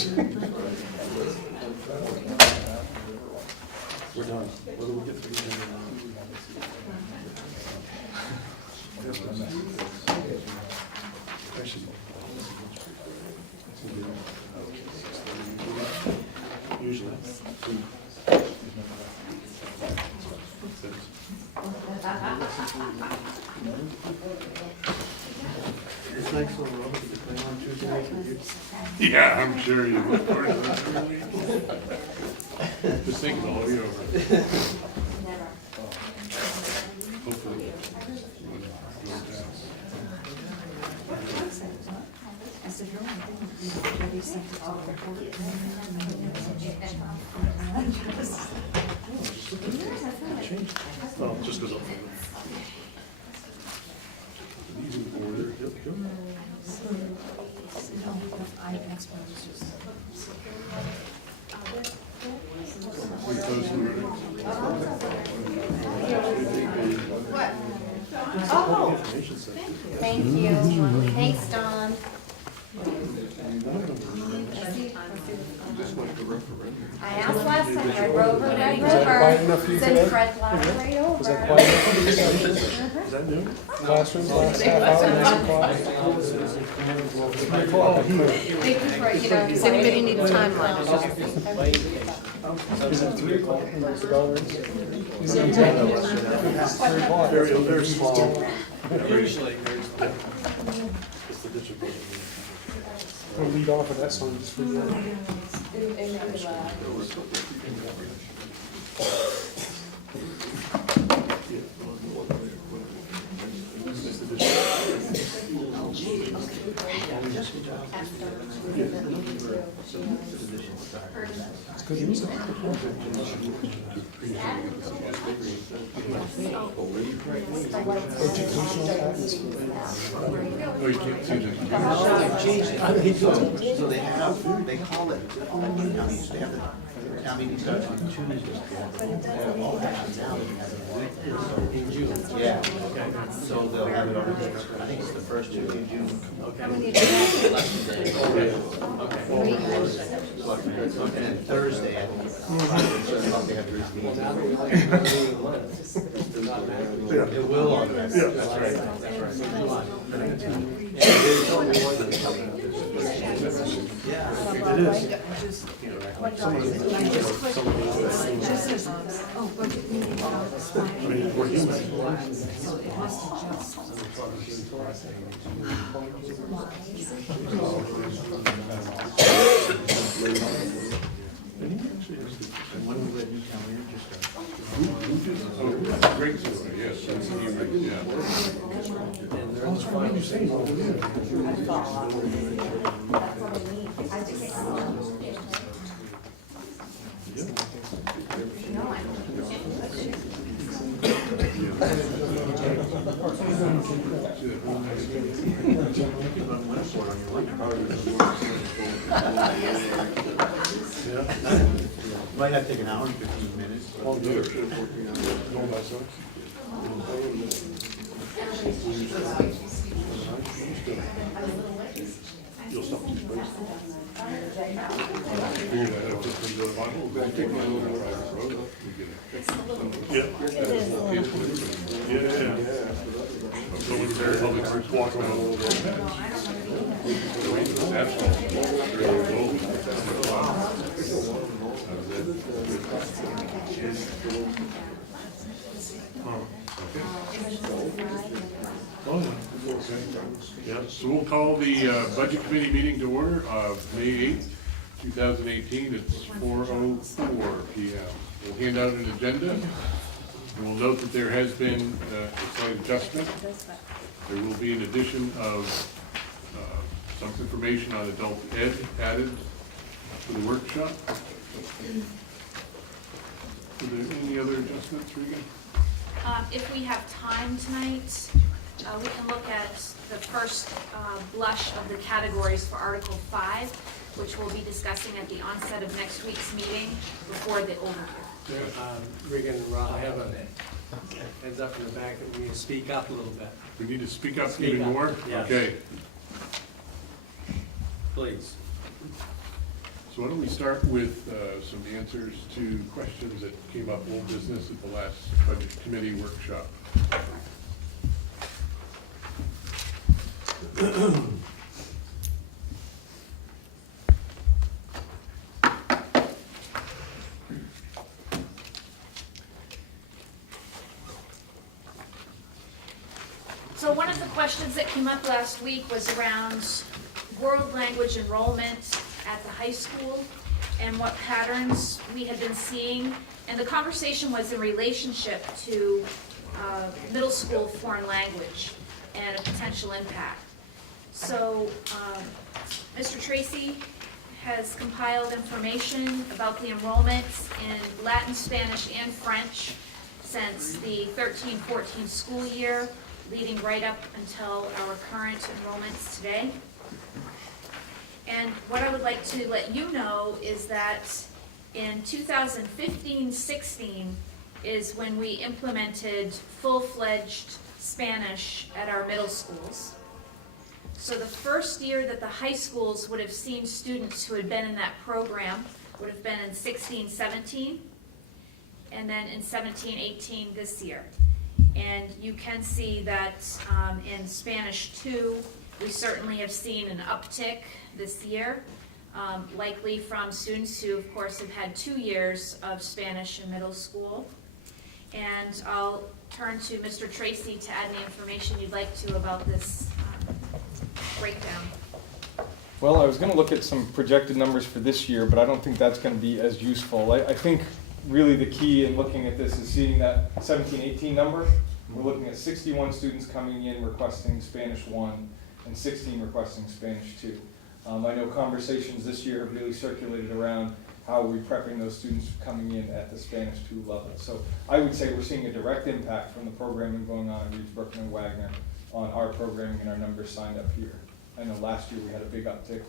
We're done. What do we get for you? Usually. It's nice little road to play on Tuesday night. Yeah, I'm sure you look forward to that. Just thinking all the way over. Hopefully. Oh, just because of. These in order. Yep, yep. Oh, thank you. Thanks, Don. I asked last time, I rode Red River, sent Fred Lauer right over. Was that quiet enough for you guys? Is that new? Classrooms last half hour, nice and quiet. Thank you for, does anybody need a timeline? Is it 3 o'clock? Is it already? Is it 3 o'clock? Very small. Usually, It's the district. We'll lead off with that song just for you. It's good music. Educational atmosphere. Oh, you can't see this. so they call it, they have the town meeting starts on Tuesdays. All that now, they have it in June. Yeah, so they'll have it on, I think it's the first Tuesday in June. Election day. And then Thursday, I think they have to it will on that. Yeah. That's right, that's right. Yeah. It is. I mean, we're human. When we let you come in, just Oh, great story, yes. That's the evening, yeah. might have to take an hour and 15 minutes. I'll do it. No, myself. You'll stop. Figured I'd have to come to the Bible. I take my little private road up and get it. Yeah. So when there, public works walk around a little bit. That's really low. Yeah, so we'll call the Budget Committee meeting to order of May 8th, 2018. It's 4:04 p.m. We'll hand out an agenda, and we'll note that there has been a slight adjustment. There will be an addition of some information on adult ed added to the workshop. Are there any other adjustments, Regan? If we have time tonight, we can look at the first blush of the categories for Article 5, which we'll be discussing at the onset of next week's meeting before the overview. Regan and Rob, I have a heads up in the back that we need to speak up a little bit, We need to speak up Speak even up, more? yes. Okay. please. So why don't we start with some answers to questions that came up old business at the last budget committee workshop. So one of the questions that came up last week was around world language enrollment at the high school and what patterns we had been seeing. And the conversation was in relationship to middle school foreign language and a potential impact. So Mr. Tracy has compiled information about the enrollments in Latin, Spanish, and French since the 13-14 school year, leading right up until our current enrollments today. And what I would like to let you know is that in 2015-16 is when we implemented full-fledged Spanish at our middle schools. So the first year that the high schools would have seen students who had been in that program would have been in 16-17, and then in 17-18 this year. And you can see that in Spanish 2, we certainly have seen an uptick this year, likely from students who, of course, have had 2 years of Spanish in middle school. And I'll turn to Mr. Tracy to add any information you'd like to about this breakdown. Well, I was going to look at some projected numbers for this year, but I don't think that's going to be as useful. I think really the key in looking at this is seeing that 17-18 number. We're looking at 61 students coming in requesting Spanish 1 and 16 requesting Spanish 2. I know conversations this year have really circulated around how are we prepping those students coming in at the Spanish 2 level. So I would say we're seeing a direct impact from the programming going on at Reeds, Brooklyn, and Wagner on our programming and our numbers signed up here. I know last year we had a big uptick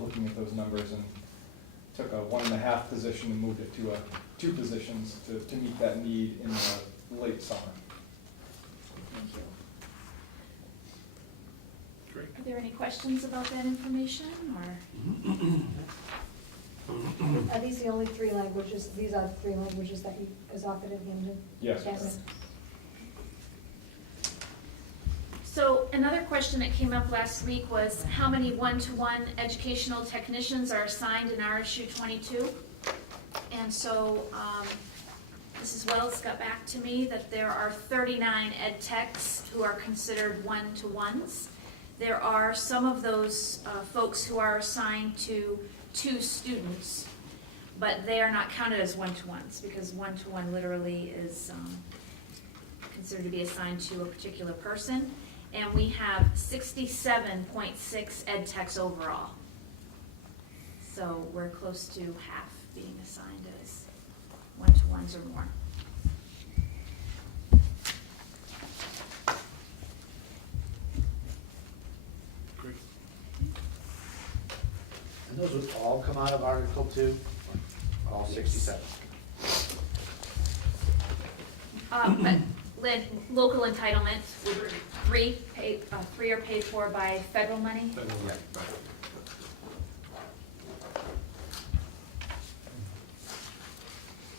looking at those numbers and took a 1.5 position and moved it to 2 positions to meet that need in the late summer. Thank you. Great. Are there any questions about that information, or? Are these the only 3 languages, these are the 3 languages that is offered at Hampden? Yes. Yes. So another question that came up last week was how many one-to-one educational technicians are assigned in RSU 22? And so Mrs. Wells got back to me that there are 39 ed techs who are considered one-to-ones. There are some of those folks who are assigned to 2 students, but they are not counted as one-to-ones because one-to-one literally is considered to be assigned to a particular person. And we have 67.6 ed techs overall. So we're close to half being assigned as one-to-ones or more. Great. And those would all come out of Article 2, all 67. But Lynn, local entitlement, 3 are paid for by federal money. Then we'll- Yeah.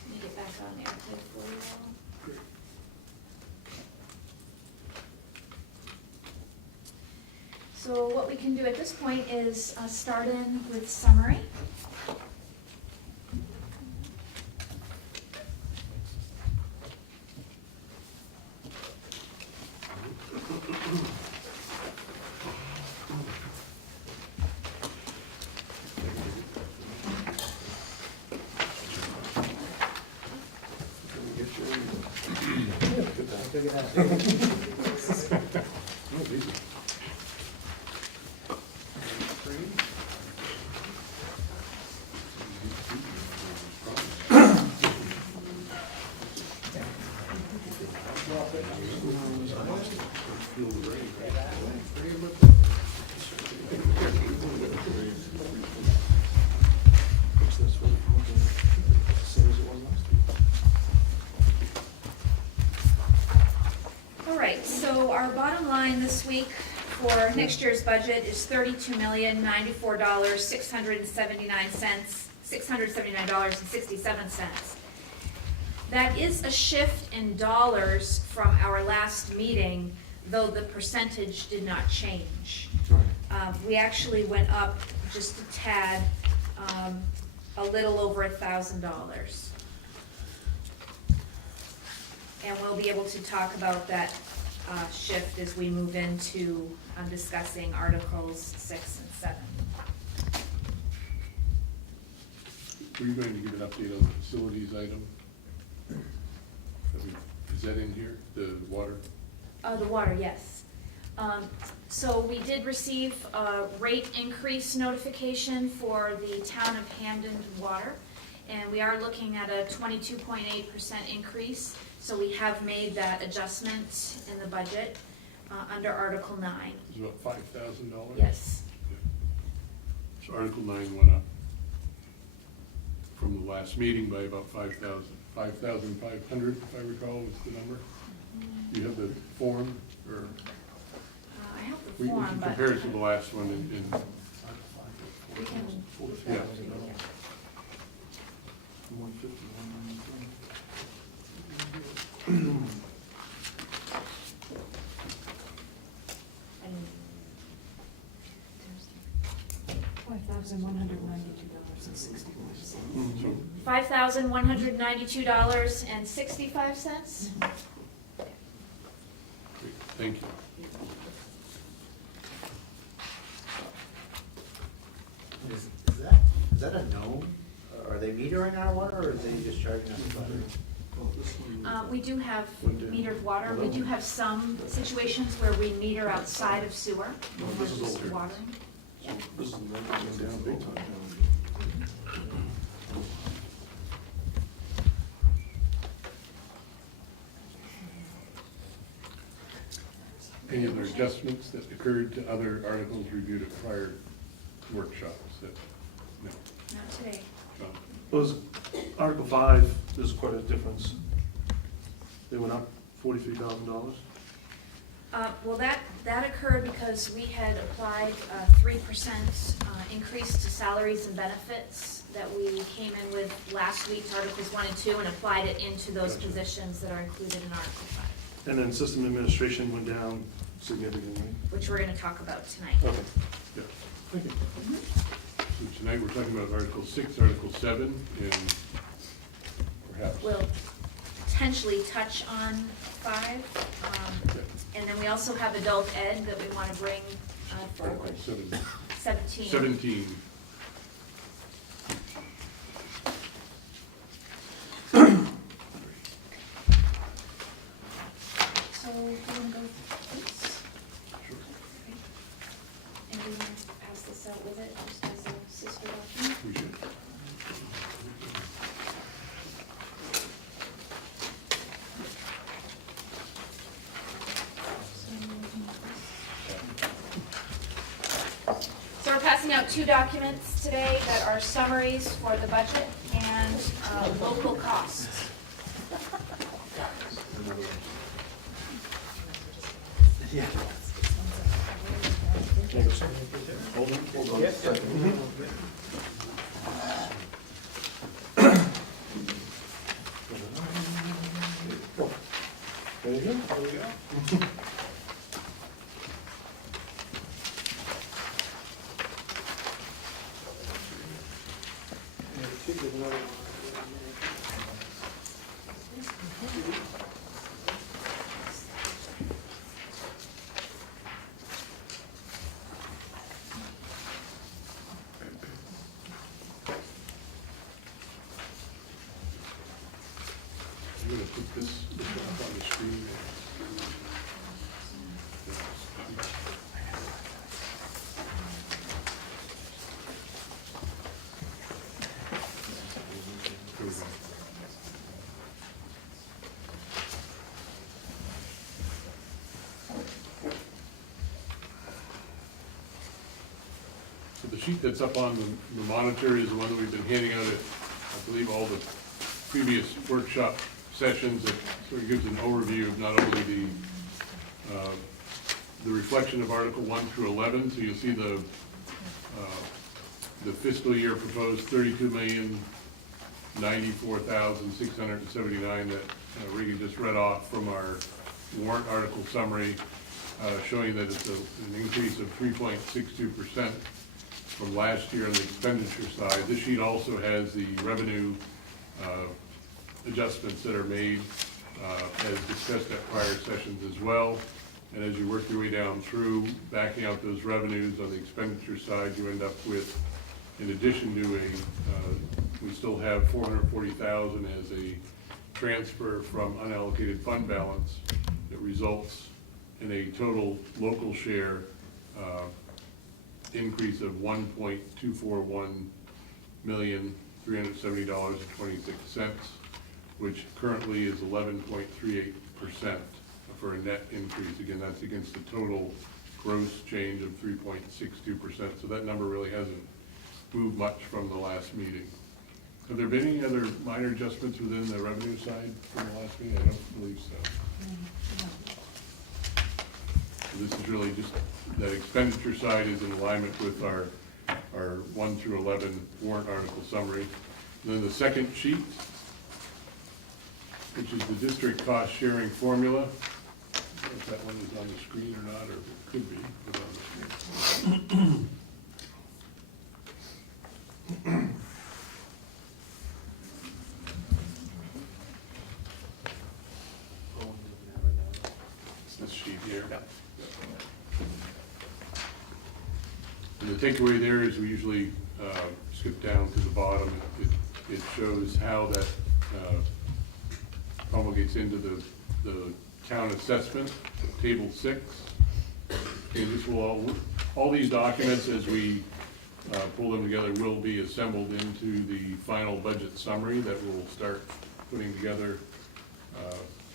Let me get back on there for you all. Great. So what we can do at this point is start in with summary. All right, so our bottom line this week for next year's budget is $32,094,679.67. That is a shift in dollars from our last meeting, though the percentage did not change. We actually went up just a tad, a little over $1,000. And we'll be able to talk about that shift as we move into discussing Articles 6 and 7. Were you going to give an update on the facilities item? Is that in here, the water? The water, yes. So we did receive a rate increase notification for the town of Hampden water, and we are looking at a 22.8% increase. So we have made that adjustment in the budget under Article 9. It's about $5,000? Yes. So Article 9 went up from the last meeting by about 5,500, if I recall, was the number. Do you have the form, or? I have the We form, can but. compare it to the last one We can. Yeah. $5,192.61. $5,192.65. Great, thank you. Is that a known? Are they metering our water, or are they just charging us for it? We do have metered water. We do have some situations where we meter outside of sewer. This is Just over. watering. Yeah. This is down big time. Any other adjustments that occurred to other articles reviewed at prior workshops that, no, Not today. John? Was Article 5, there's quite a difference. They went up $43,000. Well, that occurred because we had applied a 3% increase to salaries and benefits that we came in with last week's Articles 1 and 2 and applied it into those Gotcha. positions that are included in Article 5, And then system administration went down significantly. which we're going to talk about tonight. Okay. Yeah. Thank you. So tonight we're talking about Article 6, Article 7, and perhaps. We'll potentially touch on 5. Okay. And then we also have adult ed that we want to bring Article forward. 17. 17. So, do you want to go through this? Sure. And do you want to pass this out with it, just as a sister document? We should. So we're passing out 2 documents today that are summaries for the budget and local costs. Yeah. Hold on. There you go. There you go. I'm going to put this up on the screen. There we go. So the sheet that's up on the monitor is the one that we've been handing out at, I believe, all the previous workshop sessions. That sort of gives an overview of not only the the reflection of Article 1 through 11, so you'll see the fiscal year proposed $32,094,679 that Regan just read off from our warrant article summary, showing that it's an increase of 3.62% from last year on the expenditure side. This sheet also has the revenue adjustments that are made as discussed at prior sessions as well. And as you work your way down through, backing out those revenues on the expenditure side, you end up with, in addition to we still have $440,000 as a transfer from unallocated fund balance that results in a total local share increase of $1.241,370.26, which currently is 11.38% for a net increase. Again, that's against the total gross change of 3.62%. So that number really hasn't moved much from the last meeting. Have there been any other minor adjustments within the revenue side from the last meeting? I don't believe so. So this is really just, that expenditure side is in alignment with our 1 through 11 warrant article summary. And then the second sheet, which is the district cost sharing formula. I don't know if that one is on the screen or not, or if it could be put on the screen. This sheet here. And the takeaway there is we usually skip down to the bottom. It shows how that promulgates into the town assessment, table 6. And this will all these documents, as we pull them together, will be assembled into the final budget summary that we'll start putting together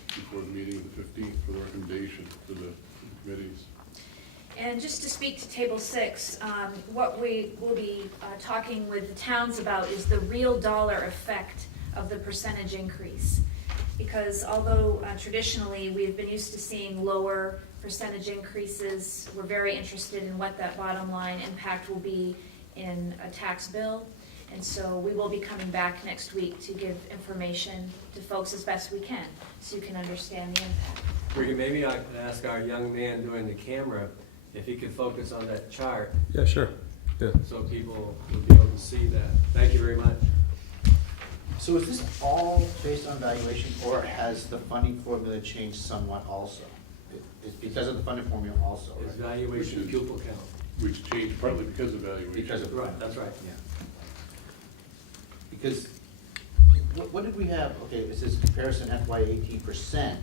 before the meeting of the 15th for the recommendation to the committees. And just to speak to table 6, what we will be talking with the towns about is the real dollar effect of the percentage increase. Because although traditionally we've been used to seeing lower percentage increases, we're very interested in what that bottom line impact will be in a tax bill. And so we will be coming back next week to give information to folks as best we can, so you can understand the impact. Ricky, maybe I could ask our young man doing the camera if he could focus on that chart. Yeah, sure. Yeah. So people would be able to see that. Thank you very much. So is this all based on valuation, or has the funding formula changed somewhat also? It's because of the funding formula also, It's right? valuation pupil count. Which changed partly because of valuation. Because of. Right, that's right. Yeah. Because, what did we have, okay, it says comparison FY 18%,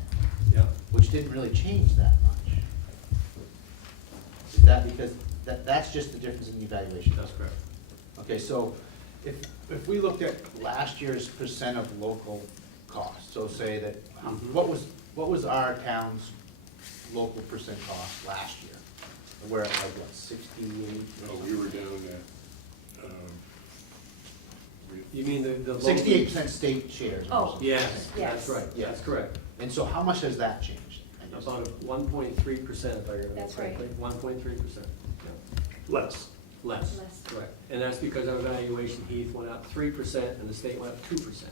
Yeah. which didn't really change that much. Is that because, that's just the difference in the evaluation? That's correct. Okay, so if we looked at last year's percent of local cost, so say that, what was our town's local percent cost last year? We're at like, what, 68? Oh, we were down at, You mean the local? 68% state shares. Oh. Yes, Yes. that's right. Yes. That's correct. And so how much has that changed? I guess? About 1.3%, if I remember That's right. correctly. 1.3%. Less. Less. Less. Correct. And that's because our valuation, Heath, went up 3% and the state went up 2%.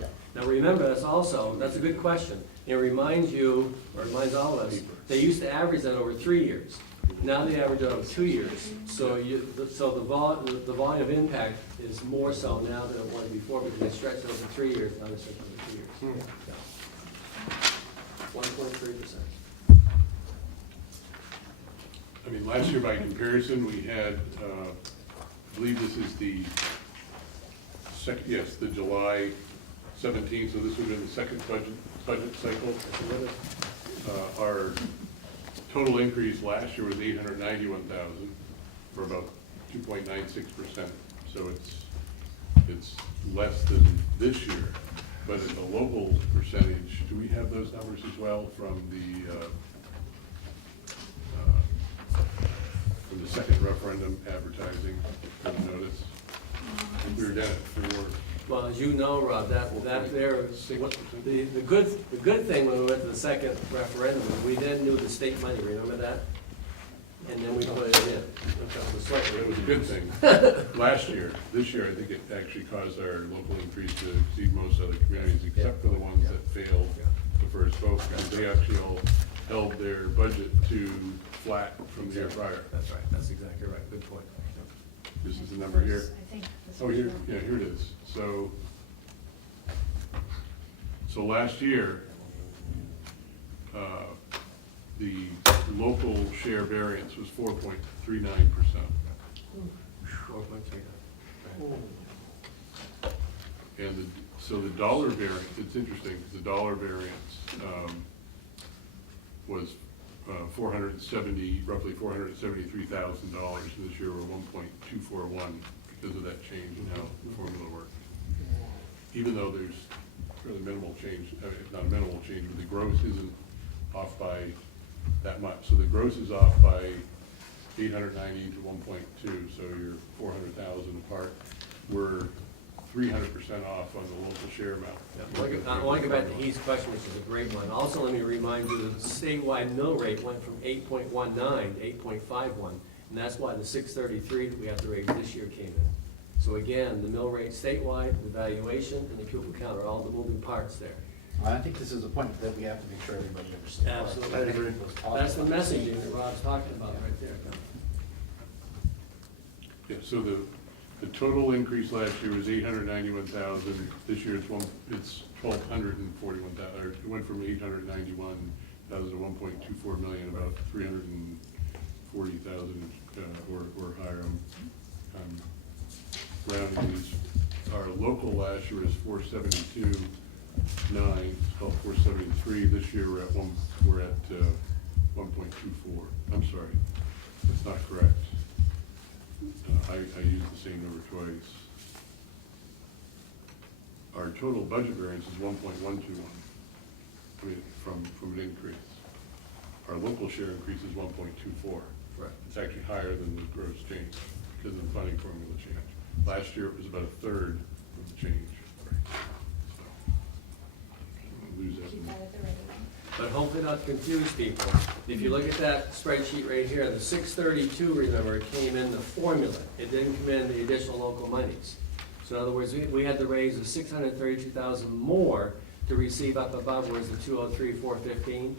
Yeah. Now, remember, that's a good question. It reminds you, or reminds all of us, they used to average that over 3 years. Now they average it over 2 years. So the volume of impact is more so now than it was before, because they stretched it over 3 years, now they stretched it over 2 years. 1.3%. I mean, last year by comparison, we had, I believe this is the second, yes, the July 17th, so this would have been the second budget cycle. Our total increase last year was $891,000 for about 2.96%. So it's less than this year. But at the local percentage, do we have those numbers as well from the second referendum advertising for the notice? We were down at 4. Well, as you know, Rob, the good thing when we went to the second referendum, we then knew the state money, remember that? and then we put it in. It was a good thing. Last year, this year, I think it actually caused our local increase to exceed most other communities, except for the ones that failed the first vote, because they actually all held their budget to flat from the year prior. That's right, that's exactly right, good point. This is the number here. I think this Oh, was here, the- yeah, here it is. So last year, the local share variance was 4.39%. 4.39. And so the dollar variance, it's interesting, because the dollar variance was roughly $473,000. This year we're 1.241 because of that change in how the formula works. Even though there's really minimal change, not a minimal change, but the gross isn't off by that much. So the gross is off by 890 to 1.2, so you're 400,000 apart. We're 300% off on the local share amount. I want to go back to Heath's question, which is a great one. Also, let me remind you that the statewide mill rate went from 8.19 to 8.51, and that's why the 633 that we have to raise this year came in. So again, the mill rate statewide, the valuation, and the pupil count are all the moving parts there. Well, I think this is a point that we have to make sure everybody understands. Absolutely. I agree. That's the messaging that Rob's talking about right there. Yeah, so the total increase last year was 891,000. This year it's 1,241,000. Or it went from 891,000 to 1.24 million, about 340,000 or higher. I'm rounding these. Our local last year was 472.9. It's called 473. This year we're at 1.24. I'm sorry, that's not correct. I used the same number twice. Our total budget variance is 1.121, I mean, from an increase. Our local share increase is 1.24. Right. It's actually higher than the gross change because of the funding formula change. Last year it was about a third of the change. So, lose that. Keep that at the ready. But hopefully not confuse people. If you look at that spreadsheet right here, the 632, remember, it came in the formula. It didn't come in the additional local monies. So in other words, we had to raise the 632,000 more to receive up above whereas the 203, 415.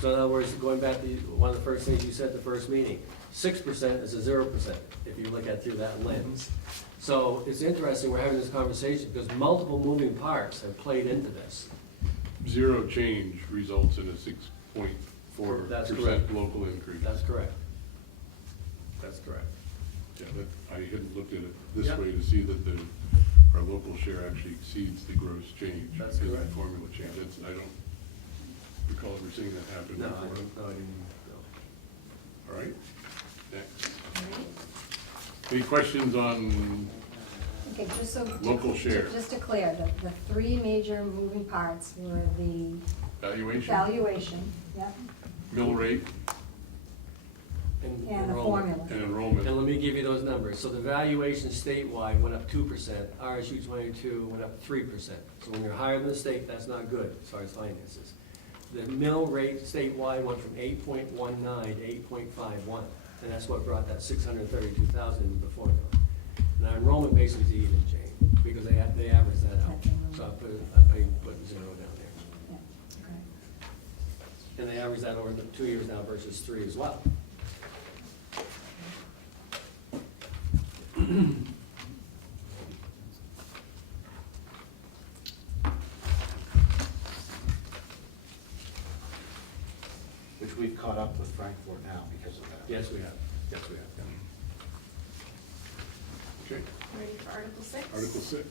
So in other words, going back to one of the first things you said at the first meeting, 6% is a 0% if you look at it through that lens. So it's interesting we're having this conversation because multiple moving parts have played into this. Zero change results in a That's 6.4% correct. local increase. That's correct. That's correct. Yeah, I hadn't looked at it this Yep. way to see that our local share actually exceeds the gross change. That's because of correct. the formula change. I don't recall ever seeing that happen No, before. I didn't, no. All right, next. All right. Any questions on Okay, just so. Local share. Just to clear, the three major moving parts were the valuation, valuation, yep, mill rate, and the enrollment. formula. and enrollment? And let me give you those numbers. So the valuation statewide went up 2%, RSU 22 went up 3%. So when you're higher than the state, that's not good as far as finances. The mill rate statewide went from 8.19 to 8.51, and that's what brought that 632,000 into the formula. And our enrollment basically is even change, because they average that out. So I put 0 down there. Yeah, okay. And they average that over the 2 years now versus 3 as well. Which we've caught up with Frankfurt now because of that. Yes, we have. Yes, we have. Okay, Ready for Article 6? Article 6.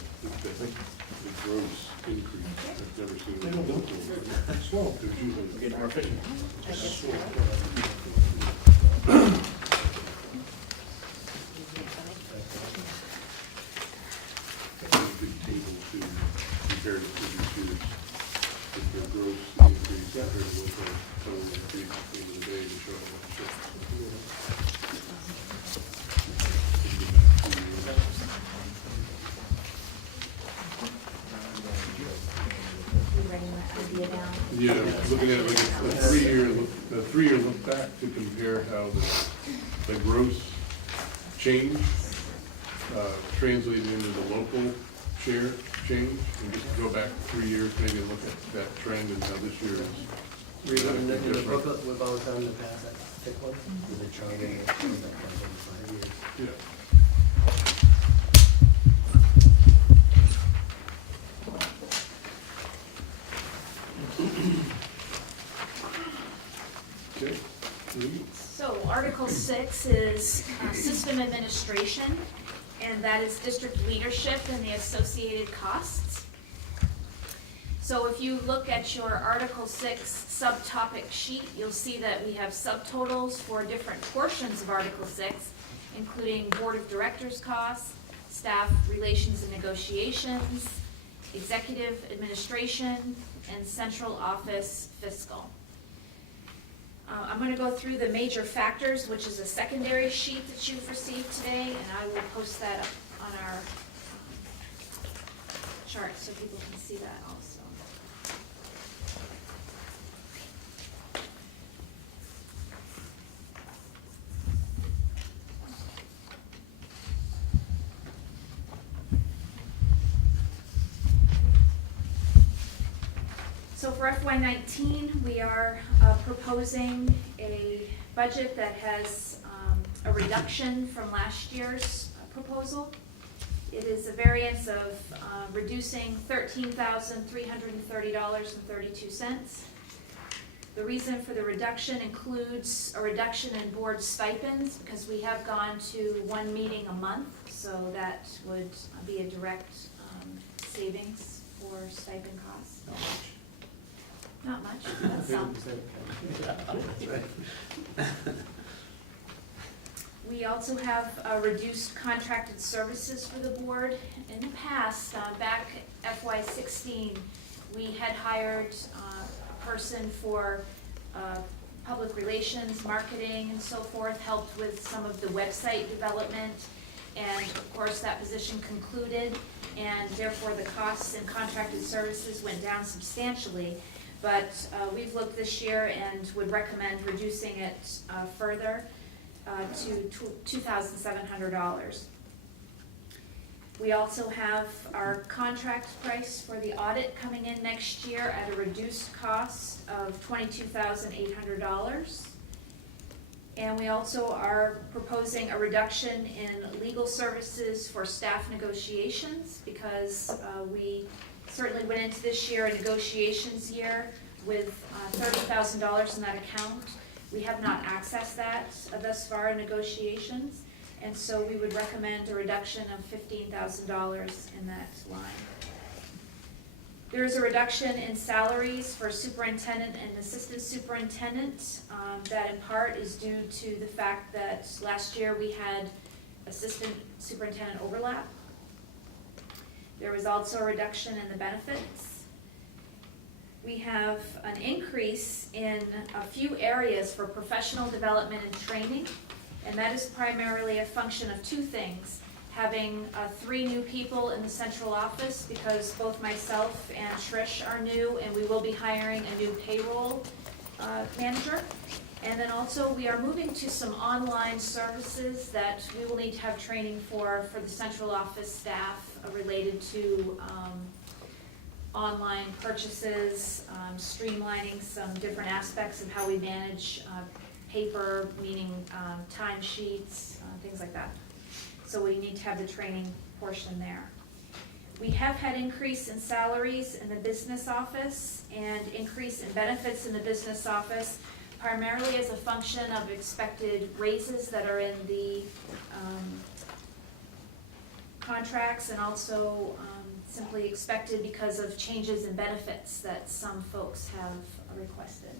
The gross increase, I've never seen it. Slow. There's usually. Get more efficient. Yeah, looking at it like a three-year look back to compare how the gross change translated into the local share change, and just go back 3 years, maybe look at that trend and how this year is. In the dramatically different. booklet, we've always done in the past, that thick one, with the chart in it, that comes in 5 years. Yeah. Okay. Lee? So Article 6 is system administration, and that is district leadership and the associated costs. So if you look at your Article 6 subtopic sheet, you'll see that we have subtotals for different portions of Article 6, including Board of Directors costs, staff relations and negotiations, executive administration, and central office fiscal. I'm going to go through the major factors, which is a secondary sheet that you've received today, and I will post that up on our chart so people can see that also. So for FY19, we are proposing a budget that has a reduction from last year's proposal. It is a variance of reducing $13,330.32. The reason for the reduction includes a reduction in board stipends, because we have gone to one meeting a month, so that would be a direct savings for stipend costs. Not much, that's some. That's right. We also have reduced contracted services for the board. In the past, back FY16, we had hired a person for public relations, marketing, and so forth, helped with some of the website development. And of course, that position concluded, and therefore the costs in contracted services went down substantially. But we've looked this year and would recommend reducing it further to $2,700. We also have our contract price for the audit coming in next year at a reduced cost of $22,800. And we also are proposing a reduction in legal services for staff negotiations, because we certainly went into this year a negotiations year with $30,000 in that account. We have not accessed that thus far in negotiations, and so we would recommend a reduction of $15,000 in that line. There is a reduction in salaries for superintendent and assistant superintendent. That in part is due to the fact that last year we had assistant superintendent overlap. There was also a reduction in the benefits. We have an increase in a few areas for professional development and training, and that is primarily a function of two things. Having 3 new people in the central office, because both myself and Trish are new, and we will be hiring a new payroll manager. And then also we are moving to some online services that we will need to have training for the central office staff related to online purchases, streamlining some different aspects of how we manage paper, meaning timesheets, things like that. So we need to have the training portion there. We have had increase in salaries in the business office and increase in benefits in the business office, primarily as a function of expected raises that are in the contracts, and also simply expected because of changes in benefits that some folks have requested.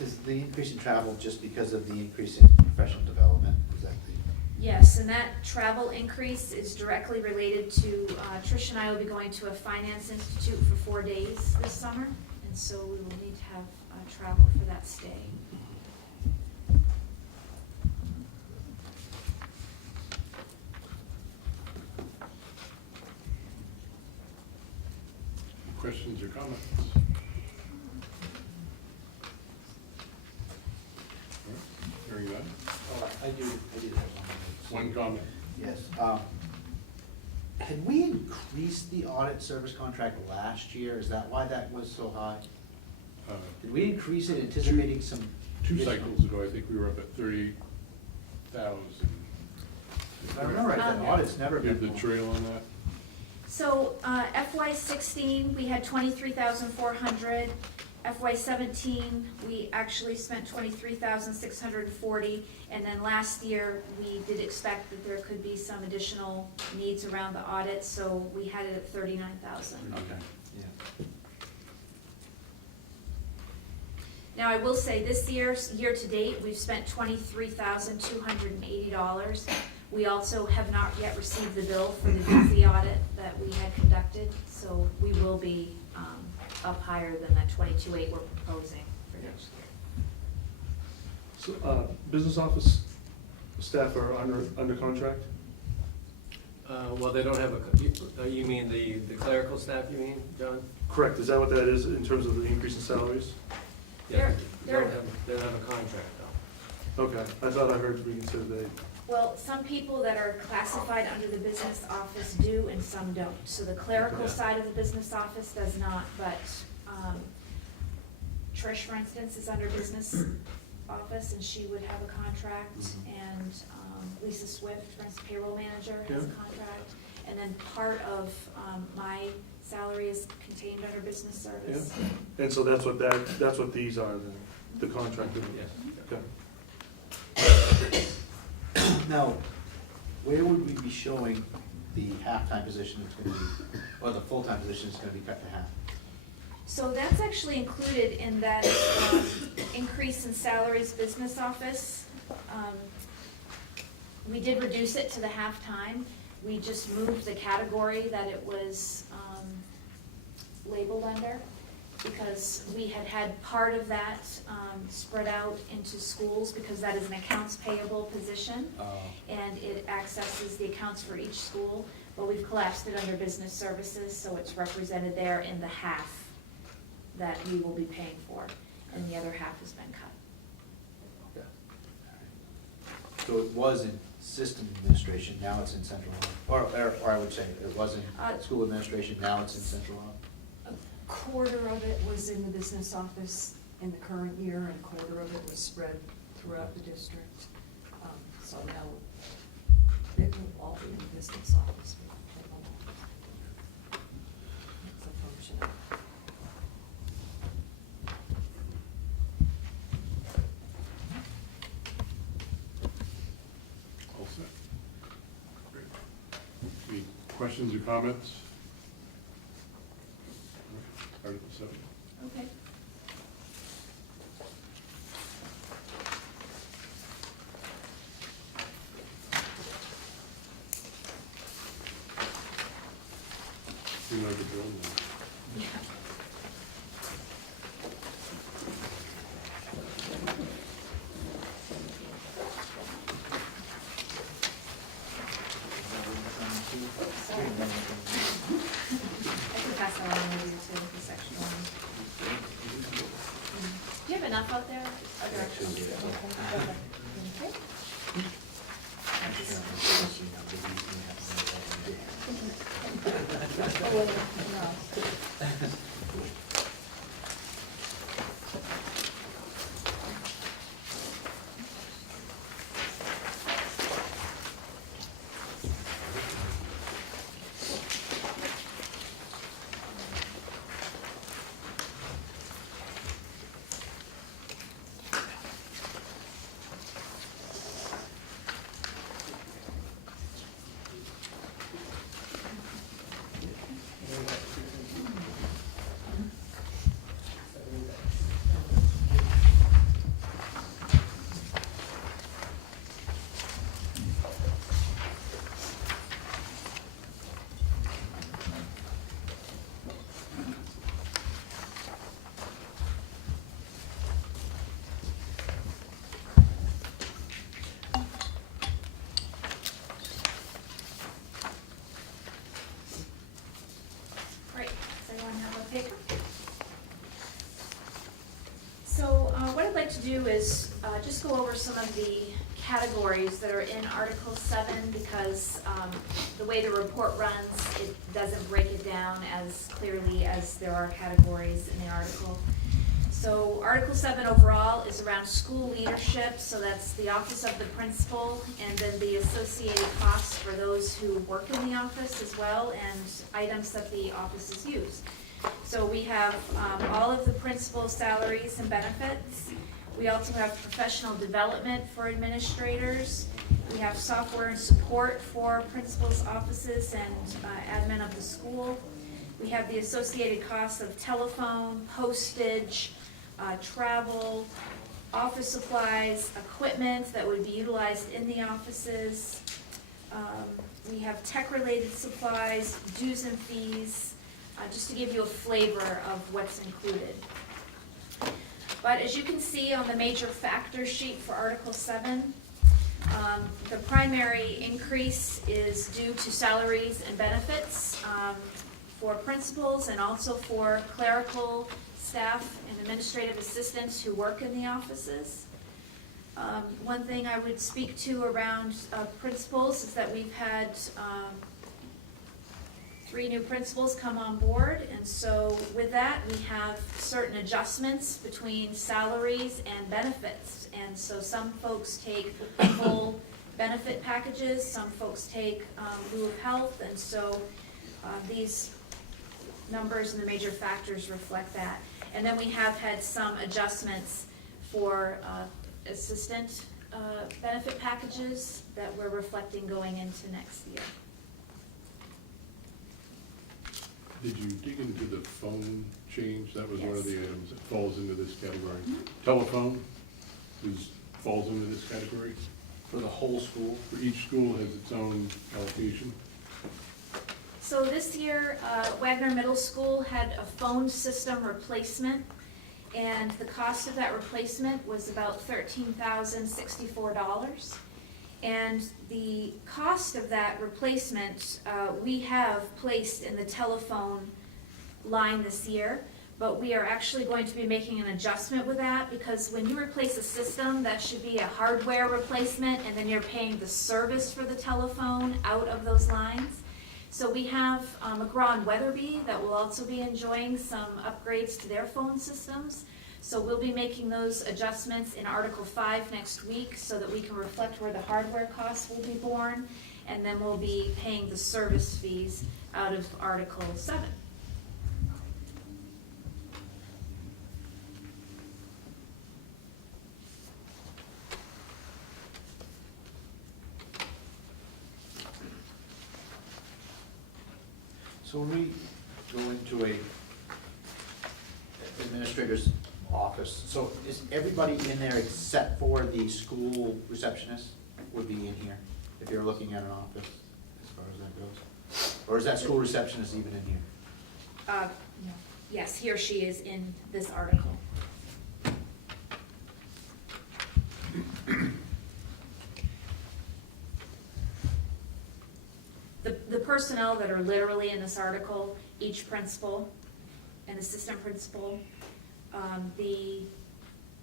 Is the increase in travel just because of the increase in professional development? Is that the? Yes, and that travel increase is directly related to, Trish and I will be going to a finance institute for 4 days this summer, and so we will need to have travel for that stay. questions or comments? All right, hearing none. I did have one. One comment. Yes. Had we increased the audit service contract last year? Is that why that was so high? Did we increase it anticipating some? Two additional- cycles ago, I think we were up at 30,000. If I remember right, that audit's never You have been. the trail on that? So, FY '16, we had 23,400. FY '17, we actually spent 23,640. And then last year, we did expect that there could be some additional needs around the audit, so we had it at 39,000. Okay, yeah. Now, I will say, this year to date, we've spent $23,280. We also have not yet received the bill for the DZ audit that we had conducted, so we will be up higher than that 22.8 we're proposing for next year. So, business office staff are under contract? Well, they don't have you mean the clerical staff, you mean, John? Correct, is that what that is in terms of the increase in salaries? Yeah, They're- they don't have a contract, though. Okay, I thought I heard we said they, Well, some people that are classified under the business office do and some don't. So the clerical Okay. side of the business office does not, but Trish, for instance, is under business office and she would have a contract. And Lisa Swift, for instance, payroll manager, has a Yeah. contract. And then part of my salary is contained under business service. and so that's what these are, the contracted. Yes. Okay. Now, where would we be showing the half-time position that's gonna be, or the full-time position that's gonna be cut to half? So that's actually included in that increase in salaries business office. We did reduce it to the half-time. We just moved the category that it was labeled under, because we had part of that spread out into schools, because that is an accounts payable position, and it accesses the accounts for each school, but we've collapsed it under business services, so it's represented there in the half that we will be paying for, and the other half has been cut. So it was in system administration, now it's in central office, or I would say, it was in school administration, now it's in central office. A quarter of it was in the business office in the current year, and a quarter of it was spread throughout the district. So now it will all be in the business office. It's a function of. All set. Great. Any questions or comments? Article 7. Okay. You know the drill now. Yeah. I can pass that on with you too, the section one. Do you have enough out there? Other Actually, yeah. Okay. do is just go over some of the categories that are in Article 7, because the way the report runs, it doesn't break it down as clearly as there are categories in the article. So Article 7 overall is around school leadership, so that's the office of the principal, and then the associated costs for those who work in the office as well, and items that the offices use. So we have all of the principal salaries and benefits. We also have professional development for administrators. We have software and support for principals' offices and admin of the school. We have the associated costs of telephone, postage, travel, office supplies, equipment that would be utilized in the offices. We have tech-related supplies, dues and fees, just to give you a flavor of what's included. But as you can see on the major factor sheet for Article 7, the primary increase is due to salaries and benefits for principals and also for clerical staff and administrative assistants who work in the offices. One thing I would speak to around principals is that we've had 3 new principals come on board, and so with that, we have certain adjustments between salaries and benefits. And so some folks take full benefit packages, some folks take lieu of health, and so these numbers and the major factors reflect that. And then we have had some adjustments for assistant benefit packages that we're reflecting going into next year. Did you dig into the phone change? That was one of Yes. the items that falls into this category. Telephone falls into this category. For the whole school? For each school has its own allocation. So this year, Wagner Middle School had a phone system replacement, and the cost of that replacement was about $13,064. And the cost of that replacement, we have placed in the telephone line this year, but we are actually going to be making an adjustment with that, because when you replace a system, that should be a hardware replacement, and then you're paying the service for the telephone out of those lines. So we have McGraw and Weatherby that will also be enjoying some upgrades to their phone systems. So we'll be making those adjustments in Article 5 next week so that we can reflect where the hardware costs will be borne, and then we'll be paying the service fees out of Article 7. So when we go into a administrator's office, so is everybody in there except for the school receptionist would be in here, if you're looking at an office, as far as that goes? Or is that school receptionist even in here? Yes, he or she is in this article. The personnel that are literally in this article, each principal, an assistant principal, the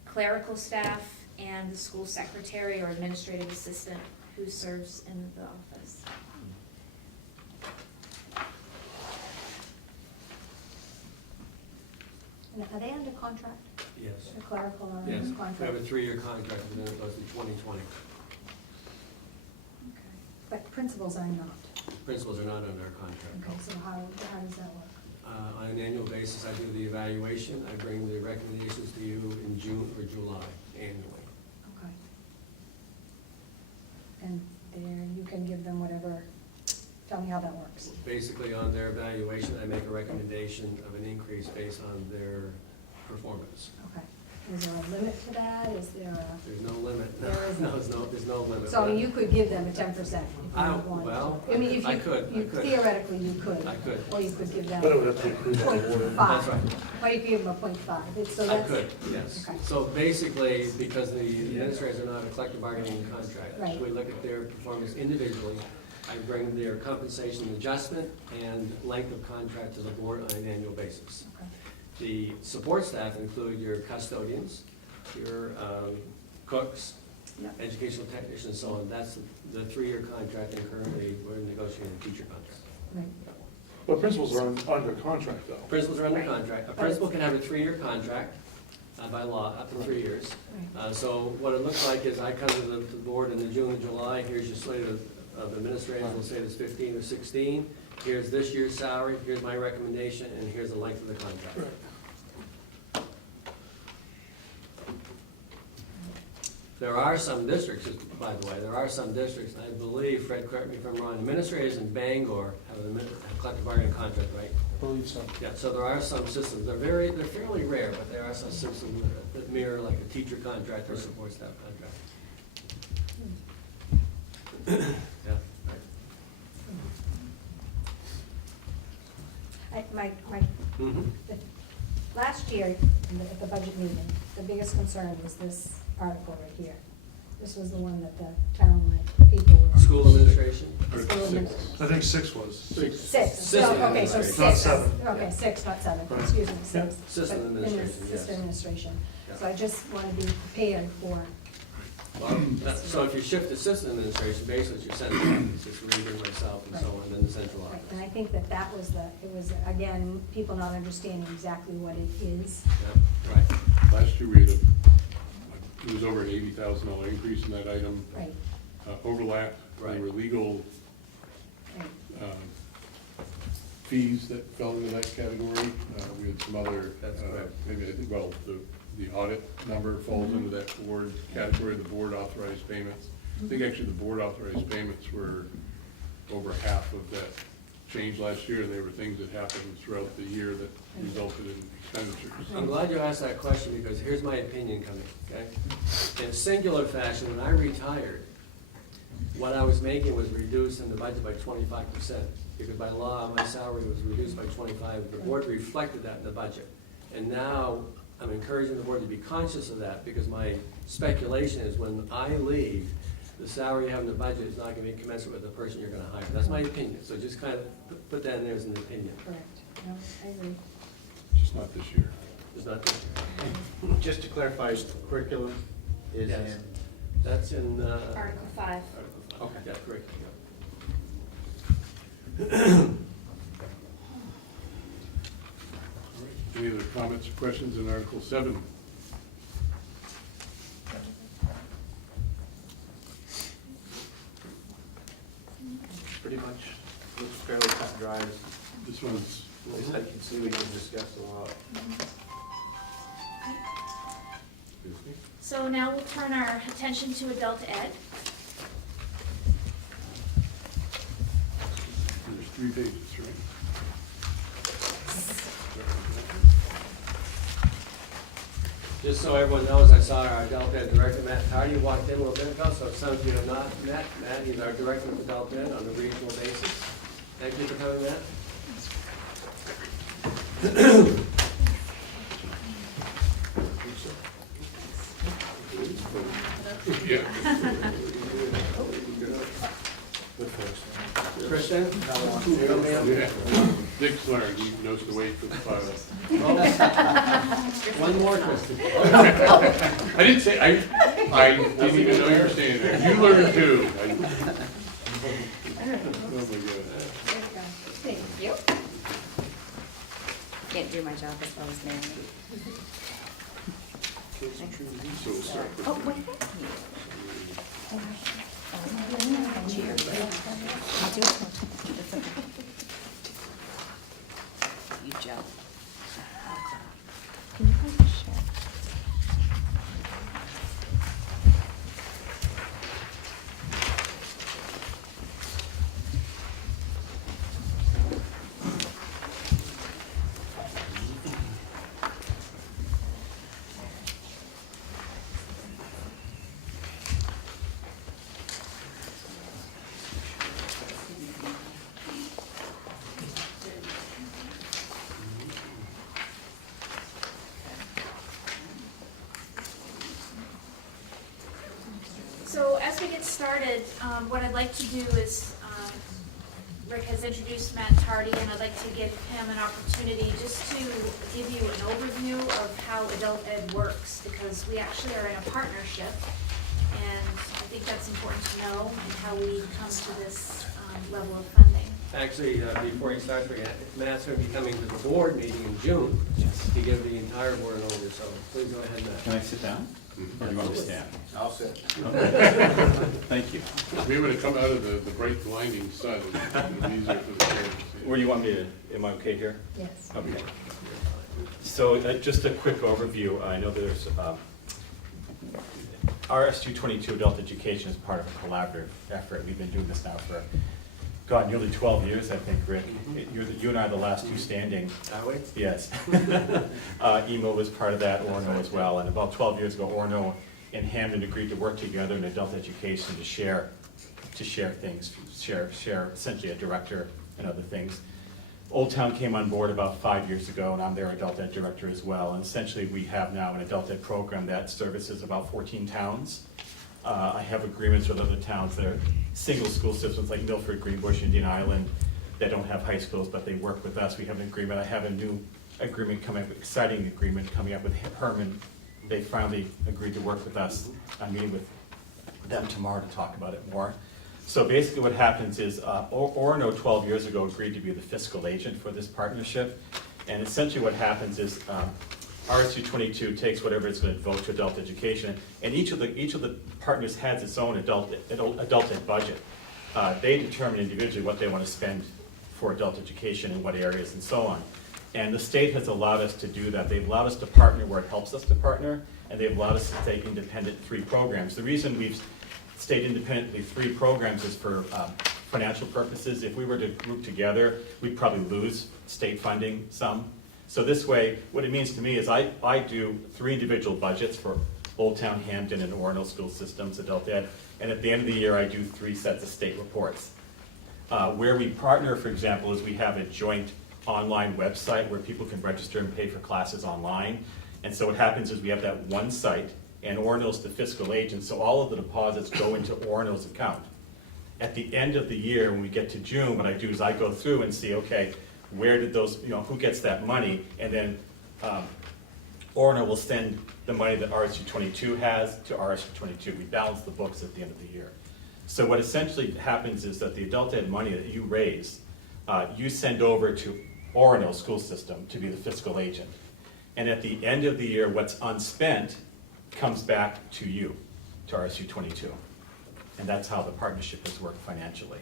clerical staff, and the school secretary or administrative assistant who serves in the office. And are they under contract? Yes. The clerical are Yes, under we have contract? a 3-year contract, and then it goes to 2020. Okay. But principals are not. Principals are not under our contract. Okay, so how does that work? On an annual basis, I do the evaluation. I bring the recommendations to you in June or July annually. Okay. And there, you can give them whatever, tell me how that works. Basically, on their evaluation, I make a recommendation of an increase based on their performance. Okay. Is there a limit to that? Is there a, There's no limit. There is No, there's no limit. so I mean, you could give them a 10% if you wanted well, to. I mean, if I you, could. theoretically, you could. I could. Or you could give them But it would have to be approved by the board. 0.5. That's right. Or you could give them a 0.5. So I that's. could, yes. Okay. So basically, because the administrators are not a collective bargaining contract, Right. we look at their performance individually. I bring their compensation adjustment and length of contract to the board on an annual basis. Okay. The support staff include your custodians, your cooks, Yep. educational technicians, and so on. That's the 3-year contract, and currently we're negotiating a teacher contract. Right. But principals are under contract though. Principals are under contract. A principal can have a 3-year contract by law, up to 3 years. So what it looks like is I come to the board in the June and July, here's your slate of administrators, we'll say there's 15 or 16. Here's this year's salary, here's my recommendation, and here's the length of the contract. There are some districts, by the way, there are some districts, and I believe, Fred, correct me if I'm wrong, administrators in Bangor have a collective bargaining contract, right? I believe so. Yeah, so there are some systems, they're fairly rare, but there are some systems that mirror like a teacher contract or support staff contract. Yeah, right. Mhm. Last year, at the budget meeting, the biggest concern was this article right here. This was the one that the town, the people were. School administration? Or School 6. admin- I think 6 was. 6. Six, System so, okay, so administration. six. Not 7. Okay, 6, not 7, Right. excuse me, 6. System But in the administration, yes. System administration. Yeah. So I just want to be prepared for, So if you shift to system administration, basically it's your central office, it's Reader, myself, and so on, and then the central right, office. and I think that was it was, again, people not understanding exactly what it is. Yeah, right. Last year, we had it was over an $80,000 increase in that item. Right, Overlap, there Right. were legal right, fees that fell into that category. We had some other, That's correct. maybe, I think, well, the audit number falls into that board category, the board authorized payments. I think actually the board authorized payments were over half of that change last year, and they were things that happened throughout the year that resulted in expenditures. I'm glad you asked that question, because here's my opinion coming, okay? In singular fashion, when I retired, what I was making was reduced in the budget by 25%, because by law, my salary was reduced by 25. The board reflected that in the budget. And now, I'm encouraging the board to be conscious of that, because my speculation is when I leave, the salary you have in the budget is not gonna be commensurate with the person you're gonna hire. That's my opinion, so just kind of put that in there as an opinion. correct. No, I agree. Just not this year. It's not this Just to clarify, curriculum is Yes. in, That's in, Article 5. okay, yeah, correct. Any other comments or questions in Article 7? pretty much, looks fairly cut and dry. This one's, At least I can see we can discuss a lot. So now we'll turn our attention to adult ed. there's 3 pages, right? Just so everyone knows, I saw our adult ed director, Matt Tardy, walked in a little bit ago, so if some of you have not met Matt, he's our director of adult ed on a regional basis. Thank you for coming, Matt. Yeah. Kristen? Yeah. Dick's learned, he knows to wait for the file. One more, Kristen. I didn't say, I didn't even know you were standing there. You learned too. Oh my God. Thank you. Can't do my job as well as Mary. So we'll start with. Oh, what happened? I'll do it. It's okay. You Joe. Can you hold the share? So as we get started, what I'd like to do is Rick has introduced Matt Tardy, and I'd like to give him an opportunity just to give you an overview of how adult ed works, because we actually are in a partnership, and I think that's important to know, and how we come to this level of funding. Actually, before he starts, Matt's going to be coming to the board meeting in June to give the entire board an overview, so please go ahead, Matt. Can I sit down? Or do you want me to stand? I'll sit. Thank you. Be able to come out of the bright blinding sun. It'll be easier for the chairs to see. Where do you want me to, am I okay here? Yes. Okay. So just a quick overview. I know there's, RSU 22 adult education is part of a collaborative effort. We've been doing this now for, God, nearly 12 years, I think, Rick. You and I are the last two standing. Are we? Yes. EMO was part of that, Orno as well. And about 12 years ago, Orno and Hampden agreed to work together in adult education to share things, share essentially a director and other things. Old Town came on board about 5 years ago, and I'm their adult ed director as well. And essentially, we have now an adult ed program that services about 14 towns. I have agreements with other towns that are single school systems like Milford, Greenbush, Indian Island, that don't have high schools, but they work with us. We have an agreement. I have a new agreement coming up, exciting agreement coming up with Herman. They finally agreed to work with us. I'm meeting with them tomorrow to talk about it more. So basically what happens is Orno 12 years ago agreed to be the fiscal agent for this partnership. And essentially what happens is RSU 22 takes whatever it's going to devote to adult education, and each of the partners has its own adult ed budget. They determine individually what they want to spend for adult education in what areas and so on. And the state has allowed us to do that. They've allowed us to partner where it helps us to partner, and they've allowed us to take independent 3 programs. The reason we've stayed independently 3 programs is for financial purposes. If we were to group together, we'd probably lose state funding some. So this way, what it means to me is I do 3 individual budgets for Old Town, Hampden, and Orono school systems, adult ed, and at the end of the year, I do 3 sets of state reports. Where we partner, for example, is we have a joint online website where people can register and pay for classes online. And so what happens is we have that one site, and Orono's the fiscal agent, so all of the deposits go into Orono's account. At the end of the year, when we get to June, what I do is I go through and see, okay, where did those, who gets that money, and then Orono will send the money that RSU 22 has to RSU 22. We balance the books at the end of the year. So what essentially happens is that the adult ed money that you raise, you send over to Orono school system to be the fiscal agent. And at the end of the year, what's unspent comes back to you, to RSU 22. And that's how the partnership has worked financially.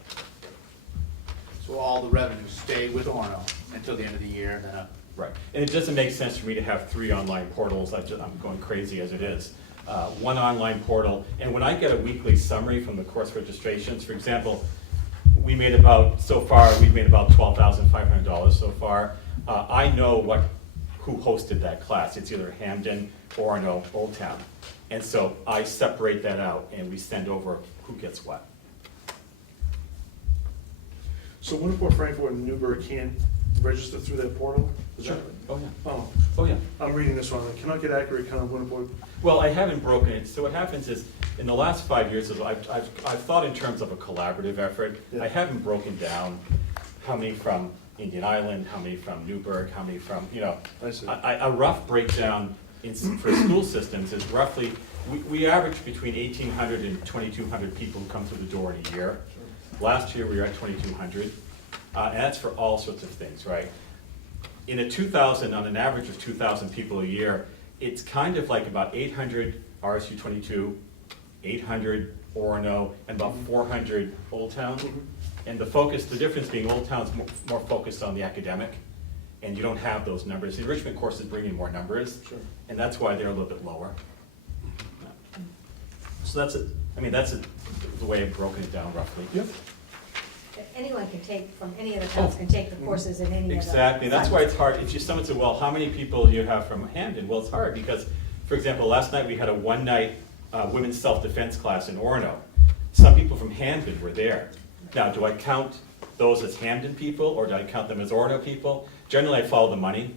So all the revenues stay with Orno until the end of the year, and then Right. And it doesn't make sense for me to have 3 online portals. I'm going crazy as it is. 1 online portal, and when I get a weekly summary from the course registrations, for example, we've made about $12,500 so far. I know who hosted that class. It's either Hampden, Orono, Old Town. And so I separate that out and we send over who gets what. So Winterport, Frankfort, and Newburgh can't register through that portal? Is that- Oh, yeah. Oh, Oh, yeah. I'm reading this wrong. Can I get accurate kind of Winterport? Well, I haven't broken it. So what happens is, in the last 5 years, I've thought in terms of a collaborative effort. Yeah. I haven't broken down how many from Indian Island, how many from Newburgh, how many from, I see. a rough breakdown for school systems is roughly, we average between 1,800 and 2,200 people who come through the door in a year. Last year, we were at 2,200, and that's for all sorts of things, right? On an average of 2,000 people a year, it's kind of like about 800 RSU 22, 800 Orono, and about 400 Old Town. And the difference being Old Town's more focused on the academic, and you don't have those numbers. The enrichment courses bring in more numbers, Sure. and that's why they're a little bit lower. So that's it. I mean, that's the way I've broken it down roughly. Yep. Anyone can take, from any of the towns can take the courses in any of the. Exactly, that's why it's hard. If someone said, well, how many people do you have from Hampden? Well, it's hard because, for example, last night we had a one-night women's self-defense class in Orono. Some people from Hampden were there. Now, do I count those as Hampden people or do I count them as Orono people? Generally, I follow the money.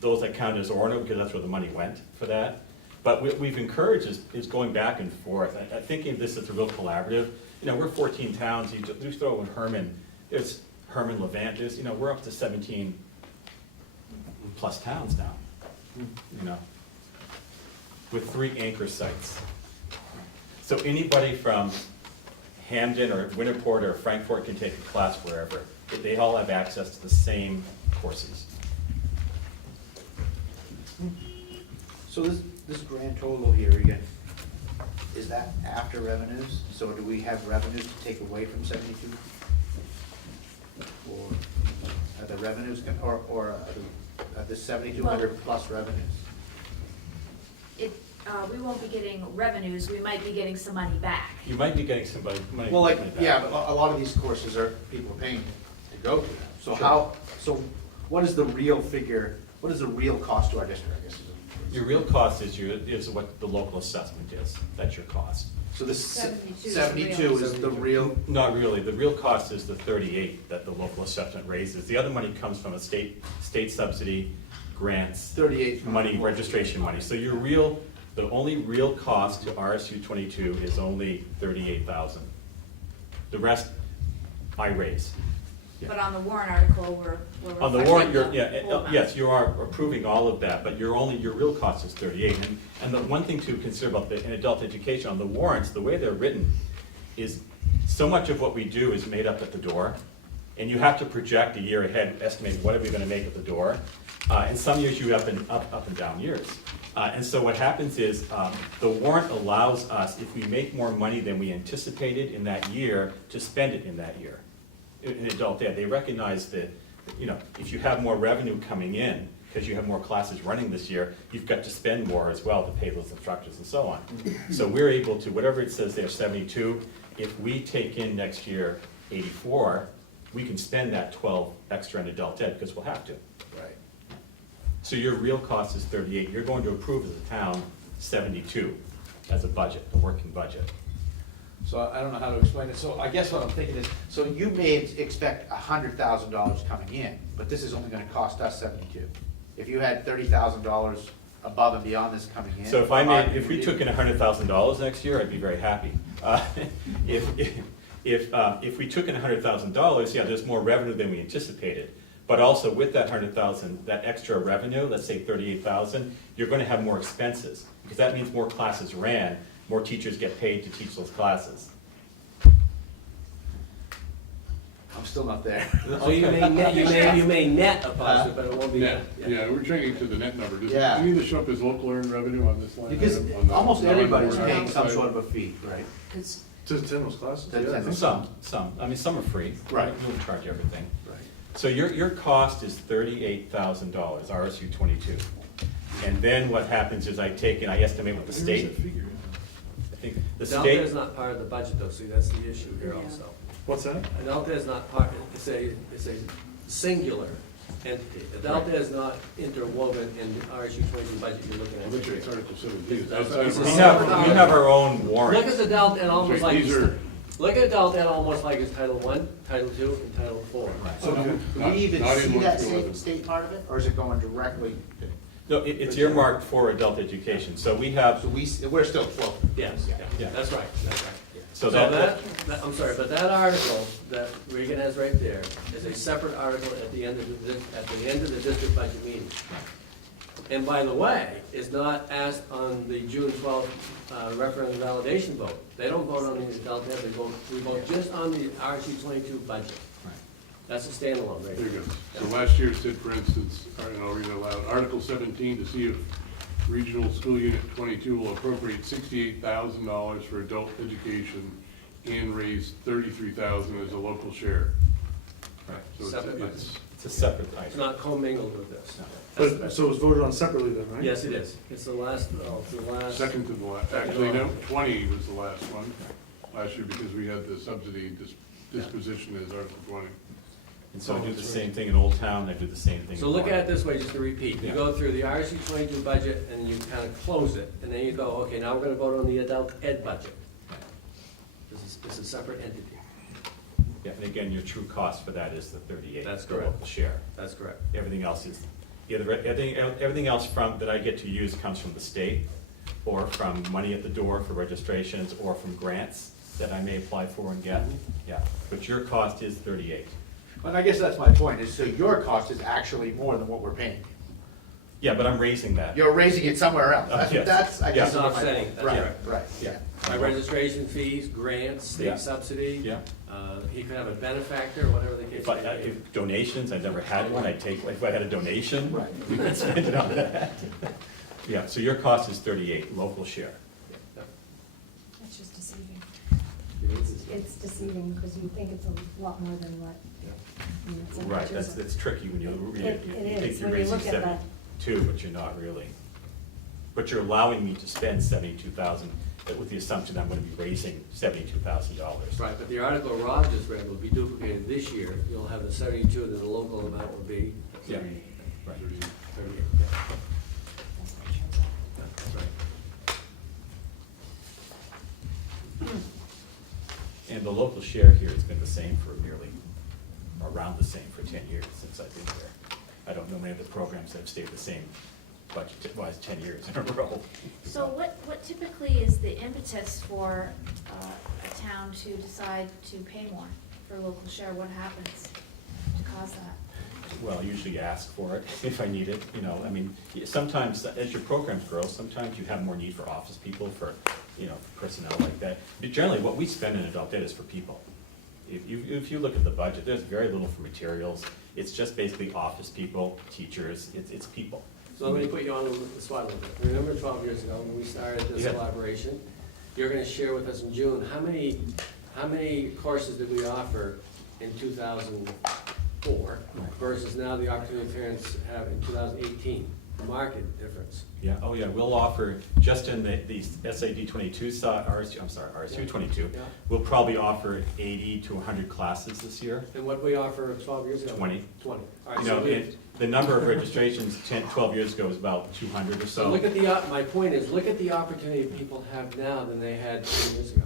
Those I count as Orono because that's where the money went for that. But what we've encouraged is going back and forth. I think of this as a real collaborative. We're 14 towns. You throw in Herman There's Herman, Levant, there's, we're up to 17 plus towns now, with 3 anchor sites. So anybody from Hampden or Winterport or Frankfort can take a class wherever. They all have access to the same courses. So this grand total here again, is that after revenues? So do we have revenues to take away from 72? Or are the revenues, or are the 7,200 plus revenues? We won't be getting revenues, we might be getting some money back. You might be getting somebody, money. Well, like, money back. yeah, but a lot of these courses are, people are paying to go to them. So so what is the real figure, what is the real cost to our district, I guess? Your real cost is what the local assessment is. That's your cost. So the 72 is 72 is the real, Not really. The real cost is the 38 that the local assessment raises. The other money comes from a state subsidy, grants, 38. money, registration money. So the only real cost to RSU 22 is only 38,000. The rest, I raise. But on the warrant article, we're On the reflecting warrant, the full amount. yes, you are approving all of that, but your real cost is 38. And the one thing to consider about in adult education, on the warrants, the way they're written is so much of what we do is made up at the door, and you have to project a year ahead, estimate what are we gonna make at the door. And some years you have up and down years. And so what happens is, the warrant allows us, if we make more money than we anticipated in that year, to spend it in that year. In adult ed, they recognize that, if you have more revenue coming in, because you have more classes running this year, you've got to spend more as well to pay those instructors and so on. So we're able to, whatever it says there, 72, if we take in next year 84, we can spend that 12 extra in adult ed, because we'll have to. right. So your real cost is 38, you're going to approve as a town 72 as a budget, a working budget. So I don't know how to explain it. So I guess what I'm thinking is, so you may expect $100,000 coming in, but this is only gonna cost us 72. If you had $30,000 above and beyond this coming in. So if we took in $100,000 next year, I'd be very happy. If we took in $100,000, yeah, there's more revenue than we anticipated. But also with that 100,000, that extra revenue, let's say 38,000, you're going to have more expenses, because that means more classes ran, more teachers get paid to teach those classes. I'm still not there. So you may net a positive, but it won't be Net, net. yeah, we're changing to the net number. Does Yeah. any of this show up as local earned revenue on this line? Because item, on the almost everybody's non-warrant paying some item? sort of a fee, right? It's, To attend those classes? To attend Yeah. those. Some. I mean, some are free. Right. You don't charge everything. Right. So your cost is $38,000, RSU 22. And then what happens is I estimate what the Where's state, that figure? I think the Adult ed is state, not part of the budget though, see, that's the issue here Yeah. also. What's that? Adult ed is not part, it's a singular entity. Adult ed is not interwoven in the RSU 22 budget you're looking I at. bet you here. it's Article 17. It's- Outside it's of a we our- have our own warrant. Look at adult ed almost like, These are- look at adult ed almost like it's Title I, Title II, and Title IV. So do Not- we even not in see one that through state, 11. state part of it, or is it going directly? No, it's earmarked for adult education. So we have, So we're still afloat. Yes, Yeah. that's right, that's right. so So that, I'm sorry, but that article that Regan has right there is a separate article at the end of the district budget meeting. And by the way, it's not asked on the June 12th referendum validation vote. They don't vote on the adult ed, we vote just on the RSU 22 budget. That's a standalone, right? There you go. So last year said, for instance, and I'll read it aloud, Article 17, to see if Regional School Unit 22 will appropriate $68,000 for adult education and raise $33,000 as a local share. So Separate budget. it's a separate It's item. not commingled with this. But, so it was voted on separately then, right? Yes, it is. It's the last, Second to the last, actually, no, 20 was the last one last year because we had the subsidy disposition as Article 20. And so I do the same thing in Old Town, I do the same thing. So in look at it Warren. this way, just to repeat. You Yeah. go through the RSU 22 budget and you kind of close it, and then you go, okay, now we're gonna vote on the adult ed budget. This is a separate entity. Yeah, and again, your true cost for that is the 38. That's the correct. local share. That's correct. Everything else is, everything else that I get to use comes from the state, or from money at the door for registrations, or from grants. that I may apply for and get, yeah, but your cost is 38. But I guess that's my point, is so your cost is actually more than what we're paying. Yeah, but I'm raising that. You're raising it somewhere else. Yes. That's, I guess. That's what I'm my saying. point. That's Right, right. right, yeah. My registration fees, grants, Yeah. state subsidy. Yeah. He could have a benefactor, whatever the case If I, may be. if donations, I've never had one, I'd take, if I had a donation, Right. we could spend it on that. Yeah, so your cost is 38, local share. It's just deceiving. It is. It's deceiving because you think it's a lot more than what. I mean, it's a Right, bunch of- that's tricky when you read it. It You is, think you're when you raising look at that. 72, but you're not really. But you're allowing me to spend 72,000, with the assumption I'm gonna be raising $72,000. Right, but the article Rob just read will be duplicated this year. You'll have the 72, then the local amount will be Yeah, 38. right. 38, That's what it shows up. That's right. And the local share here has been the same for nearly, around the same for 10 years since I've been here. I don't know many of the programs that have stayed the same budget-wise 10 years in a row. So what typically is the impetus for a town to decide to pay more for local share? What happens to cause that? Well, usually you ask for it if I need it, you know, I mean, sometimes as your programs grow, sometimes you have more need for office people, for, you know, personnel like that. But generally, what we spend in adult ed is for people. If you look at the budget, there's very little for materials. It's just basically office people, teachers, it's people. So let me put you on the spot a little bit. Remember 12 years ago when we started this Yeah. collaboration? You're gonna share with us in June, how many courses did we offer in 2004 versus now the opportunity parents have in 2018? Market difference. Yeah, oh yeah, we'll offer, just in these SAD 22 side, RSU 22, Yeah. we'll probably offer 80 to 100 classes this year. And what we offer 12 years ago? 20. 20. All right, You know, so we- and the number of registrations 12 years ago was about 200 or So so. look at my point is, look at the opportunity people have now than they had 10 years ago.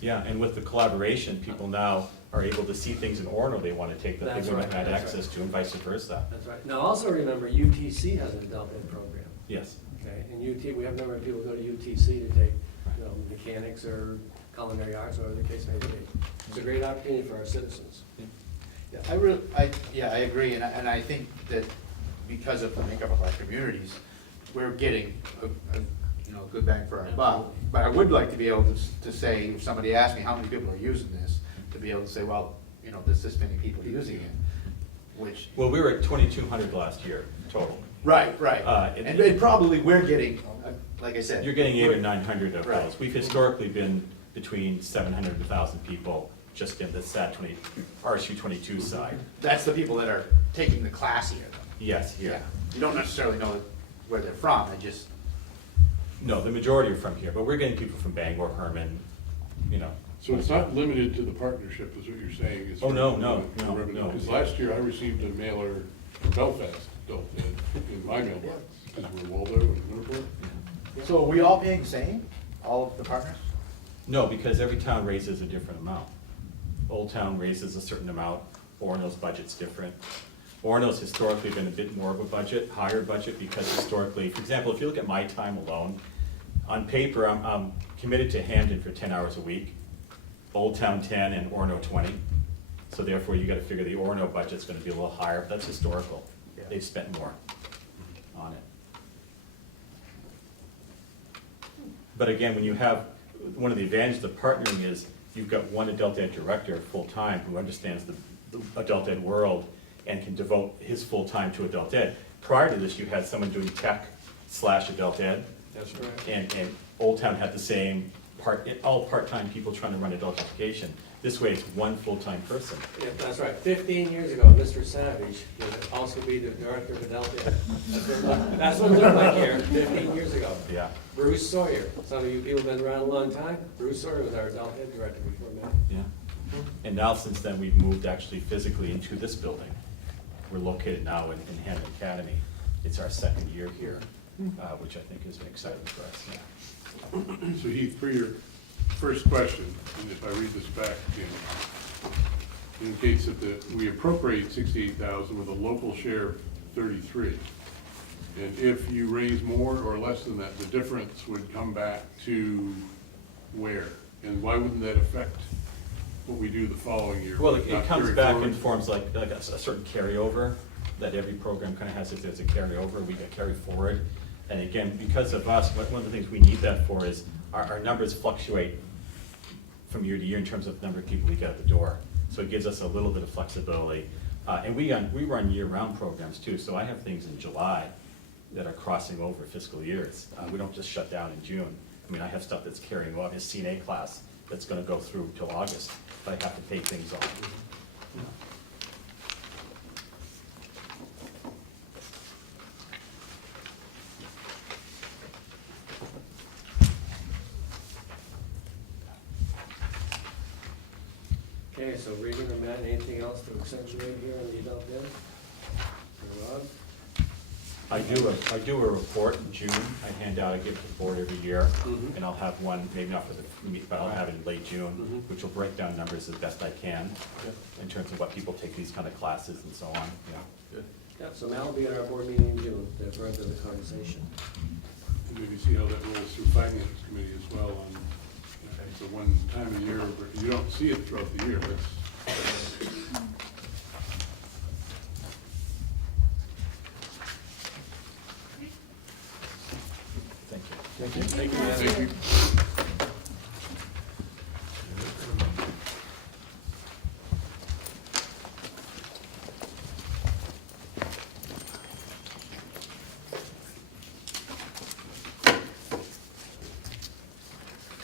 Yeah, and with the collaboration, people now are able to see things in Orono they want to take that That's they wouldn't have right, had that's access to, and vice versa. That's right. Now, also remember, UTC has an adult ed program, Yes. okay? And we have a number of people who go to UTC to take, you know, mechanics or culinary arts, whatever the case may be. It's a great opportunity for our citizens. Yeah, I agree, and I think that because of the makeup of our communities, we're getting a good bang for our buck. But I would like to be able to say, if somebody asks me how many people are using this, to be able to say, well, you know, there's this many people using it, which. Well, we were at 2,200 last year total. Right. And probably we're getting, like I said. You're getting 800 or 900 of Right. those. We've historically been between 700 and 1,000 people just in the RSU 22 side. That's the people that are taking the class here, though. Yes, here. Yeah. You don't necessarily know where they're from, No, the majority are from here, but we're getting people from Bangor, Herman, you know. So it's not limited to the partnership, is what you're saying? It's Oh, no, for no, the no, revenue. no. Because last year I received a mailer from Belfast, adult ed, in my mailbox, because we're Waldo and Liverpool. So are we all paying the same, all of the partners? No, because every town raises a different amount. Old Town raises a certain amount, Orono's budget's different. Orono's historically been a bit more of a budget, higher budget, because historically, for example, if you look at my time alone, on paper, I'm committed to Hampden for 10 hours a week, Old Town 10 and Orono 20. So therefore, you gotta figure the Orono budget's gonna be a little higher, but that's historical. Yeah. They've spent more on it. But again, when you have, one of the advantages of partnering is you've got one adult ed director full-time who understands the adult ed world and can devote his full time to adult ed. Prior to this, you had someone doing tech/adult ed, That's right. and Old Town had the same all part-time people trying to run adult education. This way, it's one full-time person. Yeah, that's right. 15 years ago, Mr. Savage would also be the director of adult ed. That's what it looked like here 15 years ago. Yeah, Bruce Sawyer, some of you people have been around a long time. Bruce Sawyer was our adult ed director before me. yeah. And now, since then, we've moved actually physically into this building. We're located now in Hampden Academy. It's our second year here, which I think has been exciting for us, yeah. So Heath, for your first question, and if I read this back again, it indicates that we appropriate 68,000 with a local share of 33. And if you raise more or less than that, the difference would come back to where? And why wouldn't that affect what we do the following year? Well, it Not comes carry back forward? in forms like a certain carryover, that every program kind of has, if there's a carryover, we get carried forward. And again, because of us, one of the things we need that for is our numbers fluctuate from year to year in terms of the number of people we get at the door. So it gives us a little bit of flexibility. And we run year-round programs too, so I have things in July that are crossing over fiscal years. We don't just shut down in June. I mean, I have stuff that's carrying over, I have a CNA class that's gonna go through till August, but I have to pay things off. Okay, so Regan or Matt, anything else to accentuate here on the adult bid? Or Rob? I do a report in June, I hand out, I give it to the board every year, Mhm. and I'll have one, maybe not for the meet, but I'll have it in late June, Mhm. which will break down numbers as best I can, Okay. in terms of what people take these kind of classes and so on, yeah. Good. Yeah, so Matt will be at our board meeting in June to further the conversation. And maybe see how that rolls through finance committee as well. It's a one time a year, but you don't see it throughout the year. Thank you. Thank you. Thank you.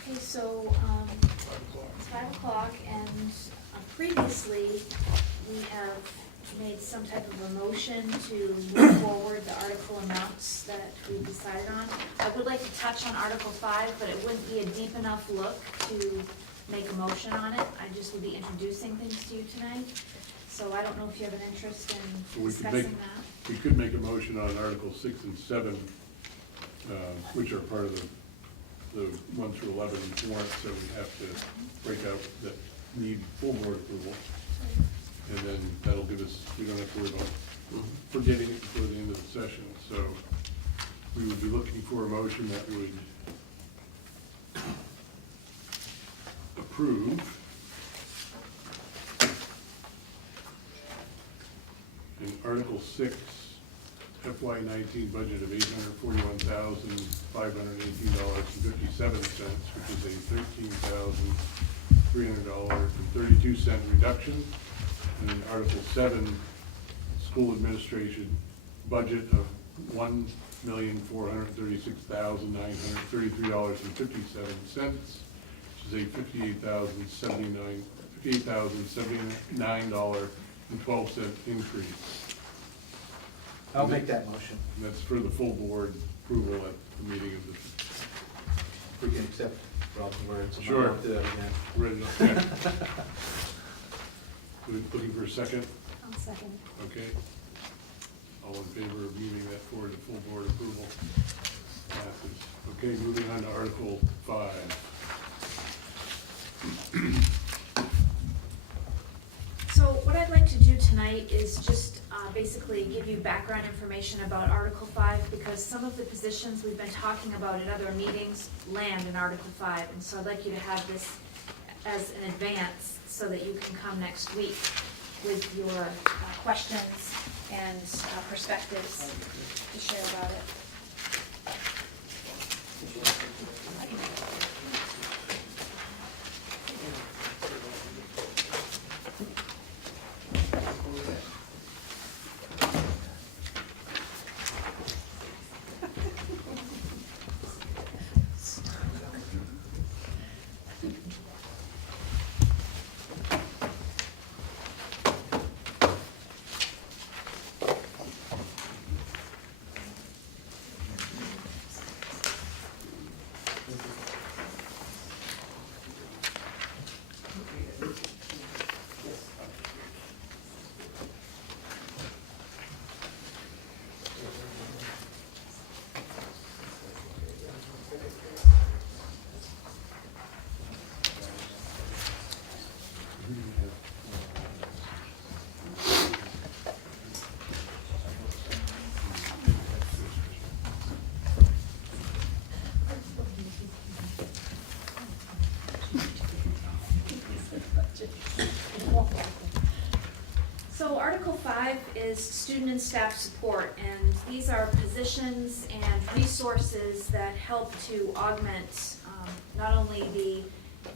Okay, so, it's 5 o'clock, and previously, we have made some type of a motion to move forward the article amounts that we decided on. I would like to touch on Article 5, but it wouldn't be a deep enough look to make a motion on it. I just would be introducing things to you tonight, so I don't know if you have an interest in We could make, discussing that. we could make a motion on Article 6 and 7, which are part of the 1 through 11 warrants that we have to break out that need full board approval. And then that'll give us, we don't have to worry about forgetting it before the end of the session. So we would be looking for a motion that would approve in Article 6, FY19 budget of $841,518.57, which is a $13,300.32 reduction. And in Article 7, school administration budget of $1,436,933.57, which is a $58,079.12 increase. I'll make that motion. And that's for the full board approval at the meeting of the, We can accept Rob's words. I'm not Sure. gonna do that again. ready to, okay. Looking for a second? I'll second. Okay. All in favor of moving that forward to full board approval? Passes. Okay, moving on to Article 5. So what I'd like to do tonight is just basically give you background information about Article 5, because some of the positions we've been talking about at other meetings land in Article 5, and so I'd like you to have this as an advance so that you can come next week with your questions and perspectives to share about it. So Article 5 is student and staff support, and these are positions and resources that help to augment not only the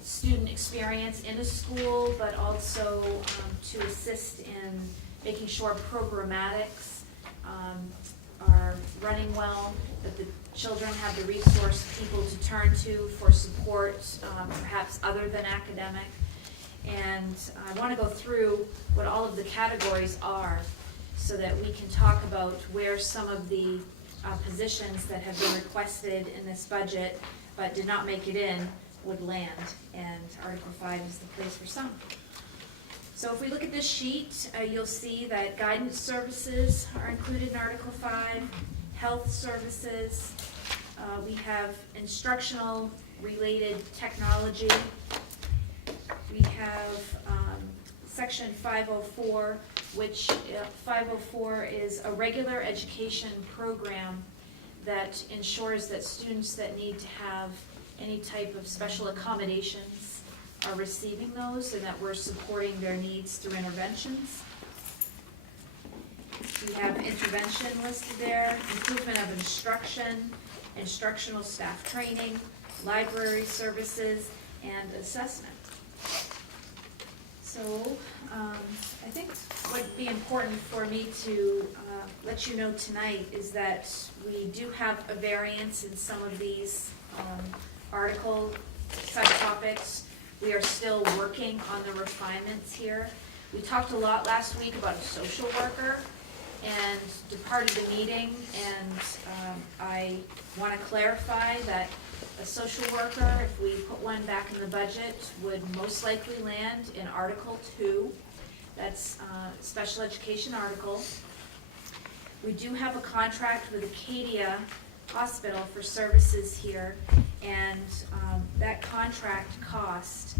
student experience in a school, but also to assist in making sure programmatics are running well, that the children have the resource people to turn to for support, perhaps other than academic. And I want to go through what all of the categories are so that we can talk about where some of the positions that have been requested in this budget but did not make it in would land. And Article 5 is the place for some. So if we look at this sheet, you'll see that guidance services are included in Article 5, health services, we have instructional related technology. We have section 504, which 504 is a regular education program that ensures that students that need to have any type of special accommodations are receiving those and that we're supporting their needs through interventions. We have intervention listed there, improvement of instruction, instructional staff training, library services, and assessment. So I think what would be important for me to let you know tonight is that we do have a variance in some of these article subtopics. We are still working on the refinements here. We talked a lot last week about a social worker and departed the meeting, and I want to clarify that a social worker, if we put one back in the budget, would most likely land in Article 2. That's a special education article. We do have a contract with Acadia Hospital for services here, and that contract cost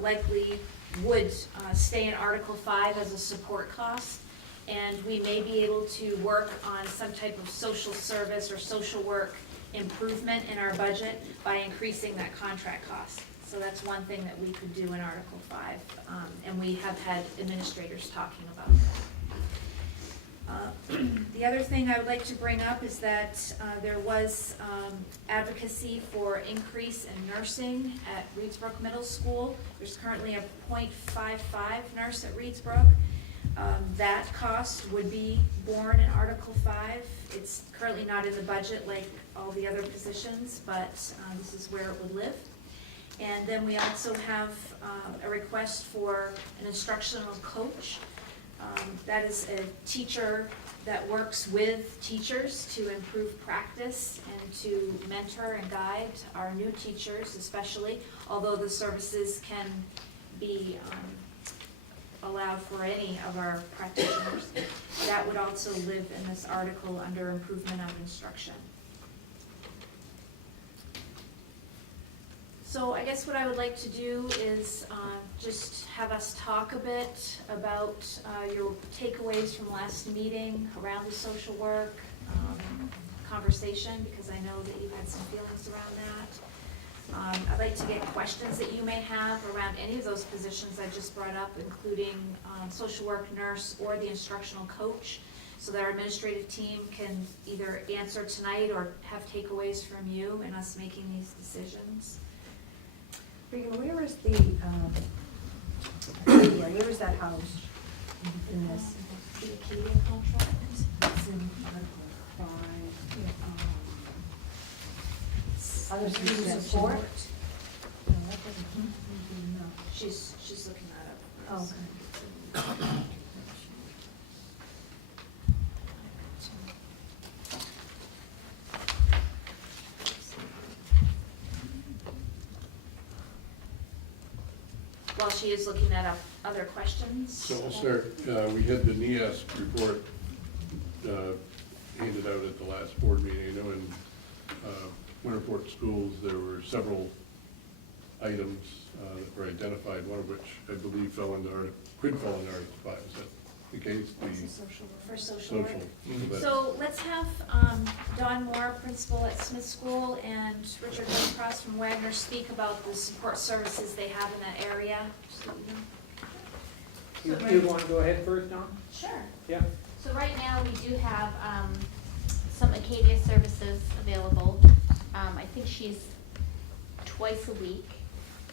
likely would stay in Article 5 as a support cost, and we may be able to work on some type of social service or social work improvement in our budget by increasing that contract cost. So that's one thing that we could do in Article 5, and we have had administrators talking about that. The other thing I would like to bring up is that there was advocacy for increase in nursing at Reedsbrook Middle School. There's currently a .55 nurse at Reedsbrook. That cost would be borne in Article 5. It's currently not in the budget like all the other positions, but this is where it would live. And then we also have a request for an instructional coach. That is a teacher that works with teachers to improve practice and to mentor and guide our new teachers especially, although the services can be allowed for any of our practitioners. That would also live in this article under improvement of instruction. So I guess what I would like to do is just have us talk a bit about your takeaways from last meeting around the social work conversation, because I know that you had some feelings around that. I'd like to get questions that you may have around any of those positions I just brought up, including social work nurse or the instructional coach, so that our administrative team can either answer tonight or have takeaways from you and us making these decisions. Regan, where is the, where is that house in this? The Acadia contract? It's in Article 5. Other student Student support? No, that doesn't, no. She's looking that up. Oh, okay. While she is looking that up, other questions? So I'll start. We had the NEAS report handed out at the last board meeting. I know in Winterport schools there were several items that were identified, one of which I believe could fall into Article 5. Is that the case? For social work. Mm-hmm. So let's have Don Moore, principal at Smith School, and Richard Cross from Wagner speak about the support services they have in that area. Just so you know. You want to go ahead first, Don? Sure. Yeah. So right now, we do have some Acadia services available. I think she's twice a week.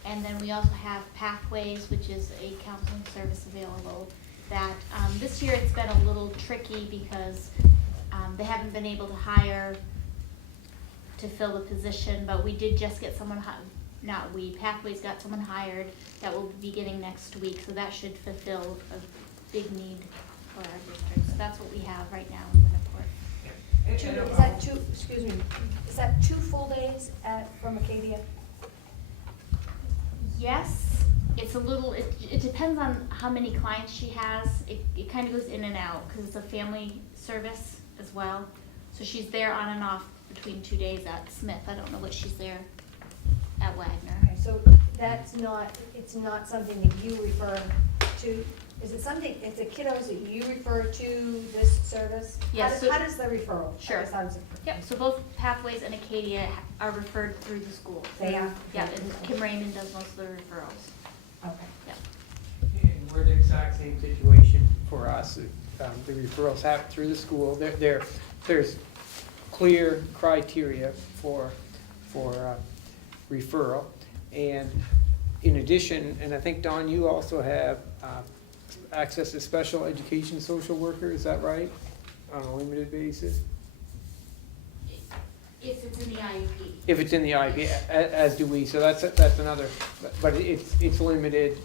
And then we also have Pathways, which is a counseling service available. That this year it's been a little tricky because they haven't been able to hire to fill the position, but we did just get someone, Pathways got someone hired that will be beginning next week, so that should fulfill a big need for our district. So that's what we have right now in Winterport. Is that two, excuse me, is that 2 full days from Acadia? Yes, it's a little, it depends on how many clients she has. It kind of goes in and out because it's a family service as well. So she's there on and off between 2 days at Smith. I don't know what she's there at Wagner. Okay, so that's not, it's not something that you refer to? Is it something, it's the kiddos that you refer to this service? Yes, How does the referral? I Sure. guess how does it- Yep, so both Pathways and Acadia are referred through the school. They are? Yeah, and Kim Raymond does most of the referrals. Okay. Yeah. And we're the exact same situation for us. The referrals happen through the school. There's clear criteria for referral. And in addition, and I think, Don, you also have access to special education social worker, is that right? On a limited basis? If it's in the IEP. If it's in the IEP, as do we, so that's another, but it's limited,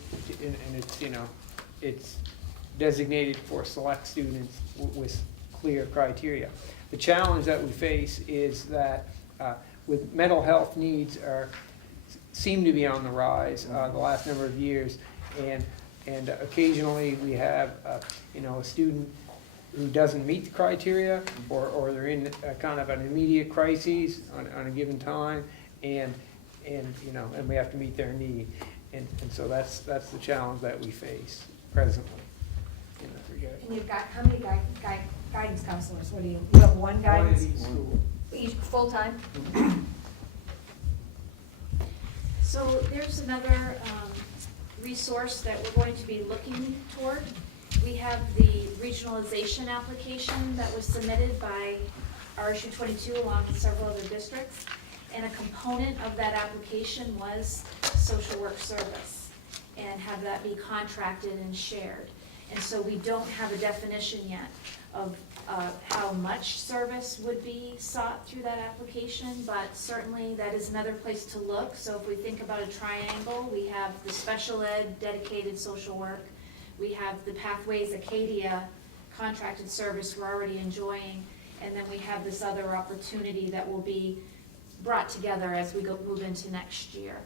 and it's, you know, it's designated for select students with clear criteria. The challenge that we face is that with mental health needs seem to be on the rise the last number of years, and occasionally we have, you know, a student who doesn't meet the criteria, or they're in a kind of an immediate crisis on a given time, and you know, and we have to meet their need, and so that's the challenge that we face presently in that regard. And you've got, how many guidance counselors? What do you have one guidance? One at each school. Each, full-time? So there's another resource that we're going to be looking toward. We have the regionalization application that was submitted by RSU 22 along with several other districts. And a component of that application was social work service, and have that be contracted and shared. And so we don't have a definition yet of how much service would be sought through that application, but certainly that is another place to look. So if we think about a triangle, we have the special ed dedicated social work, we have the Pathways Acadia contracted service we're already enjoying, and then we have this other opportunity that will be brought together as we move into next year.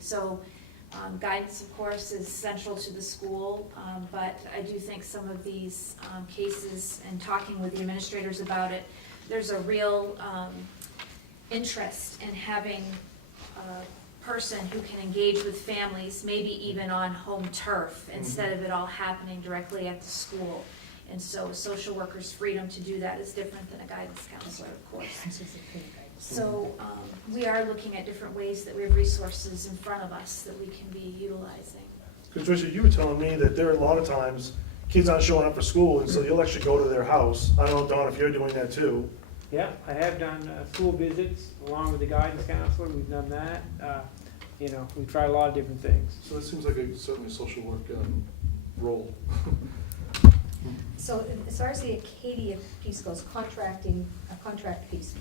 So guidance, of course, is central to the school, but I do think some of these cases, and talking with the administrators about it, there's a real interest in having a person who can engage with families, maybe even on home turf, instead of it all happening directly at the school. And so a social worker's freedom to do that is different than a guidance counselor, of course. So we are looking at different ways that we have resources in front of us that we can be utilizing. Because Tricia, you were telling me that there are a lot of times kids aren't showing up for school, and so you'll actually go to their house. I don't know, Dawn, if you're doing that too. Yeah, I have done school visits along with the guidance counselor, we've done that. You know, we tried a lot of different things. So it seems like certainly a social work role. So as far as the Acadia piece goes, contracting, a contract piece,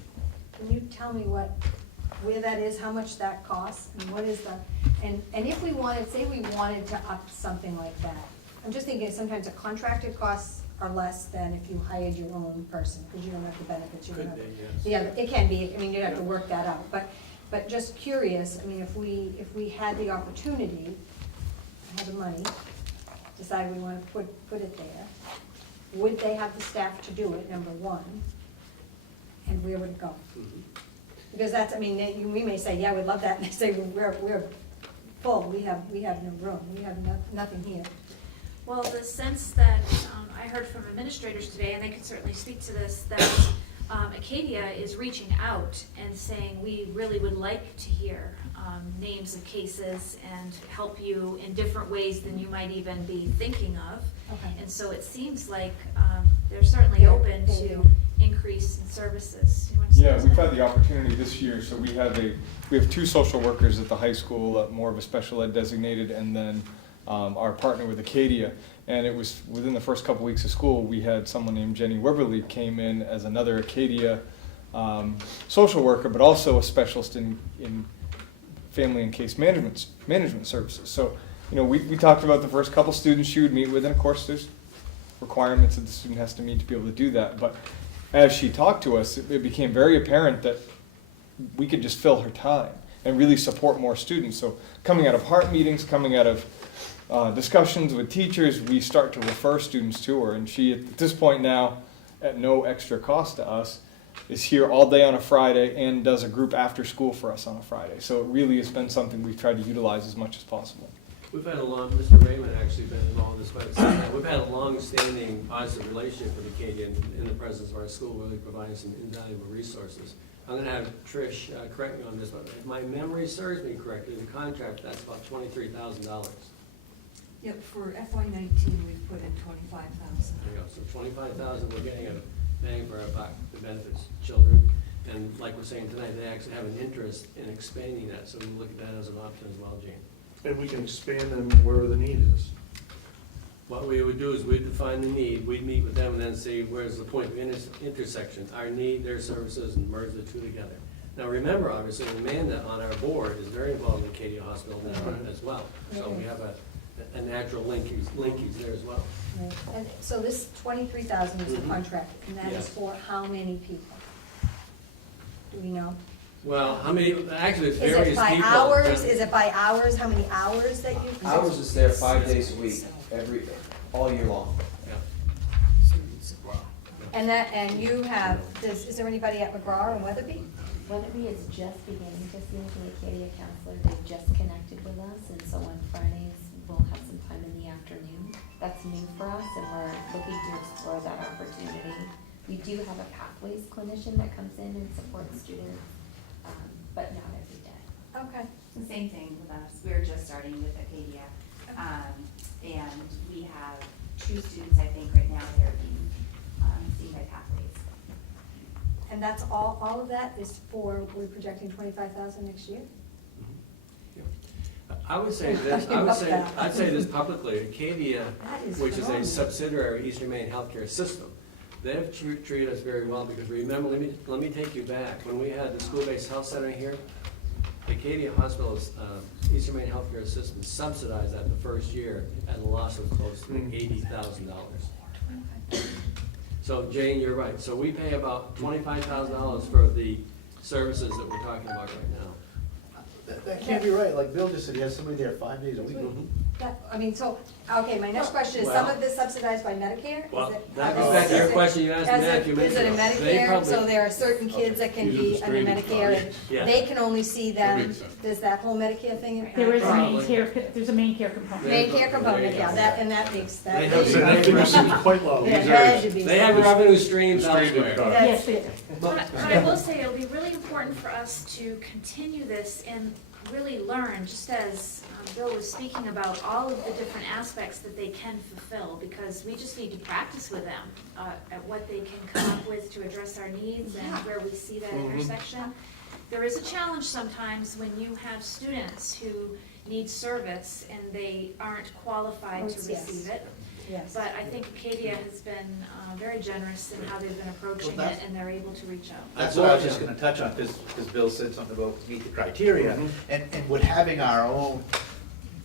can you tell me where that is, how much that costs, and what is the, and if we wanted, say we wanted to up something like that, I'm just thinking sometimes the contracted costs are less than if you hired your own person, because you don't have the benefits, you don't have. Yeah, it can be, I mean, you'd have to work that out, but just curious, I mean, if we had the opportunity, had the money, decide we want to put it there, would they have the staff to do it, number one? And where would it go? Because that's, I mean, we may say, yeah, we'd love that, and they say, we're full, we have no room, we have nothing here. Well, the sense that I heard from administrators today, and they can certainly speak to this, that Acadia is reaching out and saying, we really would like to hear names of cases and help you in different ways than you might even be thinking of. Okay. And so it seems like they're certainly open Thank to you. increase in services. You wanna say Yeah, we've something? had the opportunity this year, so we have 2 social workers at the high school, more of a special ed designated, and then our partner with Acadia. And it was within the first couple weeks of school, we had someone named Jenny Weberly came in as another Acadia social worker, but also a specialist in family and case management services. So, we talked about the first couple students she would meet with, and of course there's requirements that the student has to meet to be able to do that. But as she talked to us, it became very apparent that we could just fill her time and really support more students. So coming out of heart meetings, coming out of discussions with teachers, we start to refer students to her. And she, at this point now, at no extra cost to us, is here all day on a Friday and does a group after school for us on a Friday. So it really has been something we've tried to utilize as much as possible. We've had Mr. Raymond actually been involved in this, but we've had a long-standing positive relationship with Acadia in the presence of our school, really providing some invaluable resources. I'm gonna have Trish correct me on this, but if my memory serves me correctly, the contract, that's about $23,000. Yep, for FY '19, we've put in 25,000. There you go, so 25,000, we're getting a bang for our buck that benefits children. And like we're saying tonight, they actually have an interest in expanding that, so we look at that as an option as well, Jane. And we can expand them where the need is. What we would do is we'd define the need, we'd meet with them and then see where's the point of intersection, our need, their services, and merge the two together. Now, remember, obviously, Amanda on our board is very involved in Acadia Hospital now as well. So we have a natural linkage there as well. Right. And so this 23,000 is the Mhm. contract, and that is Yes. for how many people? Do we know? Well, how many, actually, it's Is it various by people. hours? Is it by hours? How many hours that you? Ours is there 5 days a week, all year long. Yeah. And you have, is there anybody at McGraw and Weatherby? Weatherby is just beginning to see the Acadia counselor. They've just connected with us, and so on Fridays, we'll have some time in the afternoon. That's new for us, and we're looking to explore that opportunity. We do have a pathways clinician that comes in and supports students, but not every day. Okay. The same thing with us. We're just starting with Acadia. And we have 2 students, I think, right now that are being seen by Pathways. And that's all of that is for, we're projecting 25,000 next year? I would say this, I'd say this publicly, Acadia, That is which is a phenomenal. subsidiary of Eastern Maine Healthcare System, they have treated us very well, because remember, let me take you back, when we had the school-based health center here, Acadia Hospital's Eastern Maine Healthcare System subsidized that the first year at a loss of close to $80,000. So Jane, you're right, so we pay about $25,000 for the services that we're talking about right now. That can't be right, like Bill just said, he has somebody there 5 days a week. Okay, my next question is, some of this subsidized by Medicare? Is Well, it- that goes back to your question you asked me a few minutes Is it a ago. They Medicare, probably- so there are certain kids that can be Use a under stranded Medicare, and Yeah. they can only see That them, makes sense. does that whole Medicare thing? There is a main Probably. care, there's a main care component. Main care component, yeah, that, and that makes, that. They have- So that figure seems quite low. It had to be. They have revenue streams Stranded elsewhere. costs. Yes, they do. But I will say, it'll be really important for us to continue this and really learn, just as Bill was speaking about, all of the different aspects that they can fulfill, because we just need to practice with them at what they can come up with to address our needs and where we see that intersection. There is a challenge sometimes when you have students who need service and they aren't qualified to Yes. receive it. Yes. But I think Acadia has been very generous in how they've been approaching Well, it, and they're able to reach out. That's what I was just gonna touch on, because Bill said something about meet the criteria, and would having our own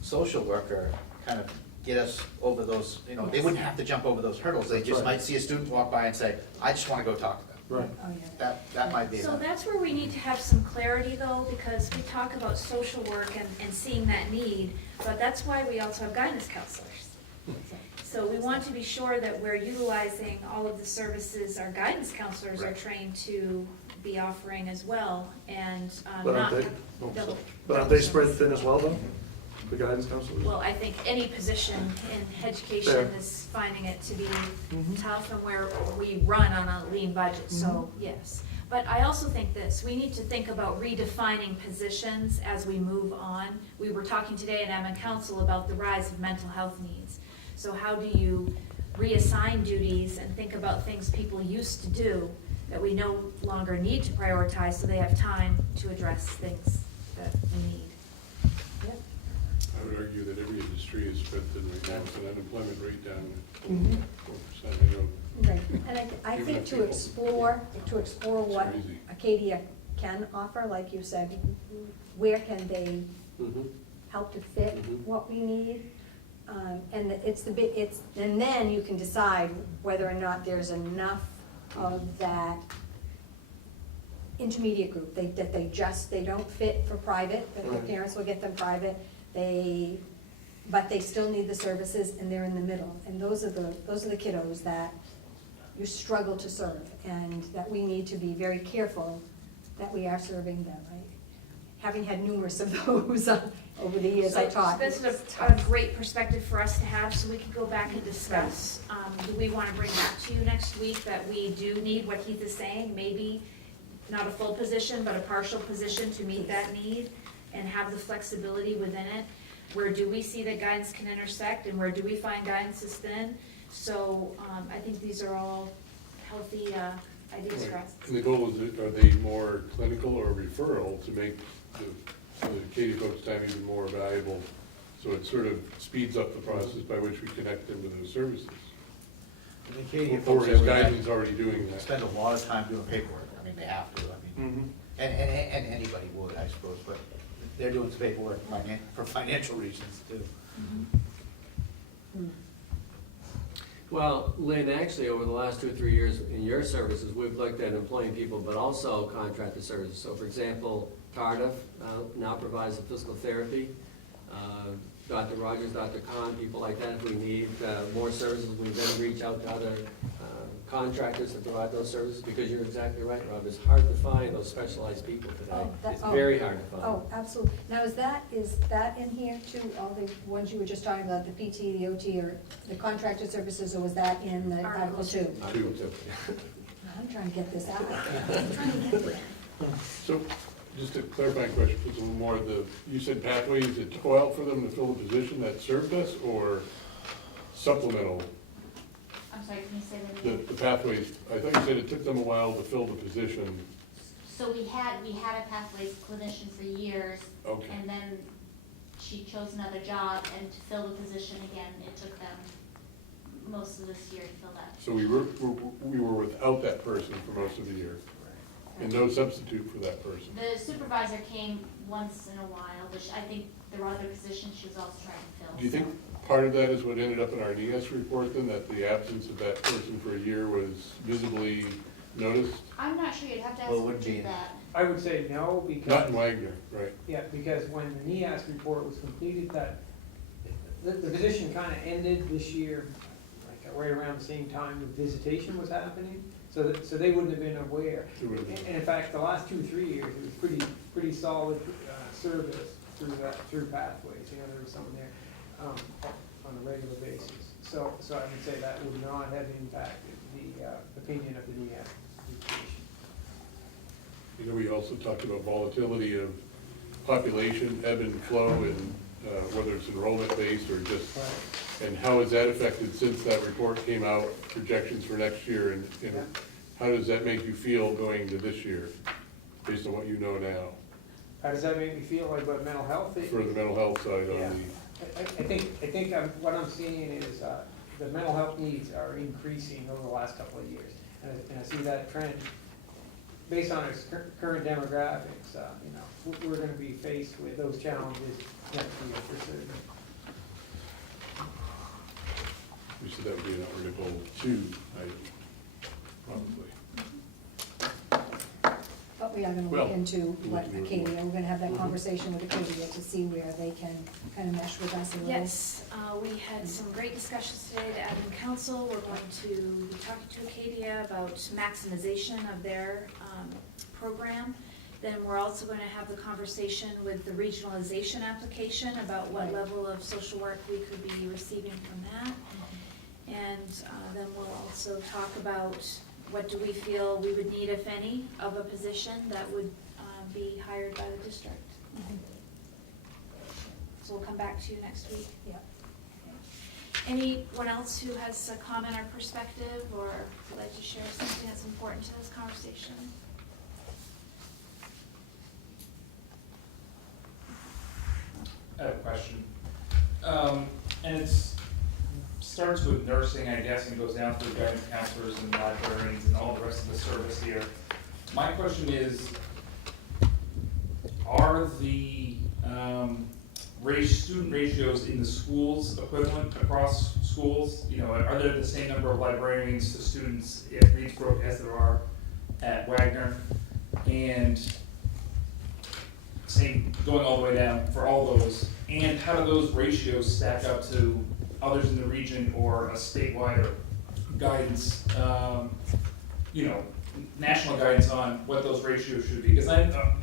social worker kind of get us over those, they wouldn't have to jump over those hurdles, they just might see a student walk by and say, I just wanna go talk to them. Right. Oh, yeah. That might be So enough. that's where we need to have some clarity though, because we talk about social work and seeing that need, but that's why we also have guidance counselors. So we want to be sure that we're utilizing all of the services our guidance counselors are trained to be offering as well, and But not aren't they, have double. but aren't they spread thin as well though? The guidance counselors? Well, I think any position in education Fair. is finding it to be tough and where we run on a lean budget, so yes. But I also think this, we need to think about redefining positions as we move on. We were talking today at Admin Council about the rise of mental health needs. So how do you reassign duties and think about things people used to do that we no longer need to prioritize so they have time to address things that we need? I would argue that every industry is strengthened right now with an unemployment rate down at 4%. I know. Right, and I Even think if to people- explore what crazy. Acadia can offer, like you said, where can they help to fit what we need? And and then you can decide whether or not there's enough of that intermediate group, that they don't fit for private, that their parents will get them private, but they still need the services and they're in the middle. And those are the kiddos that you struggle to serve, and that we need to be very careful that we are serving them, right? Having had numerous of those over the years I taught. This is a great perspective for us to have, so we can go back and discuss. Do we want to bring back to you next week that we do need what Heath is saying, maybe not a full position, but a partial position to meet that need and have the flexibility within it? Where do we see that guidance can intersect, and where do we find guidance is thin? So I think these are all healthy ideas for us. And the goal is, are they more clinical or referral to make the Katie folks' time even more valuable? So it sort of speeds up the process by which we connect them to those services. And the Acadian Or folks is every night guidance already doing that? spend a lot of time doing paperwork. I mean, they have to, I mean, and anybody would, I suppose, but they're doing some paperwork for financial reasons too. Well, Lynn, actually, over the last 2 or 3 years in your services, we've looked at employing people, but also contracted services. So for example, Cardiff now provides the physical therapy. Dr. Rogers, Dr. Khan, people like that, if we need more services, we then reach out to other contractors to provide those services, because you're exactly right, Rob, it's hard to find those specialized people today. It's very hard to find. Oh, absolutely. Now, is that in here too, all the ones you were just talking about, the PT, the OT, or the contracted services, or was that in the Article 2? Article 2. I'm trying to get this out. So, just a clarifying question, just a little more, you said pathways that took a while for them to fill the position that served us, or supplemental? I'm sorry, can you say that again? The pathways, I thought you said it took them a while to fill the position. So we had a pathways clinician for years. Okay. And then she chose another job, and to fill the position again, it took them most of this year to fill that. So we were without that person for most of the year, and no substitute for that person. The supervisor came once in a while, but I think there were other positions she was also trying to fill. Do you think part of that is what ended up in our NES report then, that the absence of that person for a year was visibly noticed? I'm not sure, you'd have to ask Well, it would be- that. I would say no, because. Not in Wagner, right? Yeah, because when the NEAS report was completed, the position kind of ended this year, like right around the same time the visitation was happening, so they wouldn't have been aware. It would have been. And in fact, the last 2, 3 years, it was pretty solid service through pathways, there was someone there on a regular basis. So I would say that would not have impacted the opinion of the NEAS visitation. We also talked about volatility of population, ebb and flow, and whether it's enrollment based or just, and how has that affected since that report came out, projections for next year, and how does that make you feel going to this year, based on what you know now? How does that make me feel like about mental health? For the mental health side Yeah. on I think what I'm seeing is the mental health needs are increasing over the last couple of years. And I see that trend based on its current demographics. We're going to be faced with those challenges next year for certain. we said that would be an Article 2 item, probably. But we are gonna Well, look into what we'll do it Acadia, more. we're gonna have that conversation with Acadia to see where they can kind of mesh with us a little. Yes, we had some great discussions today at Admin Council. We're going to be talking to Acadia about maximization of their program. Then we're also going to have the conversation with the regionalization application about what level of social work we could be receiving from that. And then we'll also talk about what do we feel we would need, if any, of a position that would be hired by the district. So we'll come back to you next week. Yeah. Anyone else who has a comment or perspective, or would like to share something that's important to this conversation? I have a question. And starts with nursing, I guess, and goes down through guidance counselors and librarians and all the rest of the service here. My question is, are the student ratios in the schools equivalent across schools? You know, are there the same number of librarians to students at Reedsbrook as there are at Wagner? And same going all the way down for all those. And how do those ratios stack up to others in the region or a statewide guidance, national guidance on what those ratios should be? Because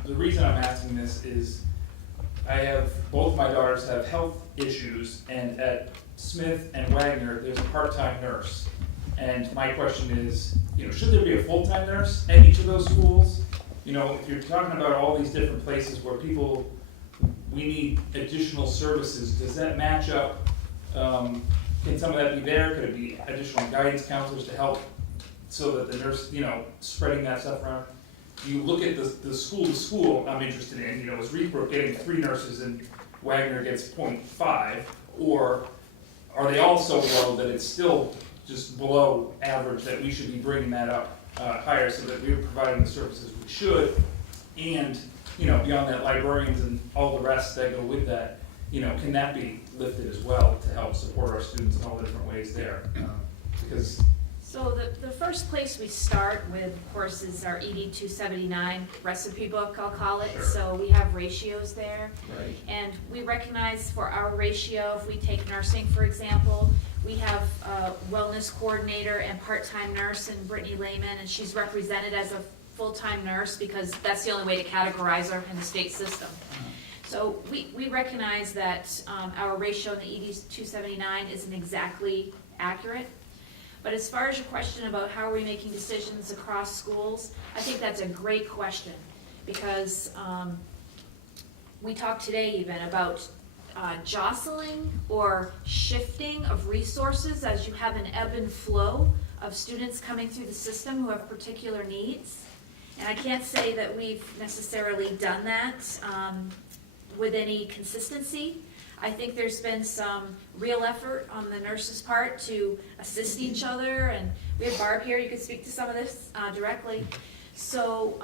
the reason I'm asking this is both my daughters have health issues, and at Smith and Wagner, there's a part-time nurse. And my question is, should there be a full-time nurse at each of those schools? If you're talking about all these different places where we need additional services, does that match up? Can some of that be there? Could it be additional guidance counselors to help so that the nurse, spreading that stuff around? You look at the school to school I'm interested in, is Reedsbrook getting 3 nurses and Wagner gets 0.5, or are they all so low that it's still just below average that we should be bringing that up higher so that we're providing the services we should, and beyond that, librarians and all the rest that go with that, can that be lifted as well to help support our students in all the different ways there? Because So the first place we start with, of course, is our ED 279 recipe book, I'll call it. Sure. So we have ratios there. Right. And we recognize for our ratio, if we take nursing, for example, we have a wellness coordinator and part-time nurse in Brittany Lehman, and she's represented as a full-time nurse because that's the only way to categorize her in the state system. So we recognize that our ratio in the ED 279 isn't exactly accurate. But as far as your question about how are we making decisions across schools, I think that's a great question, because we talked today even about jostling or shifting of resources as you have an ebb and flow of students coming through the system who have particular needs. And I can't say that we've necessarily done that with any consistency. I think there's been some real effort on the nurses' part to assist each other, and we have Barb here, you could speak to some of this directly. So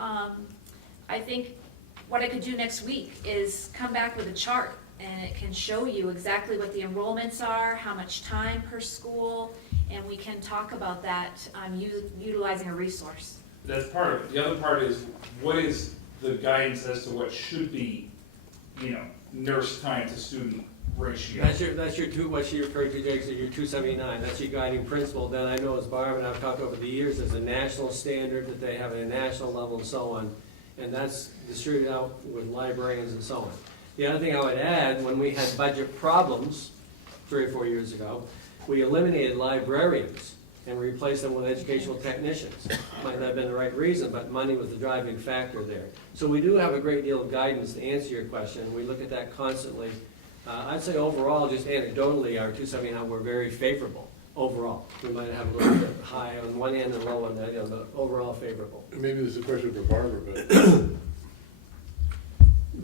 I think what I could do next week is come back with a chart, and it can show you exactly what the enrollments are, how much time per school, and we can talk about that utilizing a resource. that's part of it. The other part is, what is the guidance as to what should be, nurse time to student ratio? That's your what she referred to, Jake, so your 279, that's your guiding principle. Then I know, as Barb and I've talked over the years, there's a national standard that they have at a national level and so on, and that's distributed out with librarians and so on. The other thing I would add, when we had budget problems 3 or 4 years ago, we eliminated librarians and replaced them with educational technicians. Might not have been the right reason, but money was the driving factor there. So we do have a great deal of guidance to answer your question. We look at that constantly. I'd say overall, just anecdotally, our 279, we're very favorable overall. We might have a little bit high on one end and low on the other, but overall favorable. Maybe this is a question for Barbara, but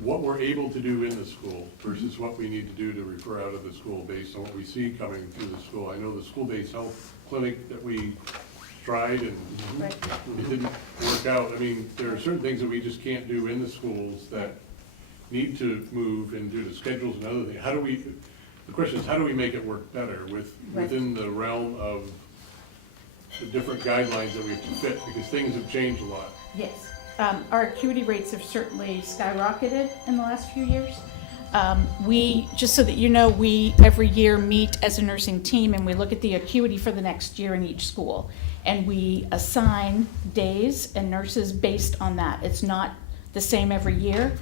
what we're able to do in the school versus what we need to do to refer out of the school based on what we see coming through the school. I know the school-based health clinic that we tried and it didn't work out. I mean, there are certain things that we just can't do in the schools that need to move and do the schedules and other things. The question is, how do we make it work better within the realm of the different guidelines that we have to fit, because things have changed a lot. Yes. Our acuity rates have certainly skyrocketed in the last few years. We, just so that you know, we every year meet as a nursing team and we look at the acuity for the next year in each school. And we assign days and nurses based on that. It's not the same every year.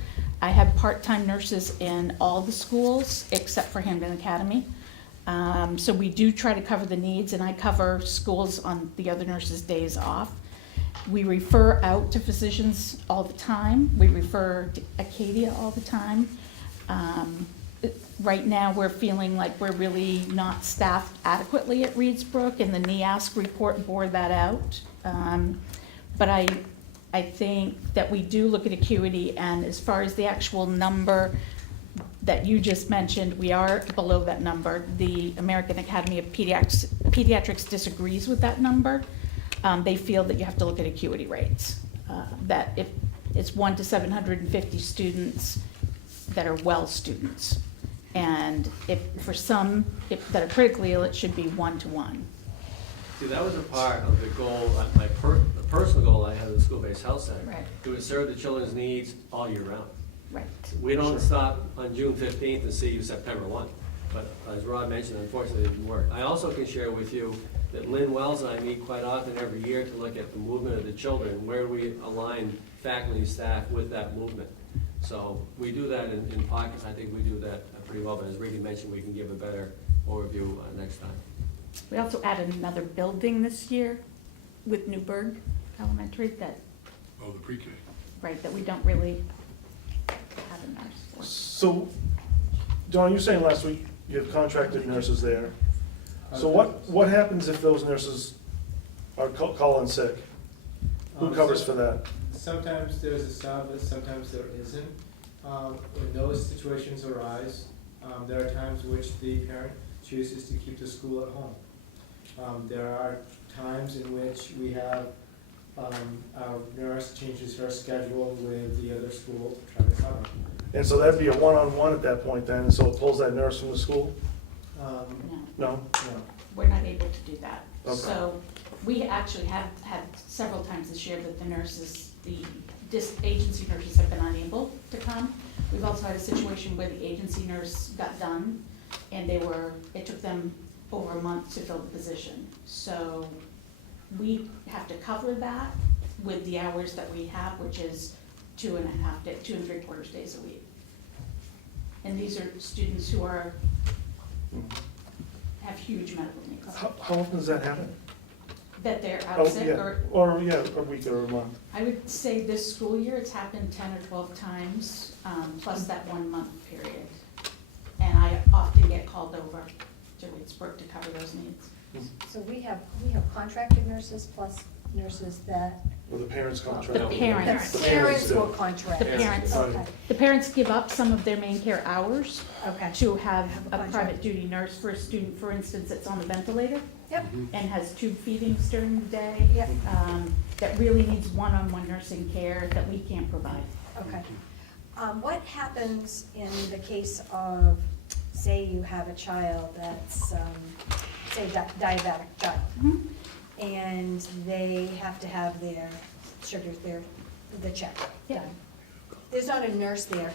I have part-time nurses in all the schools except for Hampden Academy. So we do try to cover the needs, and I cover schools on the other nurses' days off. We refer out to physicians all the time. We refer to Acadia all the time. Right now, we're feeling like we're really not staffed adequately at Reedsbrook, and the NEASC report bore that out. But I think that we do look at acuity, and as far as the actual number that you just mentioned, we are below that number. The American Academy of Pediatrics disagrees with that number. They feel that you have to look at acuity rates, that if it's 1 to 750 students that are well students. And if for some that are critically ill, it should be 1-to-1. See, that was a part of the goal, the personal goal I had at the school-based health center. Right. It would serve the children's needs all year round. Right. We don't stop on June 15th and see you September 1. But as Rod mentioned, unfortunately, it didn't work. I also can share with you that Lynn Wells and I meet quite often every year to look at the movement of the children, where we align faculty and staff with that movement. So we do that in pockets. I think we do that pretty well, but as Reedy mentioned, we can give a better overview next time. We also added another building this year with Newburgh Elementary that, Oh, the pre-K. right, that we don't really have a nurse for. So, Dawn, you were saying last week you have contracted nurses there. So what happens if those nurses are calling sick? Who covers for that? Sometimes there's a sub, but sometimes there isn't. When those situations arise, there are times which the parent chooses to keep the school at home. There are times in which we have our nurse changes her schedule with the other school to try to cover. And so that'd be a one-on-one at that point then, so it pulls that nurse from the school? No, No? No. we're not able to do that. Okay. So we actually have had several times this year that the nurses, the agency nurses have been unable to come. We've also had a situation where the agency nurse got done and it took them over a month to fill the position. So we have to cover that with the hours that we have, which is 2 3/4 days a week. And these are students who have huge medical needs, How often does that happen? that they're Oh, out sick yeah. or. Yeah, a week or a month. I would say this school year, it's happened 10 or 12 times, plus that 1 month period. And I often get called over to Reedsbrook to cover those needs. So we have contracted nurses plus nurses that. Or the parents contract? The parents. The The parents do. will contract. The parents. Okay, The parents give up some of their main care hours okay. to have a Contract. private duty nurse for a student, for instance, that's on the ventilator Yep, and has tube feedings during the day. yep, That really needs one-on-one nursing care that we can't provide. okay. What happens in the case of, say you have a child that's, say diabetic child, and they have to have their sugars, the check Yeah. done. There's not a nurse there,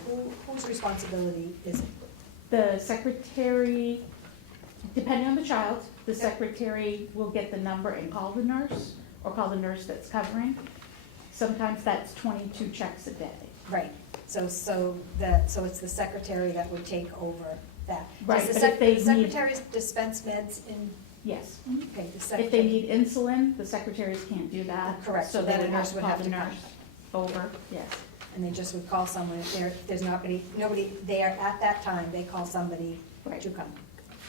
whose responsibility is it? The secretary, depending on the child, the secretary will get the number and call the nurse, or call the nurse that's covering. Sometimes that's 22 checks a day. Right, so it's the secretary that would take over that. Right, Does the but if they the secretaries dispense meds in, Yes. okay, the If secretary? they need insulin, the secretaries can't do that. Correct, So so they then would a have nurse to would call have the to come. nurse over, yes. And they just would call someone, if there's not nobody there at that time, they call somebody Right. to come.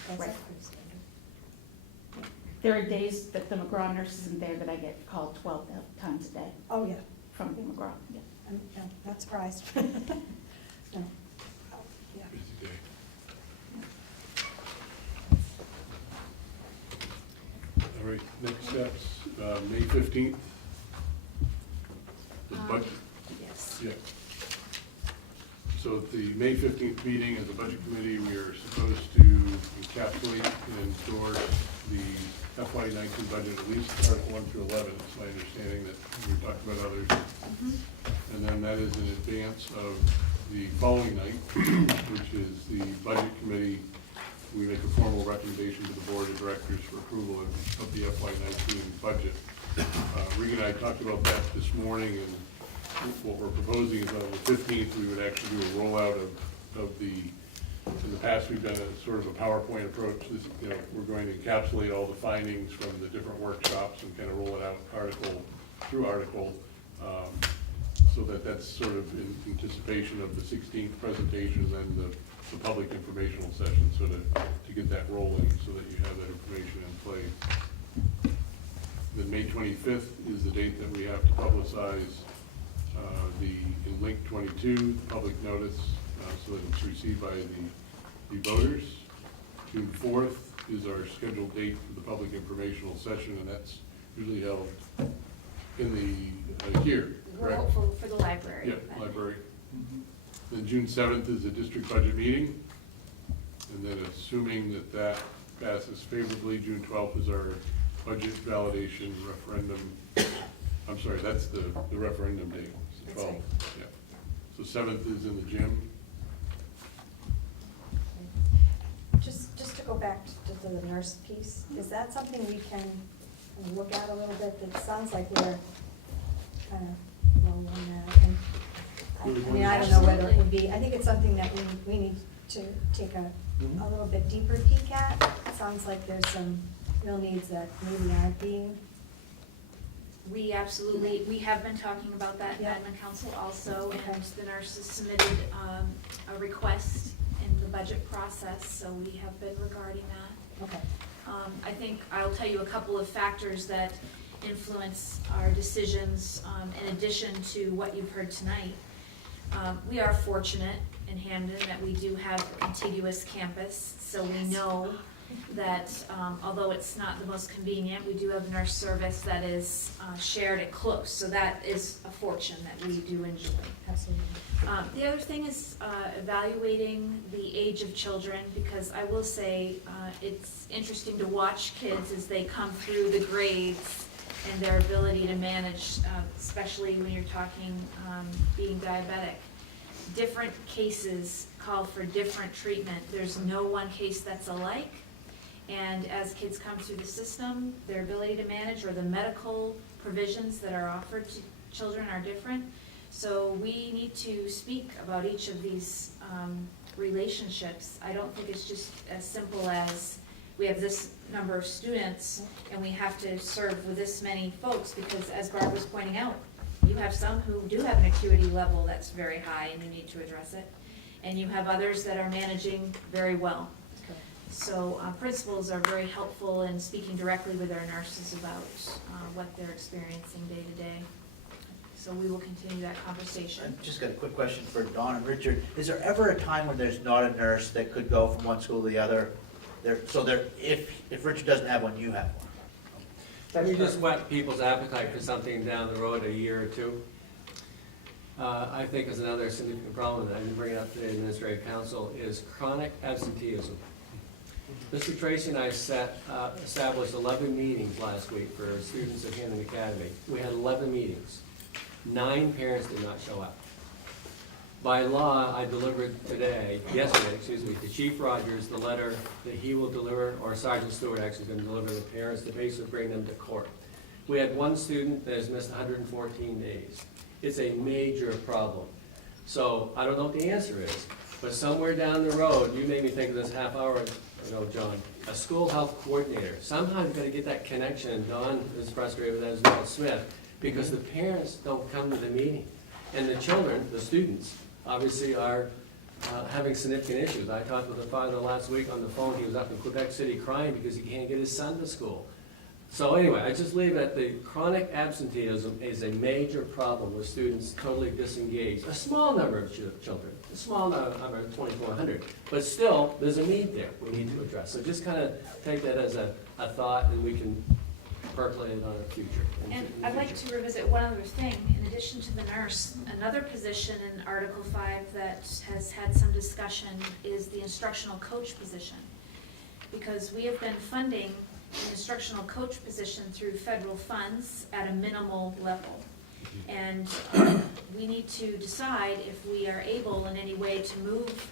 That's Right. it. There are days that the McGraw nurse isn't there that I get called 12 times a day Oh, yeah, from McGraw, yeah. I'm not surprised. No. Yeah. Busy day. All right, next steps, May 15th. The budget, Yes. yeah. So at the May 15th meeting as a budget committee, we are supposed to encapsulate and endorse the FY19 budget, at least Article 1 through 11. It's my understanding that we've talked about others. And then that is in advance of the following night, which is the budget committee. We make a formal recommendation to the board of directors for approval of the FY19 budget. Regan and I talked about that this morning, and what we're proposing is on the 15th, we would actually do a rollout of the, in the past, we've done a sort of a PowerPoint approach. This, you know, we're going to encapsulate all the findings from the different workshops and kind of roll it out article through article, so that that's sort of in anticipation of the 16th presentation and then the public informational session, so to get that rolling so that you have that information in place. Then May 25th is the date that we have to publicize in link 22, the public notice, so that it's received by the voters. June 4th is our scheduled date for the public informational session, and that's usually held in the here, We're correct? hopeful for the library. Yeah, but- library. Then June 7th is the district budget meeting. And then assuming that that passes favorably, June 12th is our budget validation referendum. I'm sorry, that's the referendum date, it's the 12th. Yeah. So 7th is in the gym. Just to go back to the nurse piece, is that something we can kind of look at a little bit? It sounds like we're kind of low on that. And I mean, I don't know whether it would be, I think it's something that we need to take a little bit deeper peek at. It sounds like there's some real needs that maybe aren't being. We absolutely, we have been talking about that in Yeah. admin council also, Okay. and the nurses submitted a request in the budget process, so we have been regarding that. Okay. I think I'll tell you a couple of factors that influence our decisions, in addition to what you've heard tonight. We are fortunate in Hampden that we do have a contiguous campus, so we know that although it's not the most convenient, we do have nurse service that is shared and close, so that is a fortune that we do enjoy. Absolutely. The other thing is evaluating the age of children, because I will say it's interesting to watch kids as they come through the grades and their ability to manage, especially when you're talking being diabetic. Different cases call for different treatment. There's no one case that's alike. And as kids come through the system, their ability to manage or the medical provisions that are offered to children are different. So we need to speak about each of these relationships. I don't think it's just as simple as we have this number of students and we have to serve with this many folks, because as Barb was pointing out, you have some who do have an acuity level that's very high and you need to address it. And you have others that are managing very well. So principals are very helpful in speaking directly with our nurses about what they're experiencing day to day. So we will continue that conversation. I've just got a quick question for Dawn and Richard. Is there ever a time when there's not a nurse that could go from one school to the other? If Richard doesn't have one, you have one? We just whet people's appetite for something down the road, a year or two. I think is another significant problem that I didn't bring up to the Administrative Council is chronic absenteeism. Mr. Tracy and I established 11 meetings last week for students at Hampden Academy. We had 11 meetings. 9 parents did not show up. By law, I delivered yesterday, to Chief Rogers, the letter that he will deliver, or Sergeant Stewart actually is going to deliver to the parents to basically bring them to court. We had one student that has missed 114 days. It's a major problem. So I don't know what the answer is, but somewhere down the road, you made me think of this half hour ago, John, a school health coordinator. Somehow you've got to get that connection, and Don is frustrated with that as well, Smith, because the parents don't come to the meeting. And the children, the students, obviously are having significant issues. I talked with the father last week on the phone. He was up in Quebec City crying because he can't get his son to school. So anyway, I just leave it at the chronic absenteeism is a major problem with students totally disengaged. A small number of children, a small number, 2,400, but still, there's a need there we need to address. So just kind of take that as a thought, and we can percolate it on our future. And I'd like to revisit one other thing. In addition to the nurse, another position in Article 5 that has had some discussion is the instructional coach position. Because we have been funding an instructional coach position through federal funds at a minimal level. And we need to decide if we are able in any way to move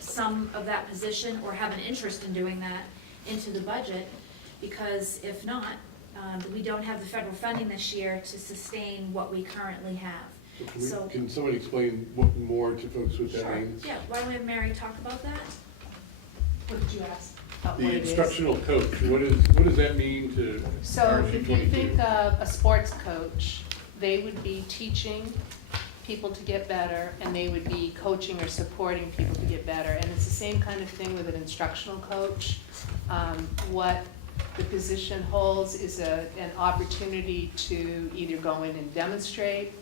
some of that position or have an interest in doing that into the budget, because if not, we don't have the federal funding this year to sustain what we currently have. So- Can someone explain what more to folks what that Sure, means? yeah, why don't we have Mary talk about that? What did you ask? What The it is? instructional coach, what does that mean to So RSU if you 22? think of a sports coach, they would be teaching people to get better, and they would be coaching or supporting people to get better. And it's the same kind of thing with an instructional coach. What the position holds is an opportunity to either go in and demonstrate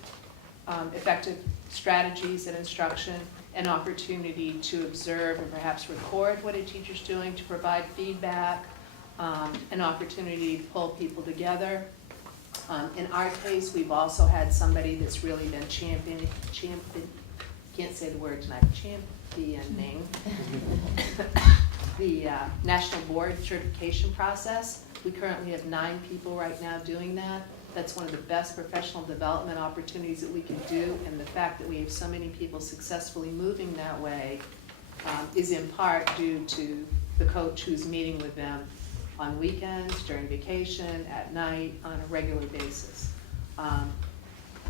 effective strategies and instruction, an opportunity to observe and perhaps record what a teacher's doing, to provide feedback, an opportunity to pull people together. In our case, we've also had somebody that's really been can't say the word tonight, championing the national board certification process. We currently have 9 people right now doing that. That's one of the best professional development opportunities that we can do, and the fact that we have so many people successfully moving that way is in part due to the coach who's meeting with them on weekends, during vacation, at night, on a regular basis.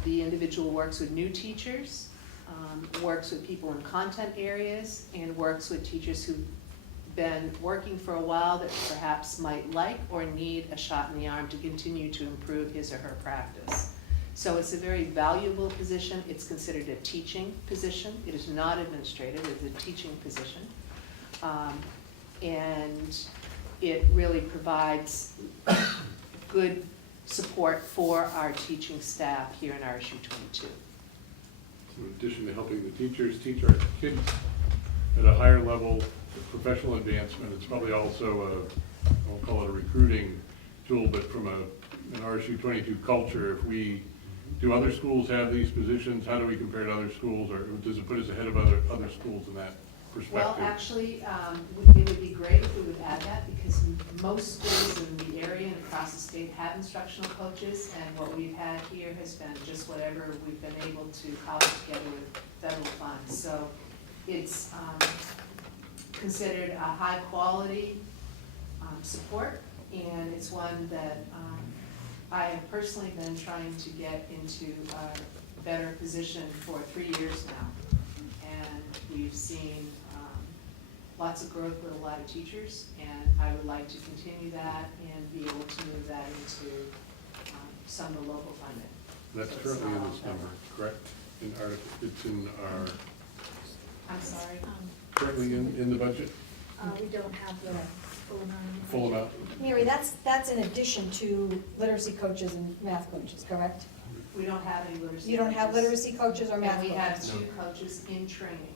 The individual works with new teachers, works with people in content areas, and works with teachers who've been working for a while that perhaps might like or need a shot in the arm to continue to improve his or her practice. So it's a very valuable position. It's considered a teaching position. It is not administrative, it's a teaching position. And it really provides good support for our teaching staff here in RSU 22. In addition to helping the teachers teach our kids at a higher level of professional advancement, it's probably also I won't call it a recruiting tool, but from an RSU 22 culture, if we, do other schools have these positions? How do we compare to other schools, or does it put us ahead of other schools in that perspective? Well, actually, it would be great if we would add that, because most schools in the area and across the state have instructional coaches, and what we've had here has been just whatever we've been able to cobble together with federal funds. So it's considered a high quality support, and it's one that I have personally been trying to get into a better position for 3 years now. And we've seen lots of growth with a lot of teachers, and I would like to continue that and be able to move that into some of the local funding. That's currently in this number, correct? It's in our, I'm sorry? currently in the budget, We don't have the full amount. full amount? Mary, that's in addition to literacy coaches and math coaches, correct? We don't have any literacy. You don't have coaches. literacy coaches or math And we coaches? have 2 coaches in training.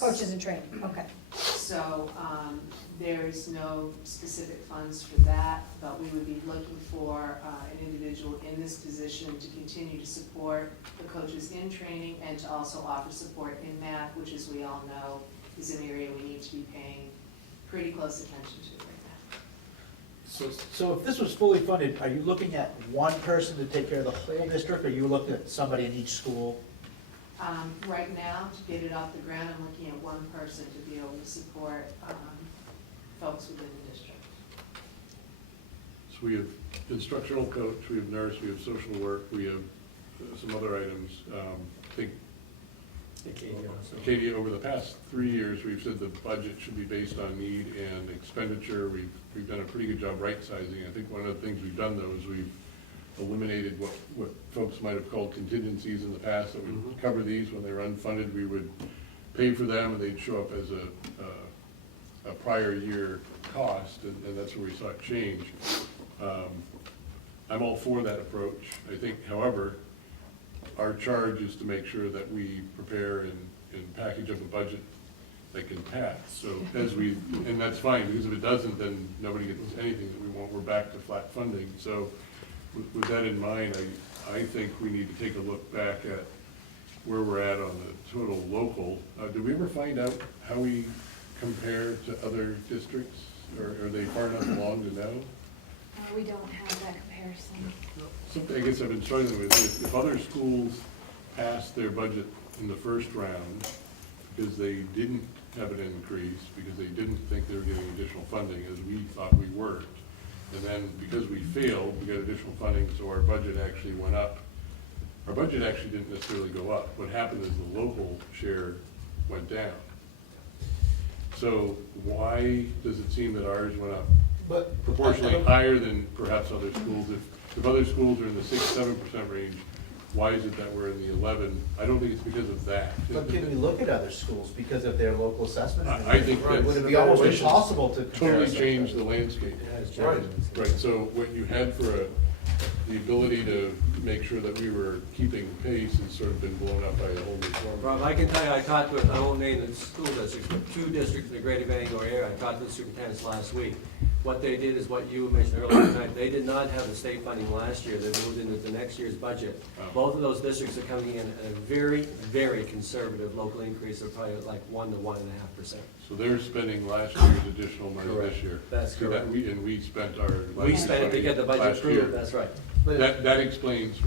Coaches in training, okay. So there's no specific funds for that, but we would be looking for an individual in this position to continue to support the coaches in training and to also offer support in math, which, as we all know, is an area we need to be paying pretty close attention to right now. So if this was fully funded, are you looking at one person to take care of the whole district, or are you looking at somebody in each school? Right now, to get it off the ground, I'm looking at one person to be able to support folks within the district. So we have instructional coach, we have nurse, we have social work, we have some other items. I think Acadia, over the past 3 years, we've said the budget should be based on need and expenditure. We've done a pretty good job right-sizing. I think one of the things we've done, though, is we've eliminated what folks might have called contingencies in the past, that would cover these when they were unfunded. We would pay for them, and they'd show up as a prior year cost, and that's where we saw it change. I'm all for that approach. I think, however, our charge is to make sure that we prepare and package up a budget that can pass. So and that's fine, because if it doesn't, then nobody gets anything that we want. We're back to flat funding. So with that in mind, I think we need to take a look back at where we're at on the total local. Did we ever find out how we compare to other districts? Or are they far enough along to know? We don't have that comparison. Something I guess I've been struggling with, if other schools passed their budget in the first round because they didn't have an increase, because they didn't think they were getting additional funding, as we thought we weren't, and then because we failed, we got additional funding, so our budget actually went up our budget actually didn't necessarily go up. What happened is the local share went down. So why does it seem that ours went up But proportionally higher than perhaps other schools? If other schools are in the 6-7% range, why is it that we're in the 11? I don't think it's because of that. But can we look at other schools because of their local assessment? I think that Would it be almost impossible to compare? totally changed the landscape. Right, so what you had for the ability to make sure that we were keeping pace has sort of been blown up by the whole new form. Rob, I can tell you, I talked with, I won't name the school districts, but 2 districts in the greater Bangor area. I talked to the superintendents last week. What they did is what you mentioned earlier tonight. They did not have the state funding last year. They moved into the next year's budget. Both of those districts are coming in at a very, very conservative local increase of probably like 1 to 1.5%. So they're spending last year's additional money Correct. this year. That's See, correct. And we spent our. We spent it to get the budget last year. approved, that's right. That explains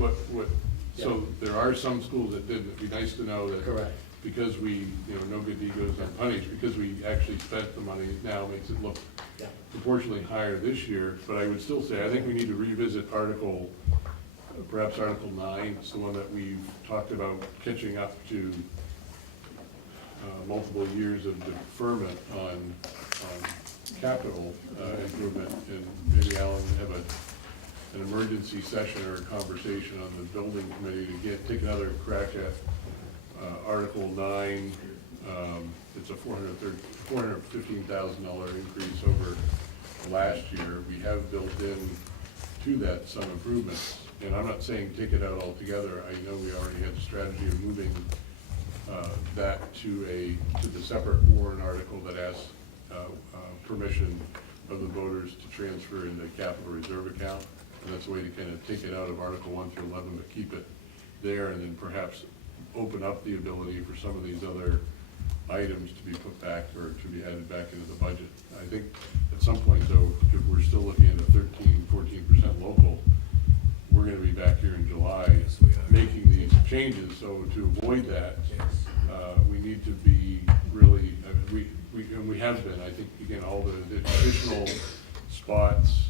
so there are some schools that didn't. It'd be nice to know that. Correct. Because we, no good deed goes unpunished, because we actually spent the money now makes it look Yeah. proportionally higher this year. But I would still say, I think we need to revisit perhaps Article 9. It's the one that we've talked about catching up to multiple years of deferment on capital improvement. And maybe Alan have an emergency session or a conversation on the building committee to take another crack at Article 9. It's a $415,000 increase over last year. We have built in to that some improvements. And I'm not saying take it out altogether. I know we already had a strategy of moving that to the separate warrant article that asks permission of the voters to transfer in the capital reserve account. And that's a way to kind of take it out of Article 1 through 11, but keep it there, and then perhaps open up the ability for some of these other items to be put back or to be added back into the budget. I think at some point, though, if we're still looking at a 13-14% local, we're gonna be back here in July making these changes. So to avoid that, we need to be really, and we have been, I think, again, all the additional spots,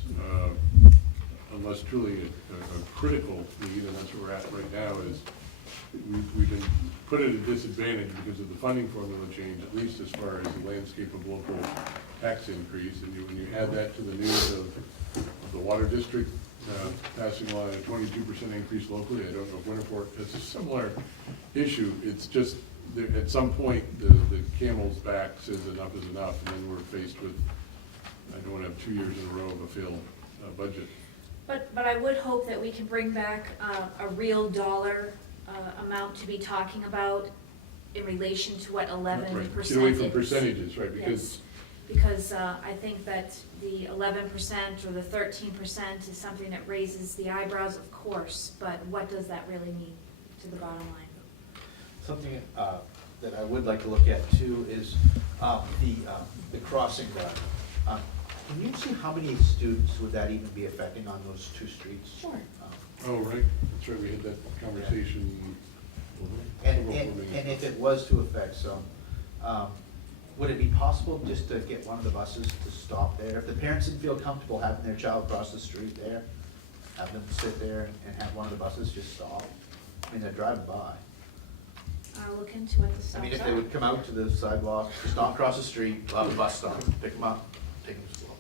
unless truly a critical need, and that's where we're at right now, is we've been put at a disadvantage because of the funding formula change, at least as far as the landscape of local tax increase. And when you add that to the news of the water district passing along a 22% increase locally, I don't know if Winterport, it's a similar issue. It's just, at some point, the camel's back says enough is enough, and then we're faced with, I don't want to have 2 years in a row of a failed budget. But I would hope that we can bring back a real dollar amount to be talking about in relation to what 11% is. Get away from percentages, right, because. Yes. Because I think that the 11% or the 13% is something that raises the eyebrows, of course, but what does that really mean to the bottom line? Something that I would like to look at too is the crossing guard. Can you see how many students would that even be affecting on those 2 streets? Sure. Oh, right, that's right, we had that conversation. And if it was to affect some, would it be possible just to get one of the buses to stop there? If the parents didn't feel comfortable having their child cross the street there, have them sit there and have one of the buses just stop? I mean, they're driving by. I'll look into what the I stops mean, if are. they would come out to the sidewalk, stop across the street, we'll have the bus stop, pick them up, take them to school.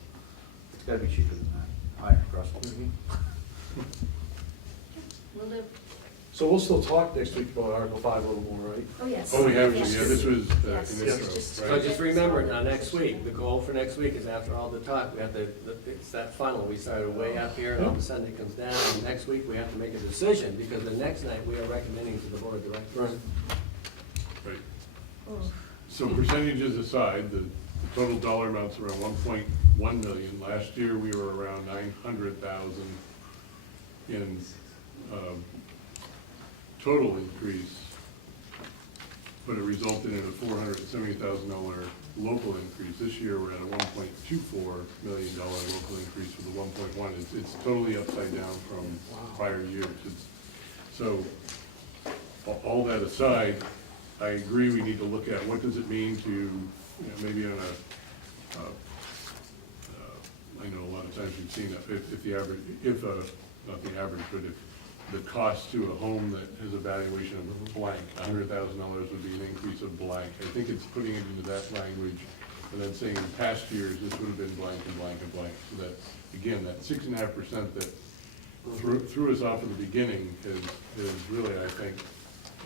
It's gotta be cheaper than that, higher across the street. Will do. So we'll still talk next week about Article 5 a little more, right? Oh, yes. Oh, we have, Yes. yeah, this was Yes. an intro, Just- right? So just remember, now next week, the goal for next week is after all the talk, we have to, it's that funnel. We started way up here, and all of a sudden it comes down, and next week we have to make a decision, because the next night we are recommending to the board of directors. Right. Oh. So percentages aside, the total dollar amount's around 1.1 million. Last year, we were around 900,000 in total increase, but it resulted in a $470,000 local increase. This year, we're at a $1.24 million local increase with a 1.1. It's totally upside down from prior years. So all that aside, I agree we need to look at what does it mean to, maybe on a, I know a lot of times we've seen that if the average, not the average, but if the cost to a home that has a valuation of blank, $100,000 would be an increase of blank. I think it's putting it into that language, and then saying in past years, this would have been blank and blank and blank. So that, again, that 6.5% that threw us off at the beginning has really, I think,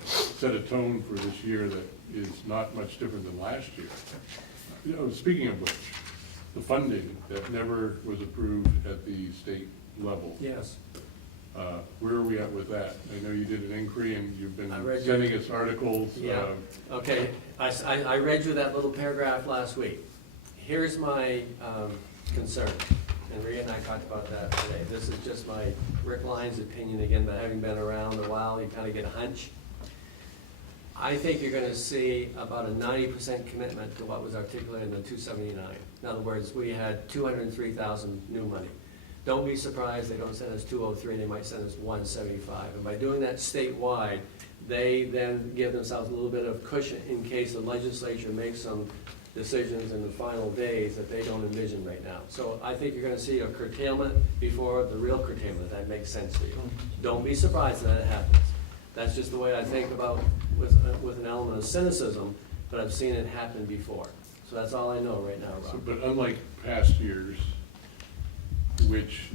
set a tone for this year that is not much different than last year. You know, speaking of which, the funding that never was approved at the state level. Yes. Where are we at with that? I know you did an inquiry and you've been I read sending us articles. Yeah, okay, I read you that little paragraph last week. Here's my concern, and Rhea and I talked about that today. This is just my Rick Lyons opinion again, but having been around a while, you kind of get a hunch. I think you're gonna see about a 90% commitment to what was articulated in the 279. In other words, we had 203,000 new money. Don't be surprised they don't send us 203, they might send us 175. And by doing that statewide, they then give themselves a little bit of cushion in case the legislature makes some decisions in the final days that they don't envision right now. So I think you're gonna see a curtailment before the real curtailment, if that makes sense to you. Don't be surprised that it happens. That's just the way I think about with an element of cynicism, but I've seen it happen before. So that's all I know right now, Rob. So, but unlike past years, which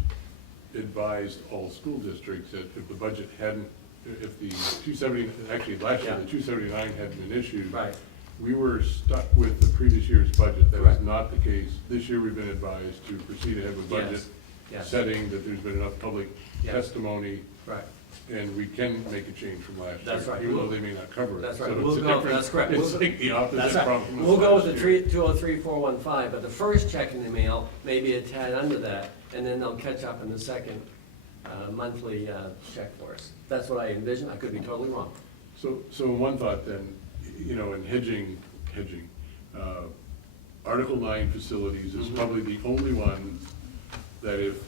advised all school districts that if the budget hadn't, if the 270, actually last year, the 279 hadn't been issued, right, we were stuck with the previous year's budget. That Correct. is not the case. This year, we've been advised to proceed ahead with budget, Yes. setting that there's been enough public testimony, Right. and we can make a change from last year. That's right. Even though they may not cover it. That's right. So We'll it's a go, different- that's correct. It's We'll- like the opposite That's right. problem. We'll go with the last year. 203,415, but the first check in the mail may be a tad under that, and then they'll catch up in the second monthly check for us. That's what I envision. I could be totally wrong. So one thought then, you know, in hedging, Article 9 facilities is probably the only one that if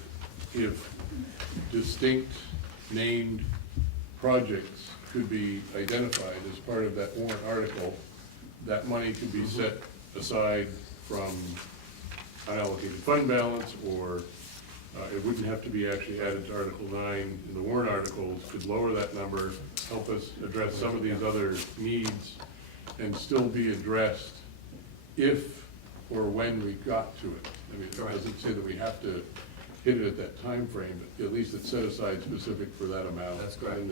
distinct named projects could be identified as part of that warrant article, that money could be set aside from unallocated fund balance, or it wouldn't have to be actually added to Article 9 in the warrant articles, could lower that number, help us address some of these other needs, and still be addressed if or when we got to it. I mean, it doesn't say that we have to hit it at that time frame, but at least it's set aside specific for that amount. That's correct. And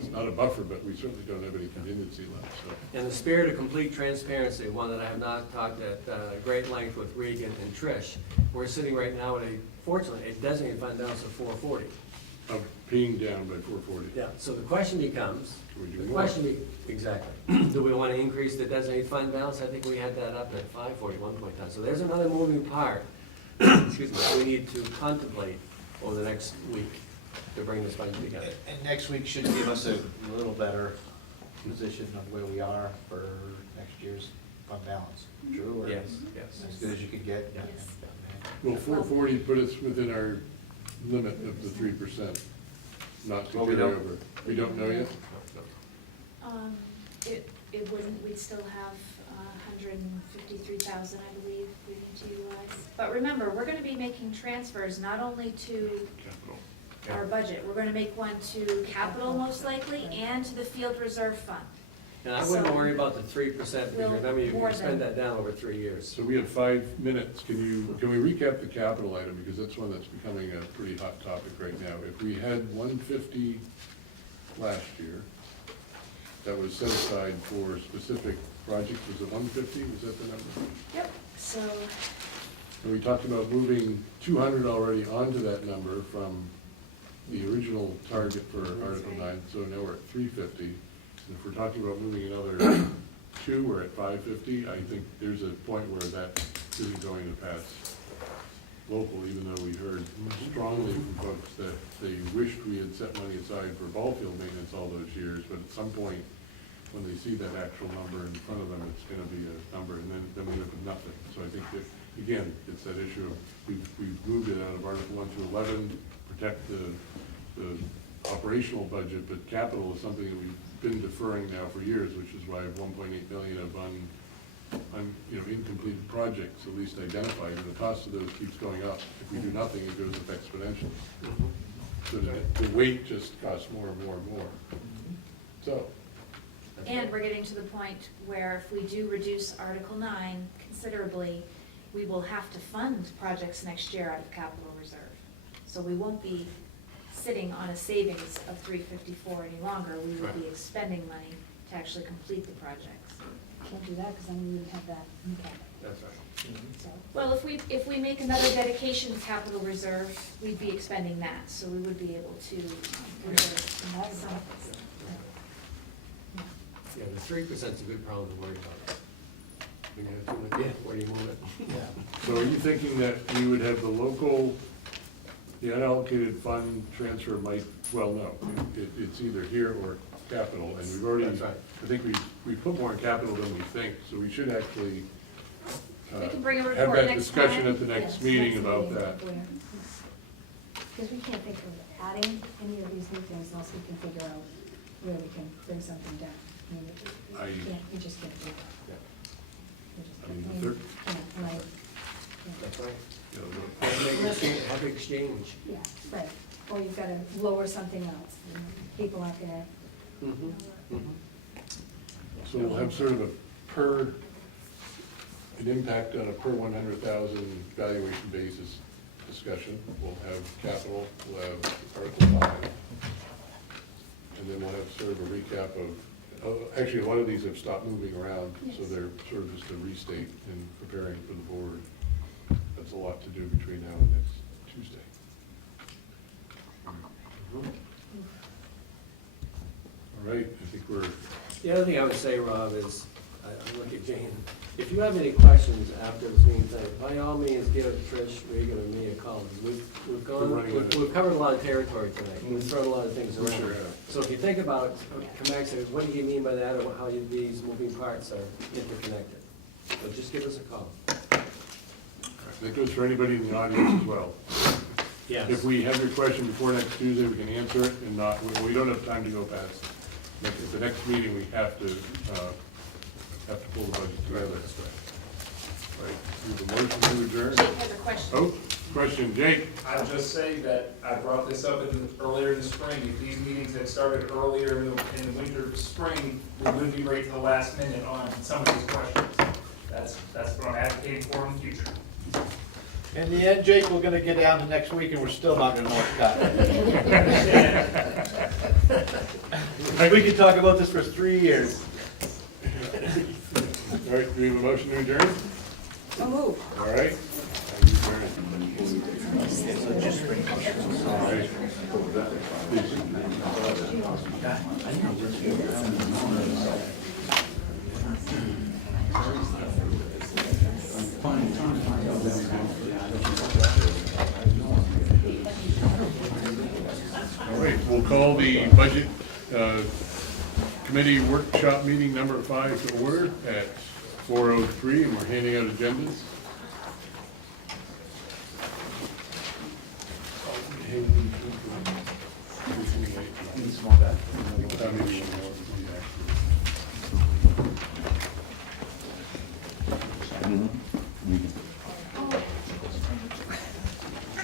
it's not a buffer, but we certainly don't have any contingency left, so. In the spirit of complete transparency, one that I have not talked at great length with Regan and Trish, we're sitting right now at fortunately, a designated fund balance of 440. Of paying down by 440. Yeah, so the question becomes, Can we do more? exactly, do we want to increase the designated fund balance? I think we had that up at 540 one point in time. So there's another moving part, excuse me, that we need to contemplate over the next week to bring this budget together. And next week should give us a little better position of where we are for next year's fund balance. True? Or Yes. as good as you could get? Yes. Will 440 put us within our limit of the 3%, not to Well, we carry don't- over? We don't know yet? It wouldn't, we'd still have 153,000, I believe, we need to utilize. But remember, we're gonna be making transfers not only to Capital. our budget, we're gonna make one to capital most likely, and to the field reserve fund. And I wouldn't So- worry about the 3%, because We'll remember, you more can spend than- that down over 3 years. So we have 5 minutes. Can we recap the capital item, because that's one that's becoming a pretty hot topic right now. If we had 150 last year, that was set aside for specific projects, was it 150? Was that the number? Yep. So, And we talked about moving 200 already onto that number from the original target for Article 9, so now we're at 350. And if we're talking about moving another 2, we're at 550. I think there's a point where that isn't going to pass local, even though we heard strongly from folks that they wished we had set money aside for ball field maintenance all those years, but at some point, when they see that actual number in front of them, it's gonna be a number, and then we have nothing. So I think that, again, it's that issue of, we've moved it out of Article 1 to 11, protect the operational budget, but capital is something that we've been deferring now for years, which is why I have 1.8 million of incompleted projects, at least identified, and the cost of those keeps going up. If we do nothing, it goes up exponentially. So the weight just costs more and more and more. So, And we're getting to the point where if we do reduce Article 9 considerably, we will have to fund projects next year out of capital reserve. So we won't be sitting on a savings of 354 any longer. We will be expending money to actually complete the projects. Can't do that, because then we wouldn't have that in capital. that's right. So, Well, if we make another dedication capital reserve, we'd be expending that, so we would be able to reserve and that's some. Yeah, the 3%'s a good problem to worry about. When you have too much, where do you move it? So are you thinking that we would have the local, the unallocated fund transfer might, well, no, it's either here or capital, and we've already, That's right. I think we put more in capital than we think, so we should actually We can bring a have report that next discussion time. at the next yes, meeting about that. Because we can't think of adding any of these new things unless we can figure out where we can bring something down. I mean, you just can't do that. Yeah. You just I can't. mean, the I mean, third- and I- yeah. That's right. You know, Have exchange. Yeah, right, or you've got to lower something else, you know, people aren't gonna, So we'll have sort of an impact on a per 100,000 valuation basis discussion. We'll have capital, we'll have Article 5, and then we'll have sort of a recap of, actually, a lot of these have stopped moving around, so they're sort of just a restate in preparing for the board. That's a lot to do between now and next Tuesday. All right, I think we're, The other thing I would say, Rob, is, I look at Jane, if you have any questions after this meeting tonight, by all means, give Trish, Regan, or me a call. We've covered a lot of territory tonight, we've thrown a lot of things we around. sure have. So if you think about, come back and say, what do you mean by that, or how these moving parts are interconnected? So just give us a call. That goes for anybody in the audience as well. Yes. If we have your question before next Tuesday, we can answer it, and not, we don't have time to go past. At the next meeting, we have to pull the budget together. That's right. We have a motion to adjourn. Jake has a question. Oh, question, Jake. I'll just say that I brought this up earlier in the spring. If these meetings had started earlier in the winter, spring, we would be right to the last minute on some of these questions. That's what I'm advocating for in the future. In the end, Jake, we're gonna get down to next week and we're still not gonna know what to cut. We could talk about this for 3 years. All right, do we have a motion to adjourn? so move. All right. All right. All right, we'll call the budget committee workshop meeting number 5 to order at 4:03, and we're handing out agendas.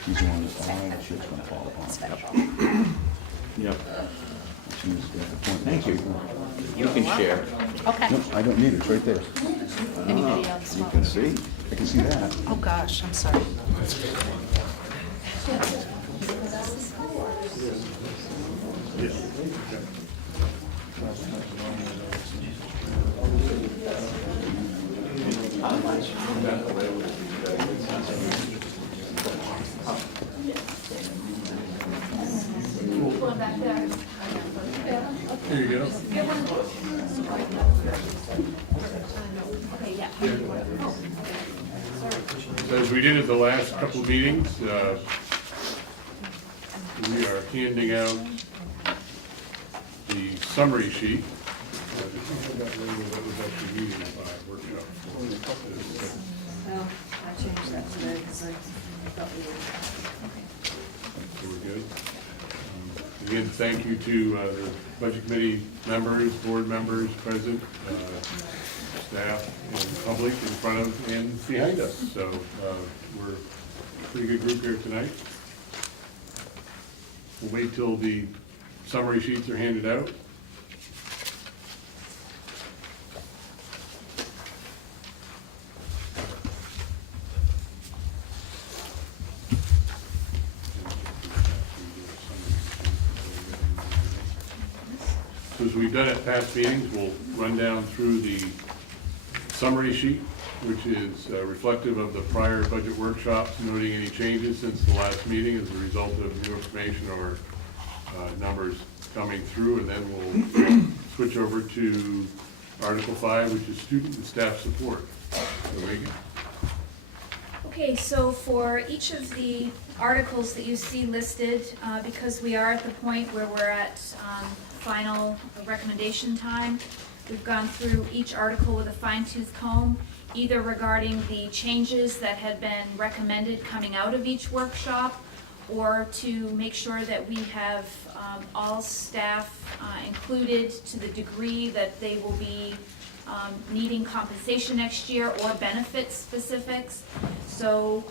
She's on the side, she's gonna fall apart. Yep. Thank you. You can share. Okay. No, I don't need it, it's right there. Anybody else You want? can see, I can see that. Oh, gosh, I'm sorry. Here you go. So as we did at the last couple of meetings, we are handing out the summary sheet. That was actually meeting 5 workshop. Well, I changed that today because I thought we were. So we're good. Again, thank you to the budget committee members, board members present, staff, and public in front of and behind us. So we're a pretty good group here tonight. We'll wait till the summary sheets are handed out. So as we've done at past meetings, we'll run down through the summary sheet, which is reflective of the prior budget workshops, noting any changes since the last meeting as a result of new information or numbers coming through, and then we'll switch over to Article 5, which is student and staff support. So Megan? Okay, so for each of the articles that you see listed, because we are at the point where we're at final recommendation time, we've gone through each article with a fine-tooth comb, either regarding the changes that had been recommended coming out of each workshop, or to make sure that we have all staff included to the degree that they will be needing compensation next year or benefit specifics. So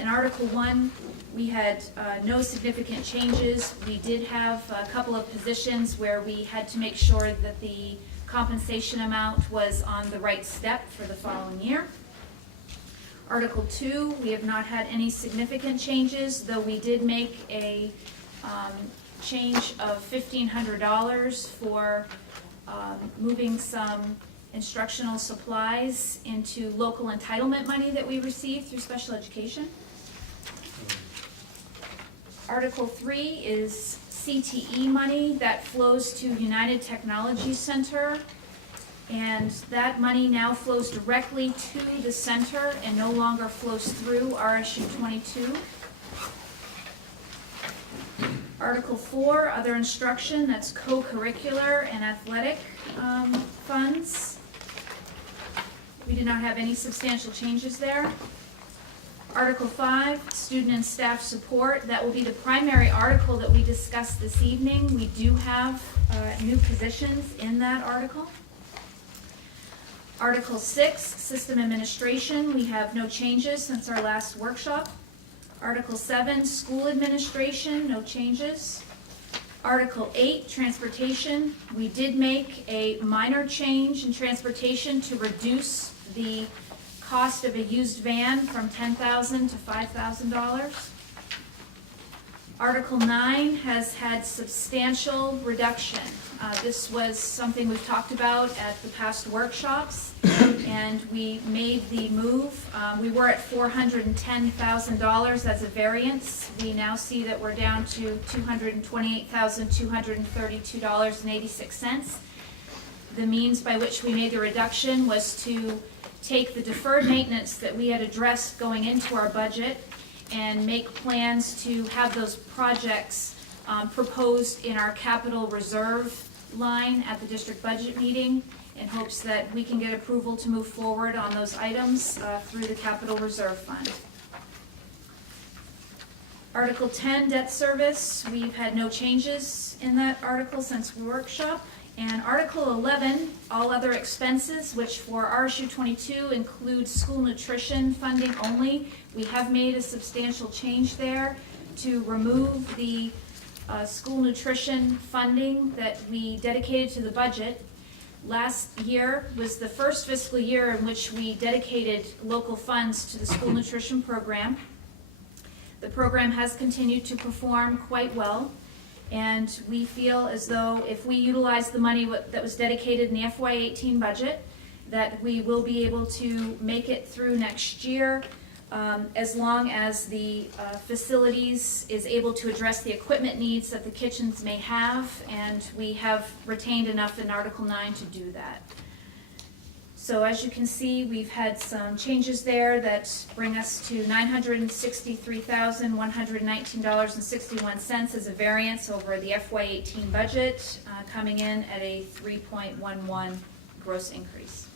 in Article 1, we had no significant changes. We did have a couple of positions where we had to make sure that the compensation amount was on the right step for the following year. Article 2, we have not had any significant changes, though we did make a change of $1,500 for moving some instructional supplies into local entitlement money that we receive through special education. Article 3 is CTE money that flows to United Technology Center, and that money now flows directly to the center and no longer flows through RSU 22. Article 4, other instruction, that's co-curricular and athletic funds. We did not have any substantial changes there. Article 5, student and staff support. That will be the primary article that we discussed this evening. We do have new positions in that article. Article 6, system administration. We have no changes since our last workshop. Article 7, school administration, no changes. Article 8, transportation. We did make a minor change in transportation to reduce the cost of a used van from $10,000 to $5,000. Article 9 has had substantial reduction. This was something we've talked about at the past workshops, and we made the move. We were at $410,000 as a variance. We now see that we're down to $228,232.86. The means by which we made the reduction was to take the deferred maintenance that we had addressed going into our budget and make plans to have those projects proposed in our capital reserve line at the district budget meeting, in hopes that we can get approval to move forward on those items through the capital reserve fund. Article 10, debt service. We've had no changes in that article since workshop. And Article 11, all other expenses, which for RSU 22 includes school nutrition funding only. We have made a substantial change there to remove the school nutrition funding that we dedicated to the budget. Last year was the first fiscal year in which we dedicated local funds to the school nutrition program. The program has continued to perform quite well. And we feel as though if we utilize the money that was dedicated in the FY18 budget, that we will be able to make it through next year, as long as the facilities is able to address the equipment needs that the kitchens may have, and we have retained enough in Article 9 to do that. So as you can see, we've had some changes there that bring us to $963,119.61 as a variance over the FY18 budget, coming in at a 3.11 gross increase.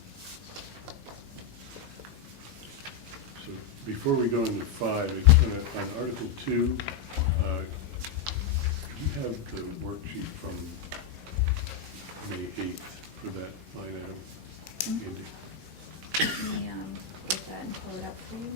So before we go into 5, it's gonna, on Article 2, you have the worksheet from May 8th for that line item. Andy. Let me get that and pull it up for you.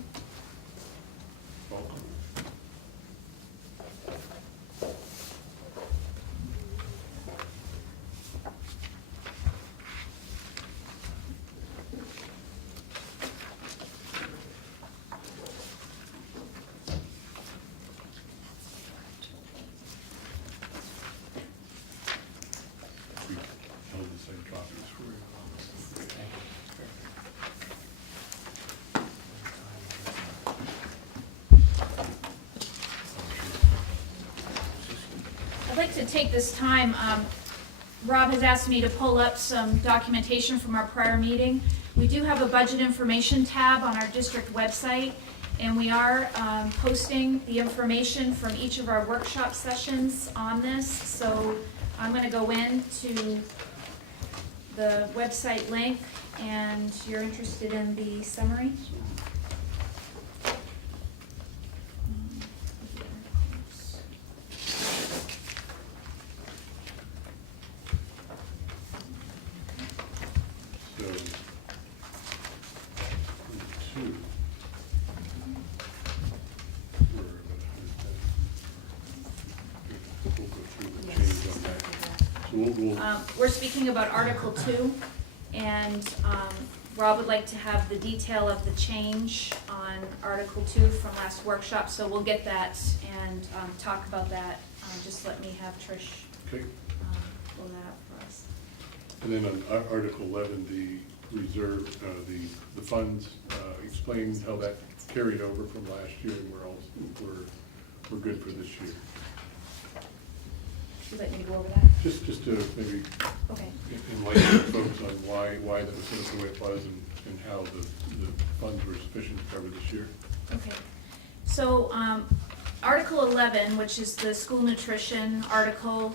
I'd like to take this time, Rob has asked me to pull up some documentation from our prior meeting. We do have a budget information tab on our district website, and we are posting the information from each of our workshop sessions on this. So I'm gonna go into the website link, and you're interested in the summary? So, two. We're about 110. We'll go through the change on that. So we'll We're speaking about Article 2, and Rob would like to have the detail of the change on Article 2 from last workshop, so we'll get that and talk about that. Just let me have Trish okay. pull that up for us. And then on Article 11, the reserve, the funds, explain how that carried over from last year, and we're good for this year. Would you like me to go over that? Just to maybe Okay. enlighten folks on why that was set up the way it was, and how the funds were sufficient to cover this year. Okay. So, Article 11, which is the school nutrition article,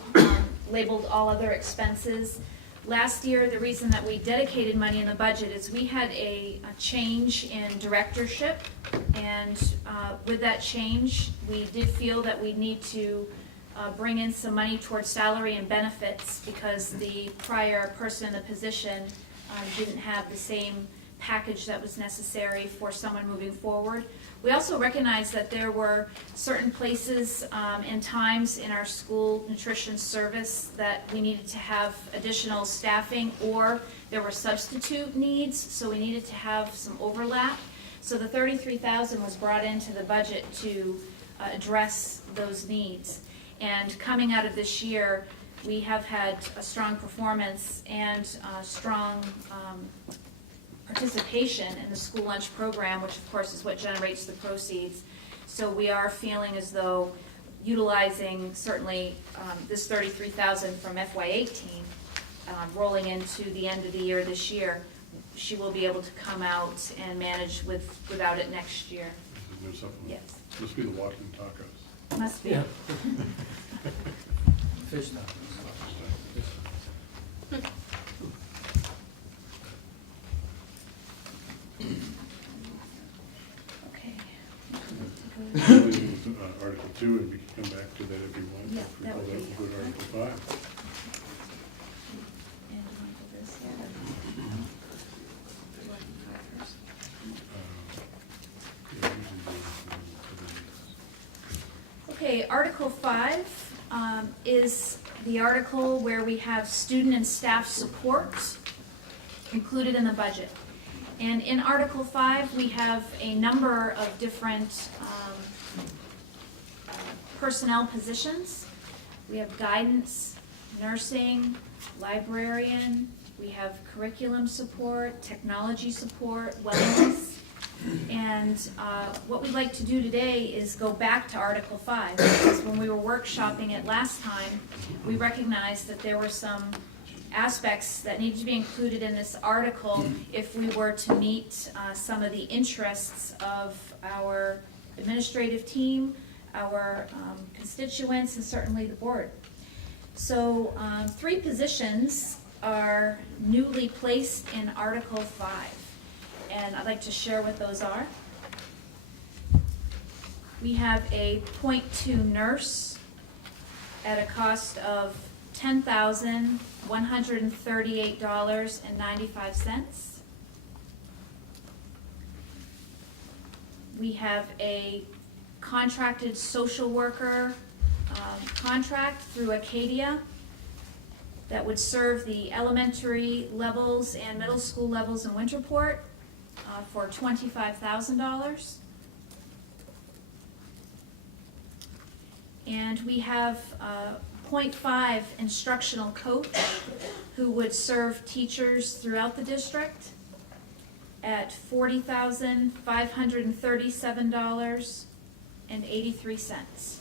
labeled all other expenses. Last year, the reason that we dedicated money in the budget is we had a change in directorship, and with that change, we did feel that we need to bring in some money towards salary and benefits, because the prior person in the position didn't have the same package that was necessary for someone moving forward. We also recognized that there were certain places and times in our school nutrition service that we needed to have additional staffing, or there were substitute needs, so we needed to have some overlap. So the $33,000 was brought into the budget to address those needs. And coming out of this year, we have had a strong performance and strong participation in the school lunch program, which of course is what generates the proceeds. So we are feeling as though utilizing certainly this $33,000 from FY18, rolling into the end of the year this year, she will be able to come out and manage without it next year. No supplement. Yes. Must be the walking tacos. Must be. Yeah. Fish tacos. Okay. Article 2, and we can come back to that if you want. Yeah, If we that call would be- Go to Article 5. And Michael, this, yeah. Yeah, usually do Okay, Article 5 is the article where we have student and staff support included in the budget. And in Article 5, we have a number of different personnel positions. We have guidance, nursing, librarian, we have curriculum support, technology support, wellness. And what we'd like to do today is go back to Article 5, because when we were workshopping it last time, we recognized that there were some aspects that needed to be included in this article if we were to meet some of the interests of our administrative team, our constituents, and certainly the board. So 3 positions are newly placed in Article 5. And I'd like to share what those are. We have a .2 nurse at a cost of $10,138.95. We have a contracted social worker contract through Acadia that would serve the elementary levels and middle school levels in Winterport for $25,000. And we have .5 instructional coach who would serve teachers throughout the district at $40,537.83.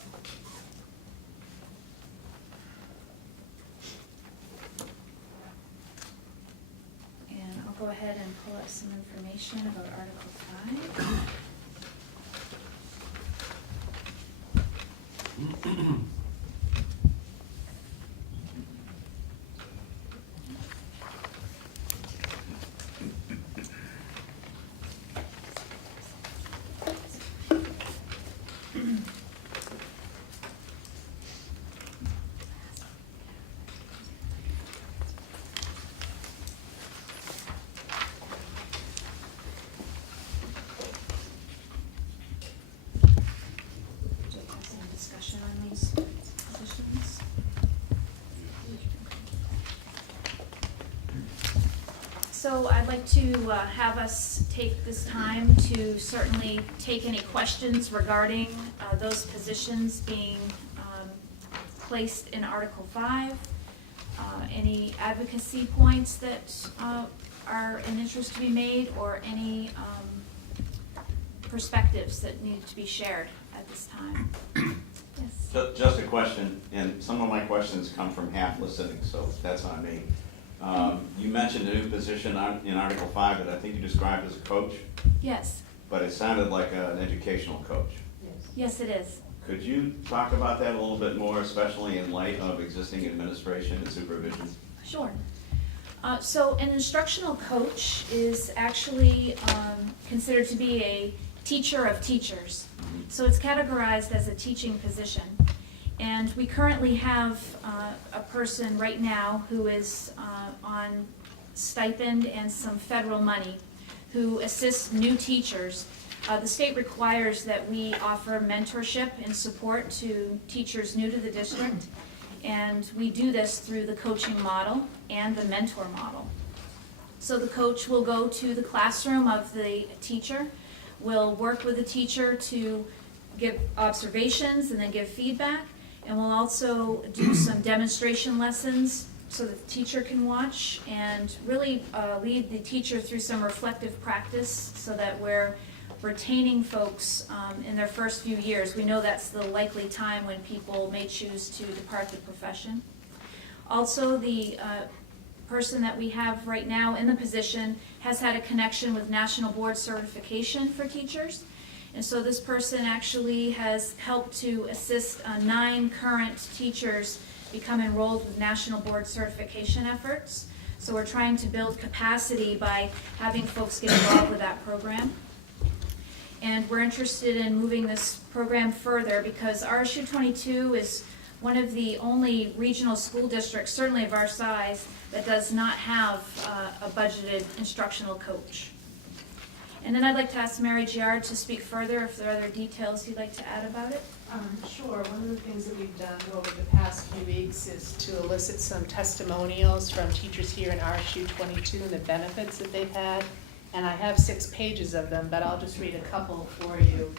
ahead and pull up some information about Article 5. Discussion on these positions. So I'd like to have us take this time to certainly take any questions regarding those positions being placed in Article 5. Any advocacy points that are an interest to be made, or any perspectives that need to be shared at this time. Yes. Just a question, and some of my questions come from half listening, so that's on me. You mentioned a new position in Article 5 that I think you described as a coach, Yes. but it sounded like an educational coach. Yes, it is. Could you talk about that a little bit more, especially in light of existing administration and supervision? Sure. So an instructional coach is actually considered to be a teacher of teachers. So it's categorized as a teaching position. And we currently have a person right now who is on stipend and some federal money who assists new teachers. The state requires that we offer mentorship and support to teachers new to the district. And we do this through the coaching model and the mentor model. So the coach will go to the classroom of the teacher, will work with the teacher to give observations and then give feedback, and we'll also do some demonstration lessons so that the teacher can watch and really lead the teacher through some reflective practice so that we're retaining folks in their first few years. We know that's the likely time when people may choose to depart the profession. Also, the person that we have right now in the position has had a connection with National Board Certification for teachers. And so this person actually has helped to assist 9 current teachers become enrolled with National Board Certification efforts. So we're trying to build capacity by having folks get involved with that program. And we're interested in moving this program further because RSU 22 is one of the only regional school districts, certainly of our size, that does not have a budgeted instructional coach. And then I'd like to ask Mary Giard to speak further if there are other details you'd like to add about it. Sure. One of the things that we've done over the past few weeks is to elicit some testimonials from teachers here in RSU 22 and the benefits that they've had. And I have 6 pages of them, but I'll just read a couple for you.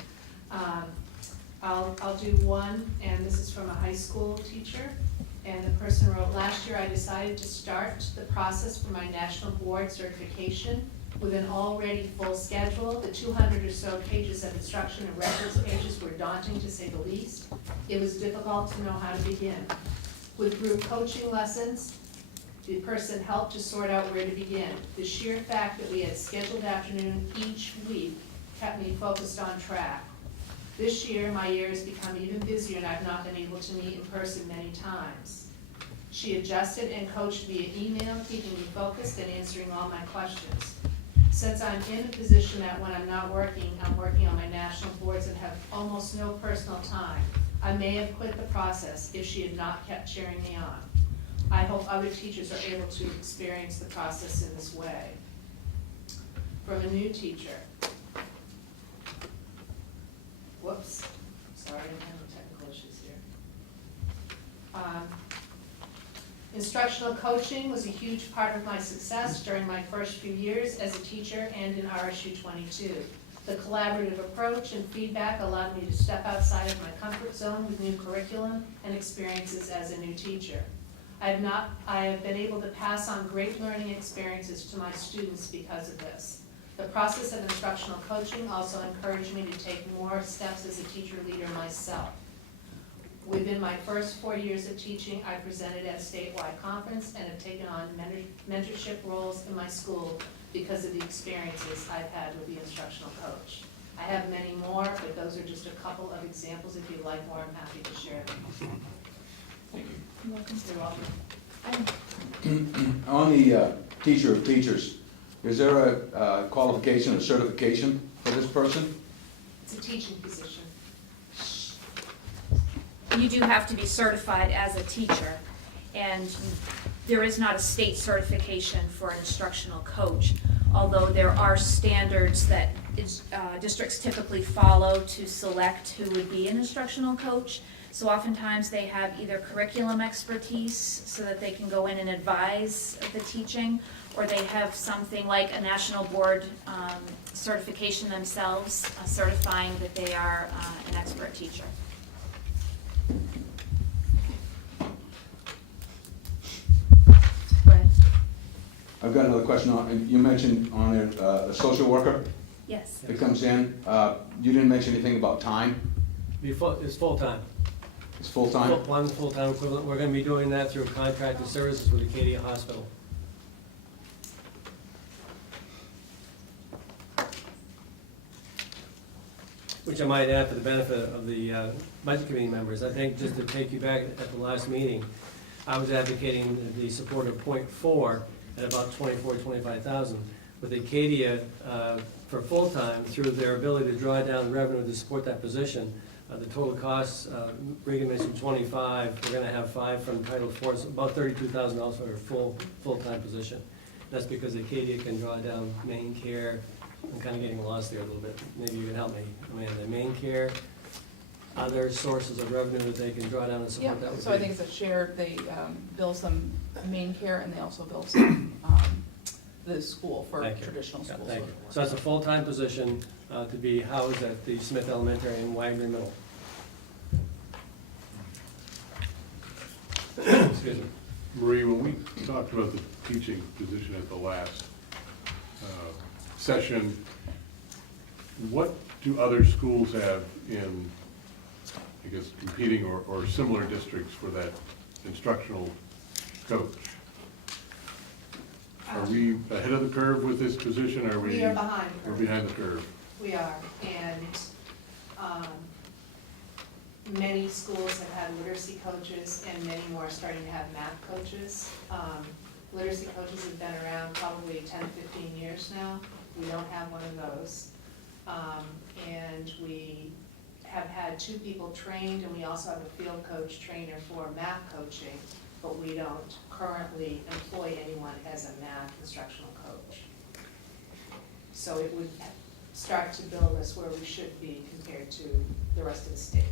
I'll do one, and this is from a high school teacher. And the person wrote, last year I decided to start the process for my national board certification with an already full schedule. The 200 or so pages of instruction and reference pages were daunting to say the least. It was difficult to know how to begin. With group coaching lessons, the person helped to sort out where to begin. The sheer fact that we had scheduled afternoon each week kept me focused on track. This year, my year has become even busier and I've not been able to meet in person many times. She adjusted and coached via email, keeping me focused and answering all my questions. Since I'm in a position that when I'm not working, I'm working on my national boards and have almost no personal time, I may have quit the process if she had not kept cheering me on. I hope other teachers are able to experience the process in this way. From a new teacher. Whoops, sorry, I'm having technical issues here. Instructional coaching was a huge part of my success during my first few years as a teacher and in RSU 22. The collaborative approach and feedback allowed me to step outside of my comfort zone with new curriculum and experiences as a new teacher. I have been able to pass on great learning experiences to my students because of this. The process of instructional coaching also encouraged me to take more steps as a teacher leader myself. Within my first 4 years of teaching, I presented at a statewide conference and have taken on mentorship roles in my school because of the experiences I've had with the instructional coach. I have many more, but those are just a couple of examples. If you'd like more, I'm happy to share them. Thank you. You're welcome. On the teacher of teachers, is there a qualification or certification for this person? It's a teaching position. You do have to be certified as a teacher, and there is not a state certification for an instructional coach, although there are standards that districts typically follow to select who would be an instructional coach. So oftentimes they have either curriculum expertise so that they can go in and advise the teaching, or they have something like a national board certification themselves, certifying that they are an expert teacher. Go ahead. I've got another question on, you mentioned on it, a social worker Yes. that comes in. You didn't mention anything about time. It's full-time. It's full-time? One full-time equivalent. We're gonna be doing that through contracted services with Acadia Hospital. Which I might add for the benefit of the budget committee members. I think just to take you back at the last meeting, I was advocating the support of .4 at about 25,000. With Acadia for full-time, through their ability to draw down revenue to support that position, the total costs, Regan mentioned 25, we're gonna have 5 from Title IV, so about $32,000 for a full-time position. That's because Acadia can draw down main care. I'm kind of getting lost there a little bit. Maybe you can help me, Amanda. Main care, other sources of revenue that they can draw down and support that would be. So I think it's a shared, they bill some main care and they also bill some, the school for Thank you. traditional Yeah, schools. thank you. So that's a full-time position to be housed at the Smith Elementary and Wagner Middle. Excuse me. Marie, when we talked about the teaching position at the last session, what do other schools have in, I guess, competing or similar districts for that instructional coach? Are we ahead of the curve with this position? Are we? We are behind the curve. We're behind the curve. We are, and many schools have had literacy coaches, and many more are starting to have math coaches. Literacy coaches have been around probably 10, 15 years now. We don't have one of those. And we have had 2 people trained, and we also have a field coach trainer for math coaching, but we don't currently employ anyone as a math instructional coach. So it would start to build us where we should be compared to the rest of the state.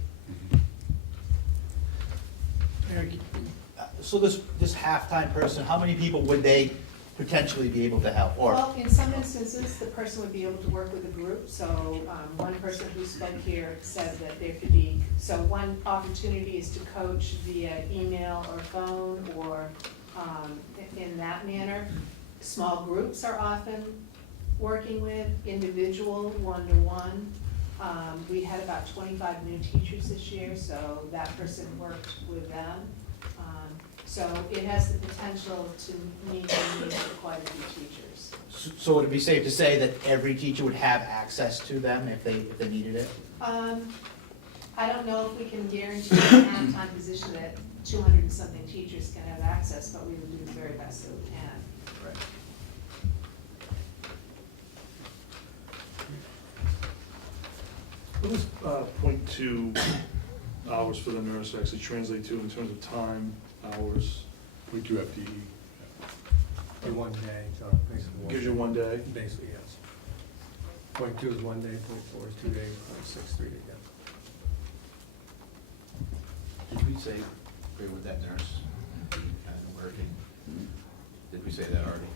Eric, so this halftime person, how many people would they potentially be able to help? Or Well, in some instances, the person would be able to work with a group, so one person who spoke here said that there could be, so one opportunity is to coach via email or phone or in that manner. Small groups are often working with, individual, one-to-one. We had about 25 new teachers this year, so that person worked with them. So it has the potential to meet the needs of quite a few teachers. so would it be safe to say that every teacher would have access to them if they needed it? I don't know if we can guarantee in a half-time position that 200 and something teachers can have access, but we would do the very best that we can. Right. What does .2 hours for the nurse actually translate to in terms of time, hours? .2 FTE. For 1 day, so basically. Gives you 1 day? Basically, yes. .2 is 1 day, .4 is 2 days, .6, 3 days, yeah. Did we say, agree with that nurse? Kind of working? Did we say that already?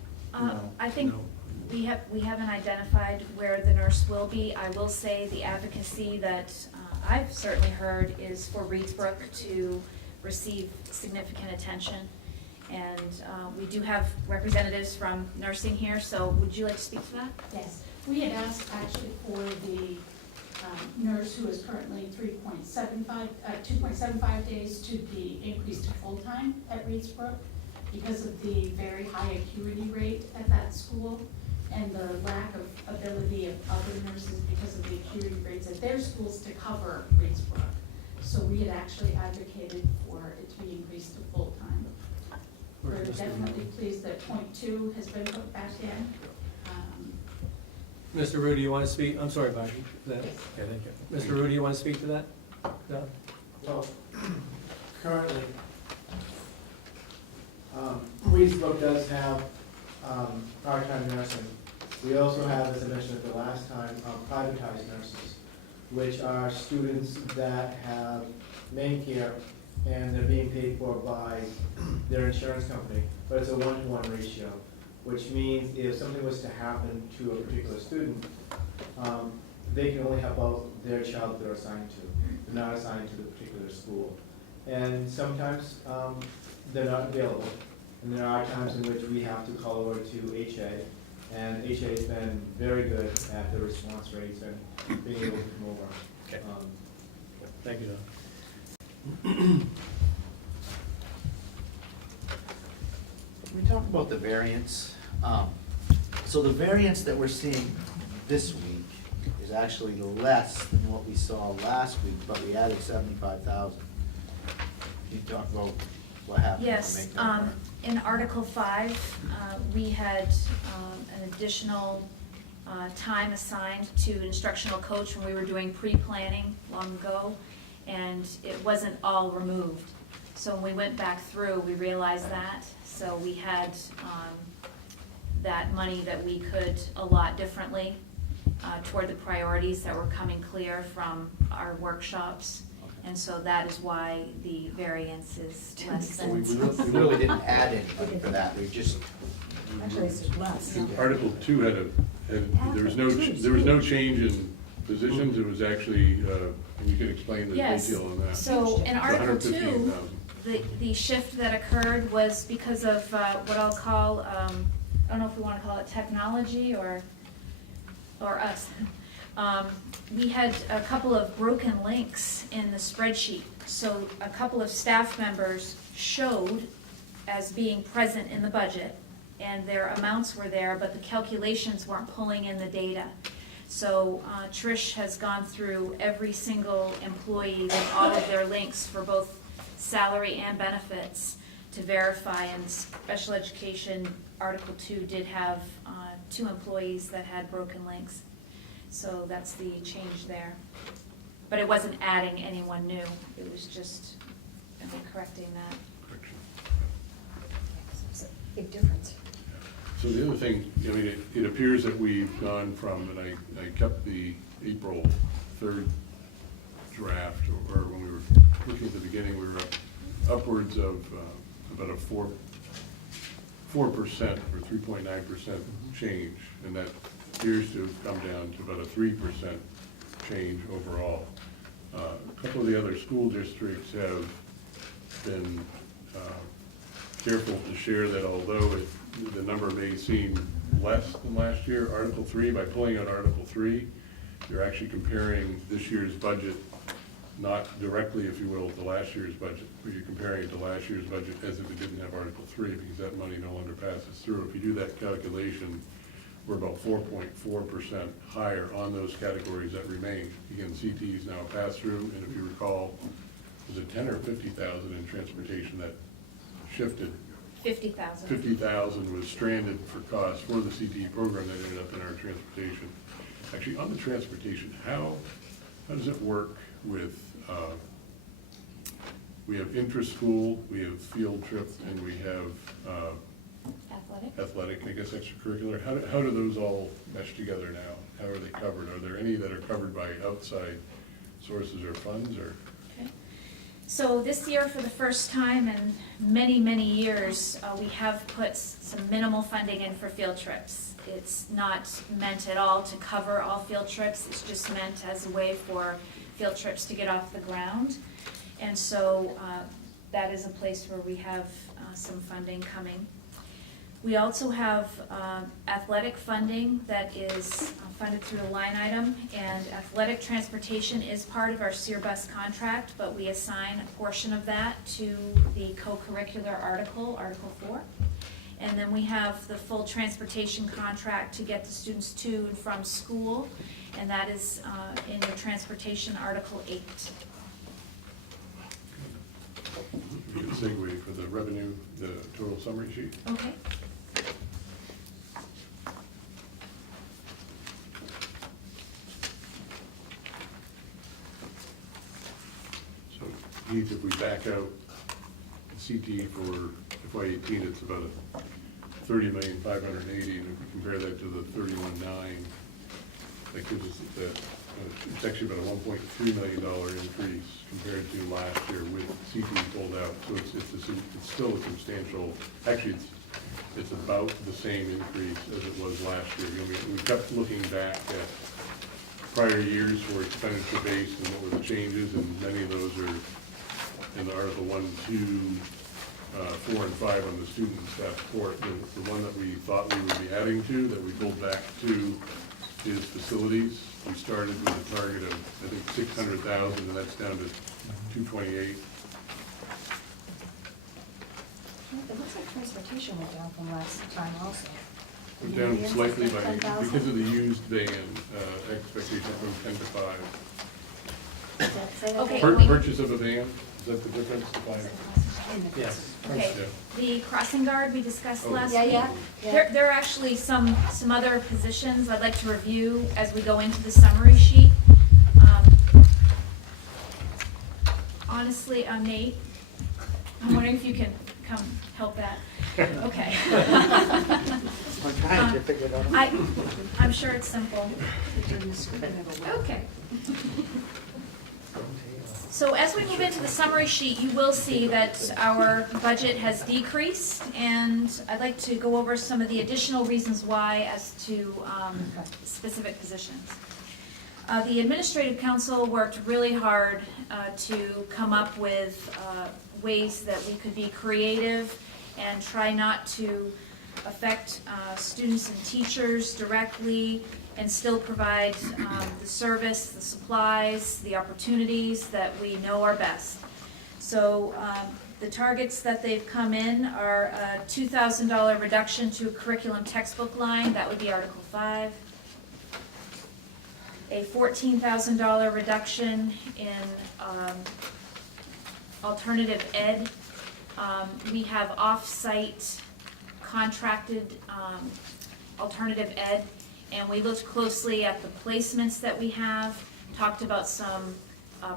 I think we haven't identified where the nurse will be. I will say the advocacy that I've certainly heard is for Reedsbrook to receive significant attention. And we do have representatives from nursing here, so would you like to speak to that? Yes, we had asked actually for the nurse who is currently 2.75 days to be increased to full-time at Reedsbrook because of the very high acuity rate at that school and the lack of ability of other nurses because of the acuity rates at their schools to cover Reedsbrook. So we had actually advocated for it to be increased to full-time. We're definitely pleased that .2 has been put back in. Mr. Rudy, you want to speak? I'm sorry, Bobby. Okay, thank you. Mr. Rudy, you want to speak to that? No? Well, currently, Reedsbrook does have part-time nursing. We also have, as I mentioned at the last time, privatized nurses, which are students that have main care and they're being paid for by their insurance company, but it's a 1-to-1 ratio, which means if something was to happen to a particular student, they can only help out their child that they're assigned to. They're not assigned to the particular school. And sometimes they're not available, and there are times in which we have to call over to HA, and HA has been very good at the response rates and being able to come over. Okay. Thank you, Don. We talked about the variance. So the variance that we're seeing this week is actually less than what we saw last week, but we added 75,000. Can you talk about what happened to Yes, make that work? in Article 5, we had an additional time assigned to an instructional coach when we were doing pre-planning long ago, and it wasn't all removed. So when we went back through, we realized that. So we had that money that we could allot differently toward the priorities that were coming clear from our workshops. And so that is why the variance is less So we than. really didn't add anything for that, we just. Actually, it's less. Article 2 there was no change in positions, it was actually, you can explain the Yes, detail on that. so in The Article 2, 115,000. the shift that occurred was because of what I'll call, I don't know if we want to call it technology or us. We had a couple of broken links in the spreadsheet. So a couple of staff members showed as being present in the budget, and their amounts were there, but the calculations weren't pulling in the data. So Trish has gone through every single employee and all of their links for both salary and benefits to verify, and special education, Article 2 did have 2 employees that had broken links. So that's the change there. But it wasn't adding anyone new, it was just correcting that. It's a big difference. So the other thing, I mean, it appears that we've gone from, and I kept the April 3rd draft, or when we were looking at the beginning, we were upwards of about a 4% or 3.9% change, and that appears to have come down to about a 3% change overall. A couple of the other school districts have been careful to share that although the number may seem less than last year, Article 3, by pulling out Article 3, you're actually comparing this year's budget, not directly, if you will, to last year's budget, but you're comparing it to last year's budget as if it didn't have Article 3, because that money no longer passes through. If you do that calculation, we're about 4.4% higher on those categories that remain. Again, CT is now a pass-through, and if you recall, was it 10 or 50,000 in transportation that shifted? 50,000. 50,000 was stranded for cost for the CTE program that ended up in our transportation. Actually, on the transportation, how does it work with, we have intra-school, we have field trip, and we have athletic, I guess extracurricular. How do those all mesh together now? How are they covered? Are there any that are covered by outside sources or funds, or? Okay. So this year, for the first time in many, many years, we have put some minimal funding in for field trips. It's not meant at all to cover all field trips. It's just meant as a way for field trips to get off the ground. And so that is a place where we have some funding coming. We also have athletic funding that is funded through a line item, and athletic transportation is part of our SEER bus contract, but we assign a portion of that to the co-curricular article, Article 4. And then we have the full transportation contract to get the students to and from school, and that is in your transportation, Article 8. We can segue for the revenue, the total summary sheet. Okay. So, Heath, if we back out CT for FY18, it's about a 30,580,000, and if we compare that to the 31,900,000, that gives us that, it's actually about a $1.3 million increase compared to last year with CT pulled out. So it's still a substantial, actually it's about the same increase as it was last year. You know, we kept looking back at prior years for expenditure based and what were the changes, and many of those are in the Article 1, 2, 4, and 5 on the student and staff support. The one that we thought we would be adding to, that we pulled back to, is facilities. We started with a target of, I think, 600,000, and that's down to 228. It looks like transportation went down from last time also. Went down slightly by, 10,000? because of the used van expectation from 10 to 5. Okay. Purchase of a van, is that the difference? The 5? Yes. Okay, Yeah. the crossing guard we discussed last week. Yeah. There are actually some other positions I'd like to review as we go into the summary sheet. Honestly, Nate, I'm wondering if you can come help that. Okay. I'm trying to figure it out. I'm sure it's simple. Okay. So as we move into the summary sheet, you will see that our budget has decreased, and I'd like to go over some of the additional reasons why as to specific positions. The Administrative Council worked really hard to come up with ways that we could be creative and try not to affect students and teachers directly, and still provide the service, the supplies, the opportunities that we know are best. So the targets that they've come in are a $2,000 reduction to a curriculum textbook line, that would be Article 5. A $14,000 reduction in alternative ed. We have off-site contracted alternative ed, and we looked closely at the placements that we have, talked about some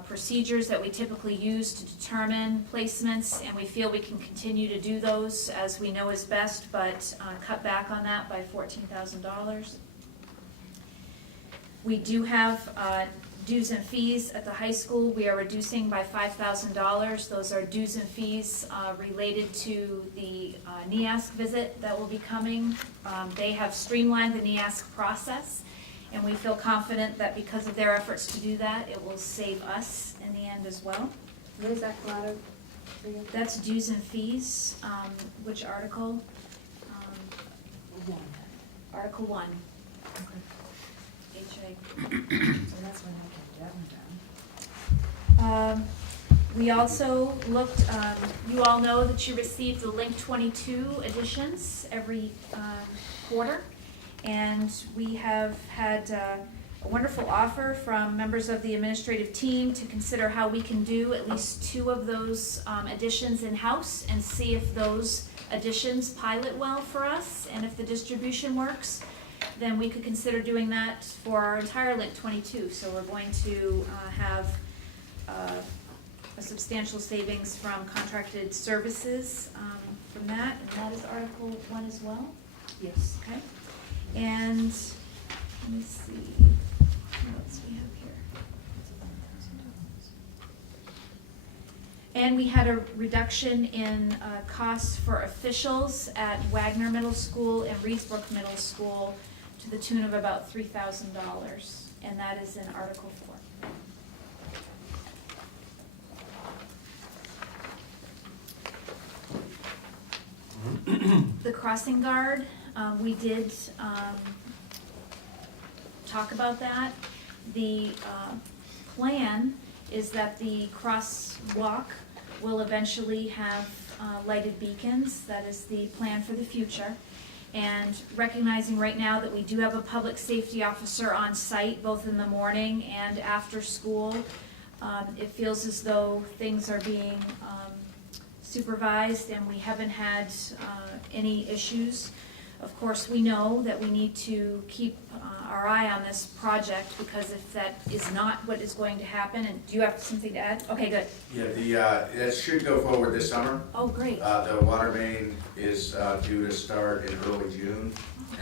procedures that we typically use to determine placements, and we feel we can continue to do those as we know is best, but cut back on that by $14,000. We do have dues and fees at the high school. We are reducing by $5,000. Those are dues and fees related to the NEASC visit that will be coming. They have streamlined the NEASC process, and we feel confident that because of their efforts to do that, it will save us in the end as well. What is that come out of for you? That's dues and fees. Which article? Article 1. HA. So that's when I kept that one down. We also looked, you all know that you receive the Link 22 editions every quarter, and we have had a wonderful offer from members of the administrative team to consider how we can do at least 2 of those editions in-house and see if those editions pilot well for us, and if the distribution works, then we could consider doing that for our entire Link 22. So we're going to have a substantial savings from contracted services from that, and that is Article 1 as well? Yes. Okay. And let me see, what else we have here? And we had a reduction in costs for officials at Wagner Middle School and Reedsbrook Middle School to the tune of about $3,000, and that is in Article 4. the crossing guard, we did talk about that. The plan is that the crosswalk will eventually have lighted beacons. That is the plan for the future. And recognizing right now that we do have a public safety officer on site, both in the morning and after school, it feels as though things are being supervised and we haven't had any issues. Of course, we know that we need to keep our eye on this project, because if that is not what is going to happen, and do you have something to add? Okay, good. Yeah, that should go forward this summer. Oh, great. The water main is due to start in early June,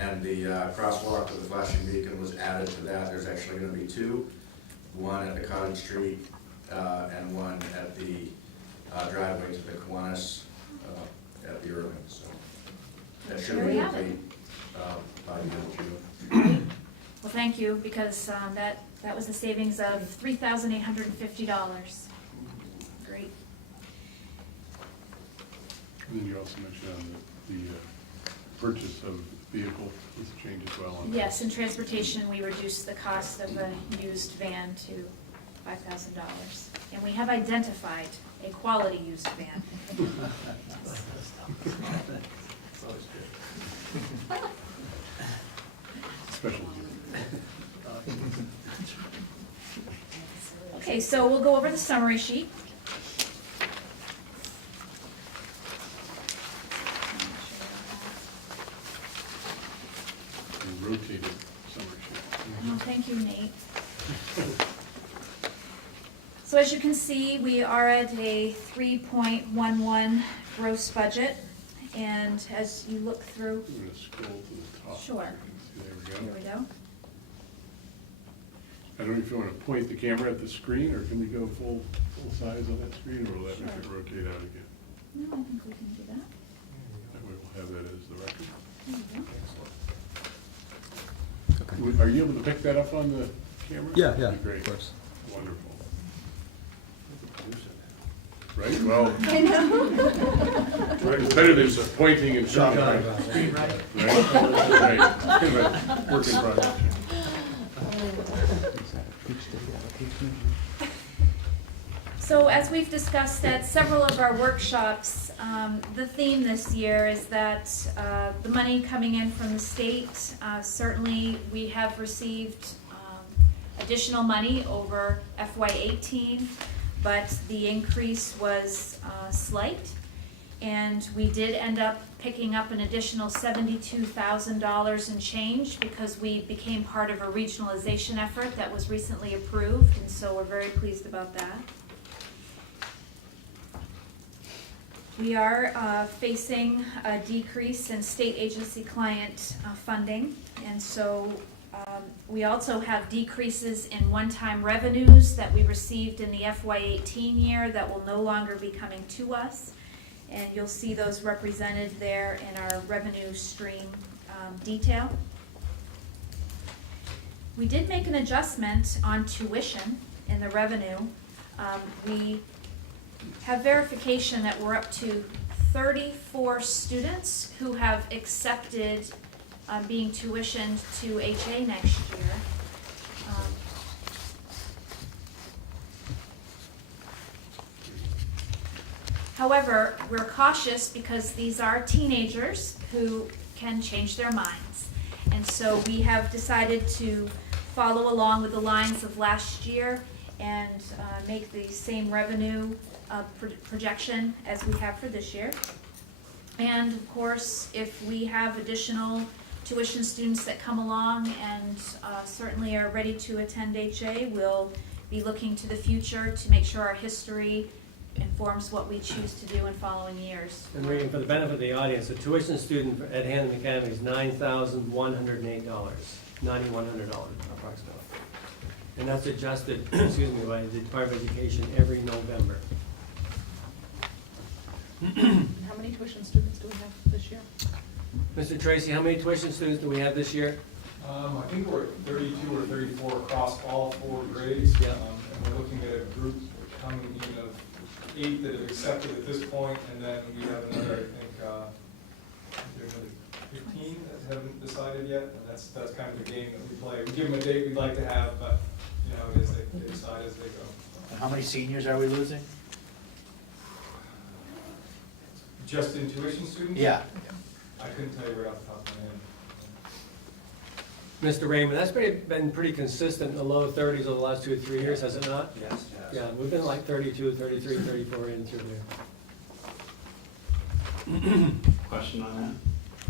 and the crosswalk with the flashing beacon was added to that. There's actually gonna be two, one at the Cottage Street, and one at the driveway to the Kiwanis, at the Irving, so. That should There be we have it. complete, by the end of June. Well, thank you, because that was a savings of $3,850. Great. And then you also mentioned on the purchase of vehicle was a change as well. On that. Yes, in transportation, we reduced the cost of a used van to $5,000. And we have identified a quality used van. Special. Okay, so we'll go over the summary sheet. And rotated summary sheet. Oh, thank you, Nate. So as you can see, we are at a 3.11 gross budget, and as you look through. I'm going to scroll to the top. Sure. There Here we we go. go. I don't know if you want to point the camera at the screen, or can we go full size on that screen, or will that make it Sure. rotate out again? No, I think we can do that. That way we'll have that as the record. There you go. Are you able to pick that up on the camera? Yeah, That'd yeah, be great. of course. Wonderful. Right, well. I know. Right, it's better than just pointing and showing. Right, Right. right. Right. Kind of a work in progress. So as we've discussed at several of our workshops, the theme this year is that the money coming in from the state, certainly we have received additional money over FY18, but the increase was slight. And we did end up picking up an additional $72,000 in change because we became part of a regionalization effort that was recently approved, and so we're very pleased about that. We are facing a decrease in state agency client funding, and so we also have decreases in one-time revenues that we received in the FY18 year that will no longer be coming to us. And you'll see those represented there in our revenue stream detail. We did make an adjustment on tuition in the revenue. We have verification that we're up to 34 students who have accepted being tuitioned to HA next year. However, we're cautious because these are teenagers who can change their minds. And so we have decided to follow along with the lines of last year and make the same revenue projection as we have for this year. And of course, if we have additional tuition students that come along and certainly are ready to attend HA, we'll be looking to the future to make sure our history informs what we choose to do in following years. And reading for the benefit of the audience, a tuition student at Hampden Academy is $9,108, $9,100 approximately. And that's adjusted, excuse me, by the Department of Education every November. How many tuition students do we have this year? Mr. Tracy, how many tuition students do we have this year? I think we're at 32 or 34 across all 4 grades. Yeah. And we're looking at a group coming in of 8 that have accepted at this point, and then we have another, I think, there's decided yet, and that's kind of the game that we play. We give them a date we'd like to have, but, you know, it is, they decide as they go. And how many seniors are we losing? Just in tuition students? Yeah. I couldn't tell you right off the top of my head. Mr. Raymond, that's been pretty consistent in the low 30s over the last 2 or 3 years, has it not? Yes. Yeah, we've been like 32, 33, 34 in through there. Question on that?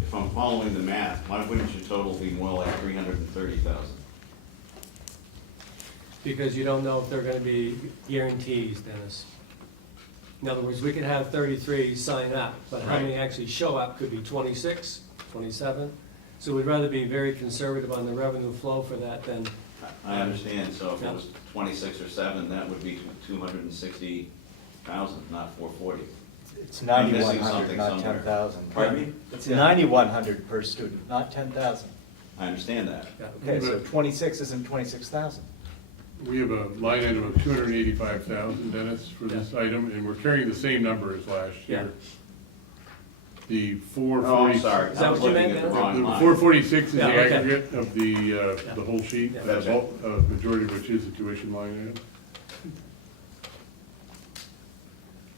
If I'm following the math, why wouldn't your total be more like 330,000? Because you don't know if they're gonna be guarantees, Dennis. In other words, we could have 33 sign up, but how many actually show up could be 26, 27. So we'd rather be very conservative on the revenue flow for that than. I understand, so if it was 26 or 7, that would be 260,000, not 440. It's I'm missing 9,100, something not somewhere. 10,000. Pardon me? It's 9,100 per student, not 10,000. I understand that. Okay, so 26 isn't 26,000. We have a line item of 285,000, Dennis, for this item, and we're carrying the same number as last year. The 440. Oh, I'm sorry, Is that I was what you looking meant, at the Dennis? wrong The line. 446 is the Yeah, okay. aggregate of the whole sheet, Yeah. the majority of which is the tuition line item.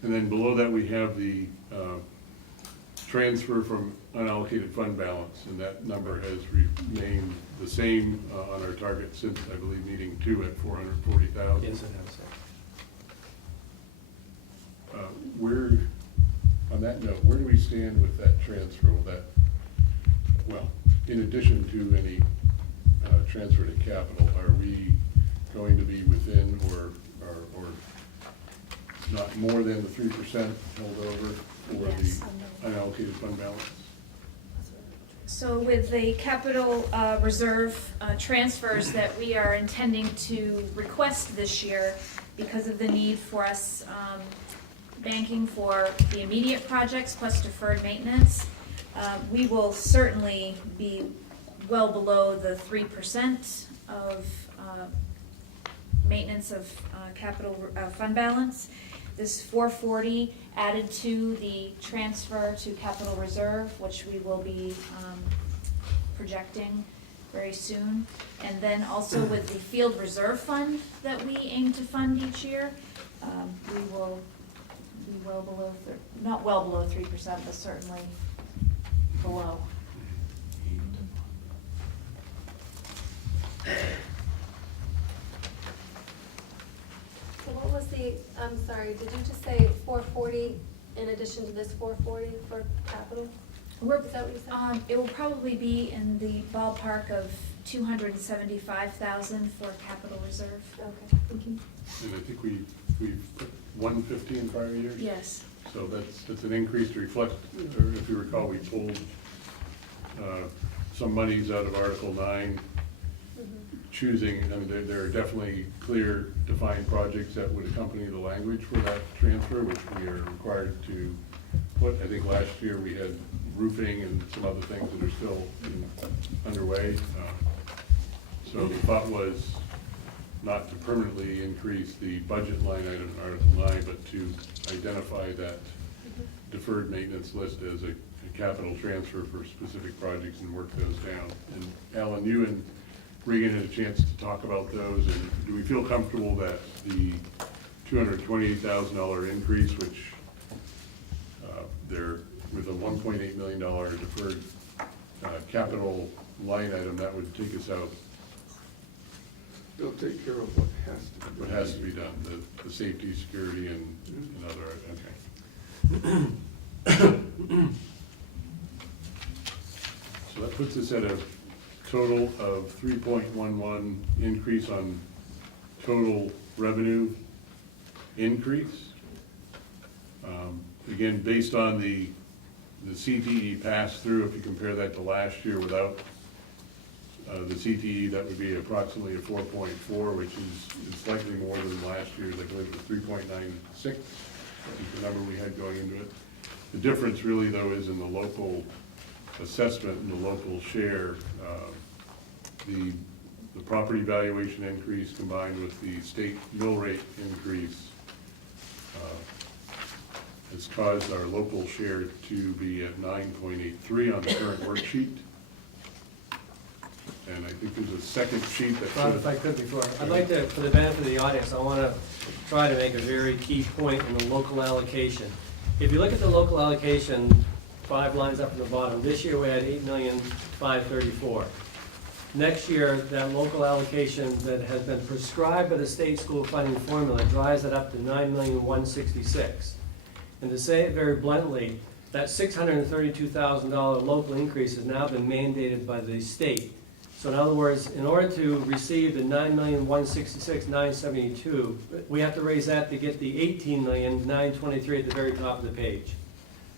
And then below that, we have the transfer from unallocated fund balance, and that number has remained the same on our target since, I believe, meeting 2 at 440,000. Yes, it has. Where, on that note, where do we stand with that transfer? Will that, well, in addition to any transfer to capital, are we going to be within or not more than the 3% held over for Yes. the unallocated fund balance? So with the capital reserve transfers that we are intending to request this year, because of the need for us banking for the immediate projects plus deferred maintenance, we will certainly be well below the 3% of maintenance of capital fund balance. This 440 added to the transfer to capital reserve, which we will be projecting very soon. And then also with the field reserve fund that we aim to fund each year, we will be well below, not well below 3%, but certainly below. So what was the, I'm sorry, did you just say 440 in addition to this 440 for capital? Is that what you said? It will probably be in the ballpark of 275,000 for capital reserve. Okay, thank you. And I think we've put 150 in prior years? Yes. So that's an increase to reflect, or if you recall, we pulled some monies out of Article 9, choosing, and there are definitely clear defined projects that would accompany the language for that transfer, which we are required to put. I think last year we had roofing and some other things that are still underway. So the thought was not to permanently increase the budget line item in Article 9, but to identify that deferred maintenance list as a capital transfer for specific projects and work those down. And Alan, you and Regan had a chance to talk about those, and do we feel comfortable that the $228,000 increase, which there with a $1.8 million deferred capital line item, that would take us out? They'll take care of what has to be done, the safety, security, and other, okay. So that puts us at a total of 3.11 increase on total revenue increase. Again, based on the CTE pass-through, if you compare that to last year without the CTE, that would be approximately a 4.4, which is slightly more than last year's. I believe it was 3.96, is the number we had going into it. The difference really, though, is in the local assessment and the local share. The property valuation increase combined with the state mill rate increase has caused our local share to be at 9.83 on the current worksheet. And I think there's a second sheet that Rob, should. if I could before, I'd like to, for the benefit of the audience, I want to try to make a very key point in the local allocation. If you look at the local allocation, 5 lines up from the bottom, this year we had 8,534,000. Next year, that local allocation that has been prescribed by the state school funding formula drives it up to 9,166,000. And to say it very bluntly, that $632,000 local increase has now been mandated by the state. So in other words, in order to receive the 9,166,972, we have to raise that to get the 18,923,000 at the very top of the page.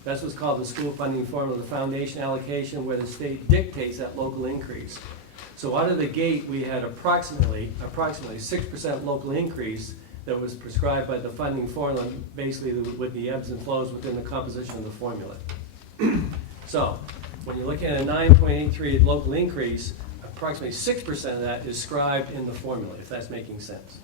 That's what's called the school funding formula, the foundation allocation, where the state dictates that local increase. So out of the gate, we had approximately 6% local increase that was prescribed by the funding formula, basically with the ebbs and flows within the composition of the formula. So when you're looking at a 9.83 local increase, approximately 6% of that is described in the formula, if that's making sense.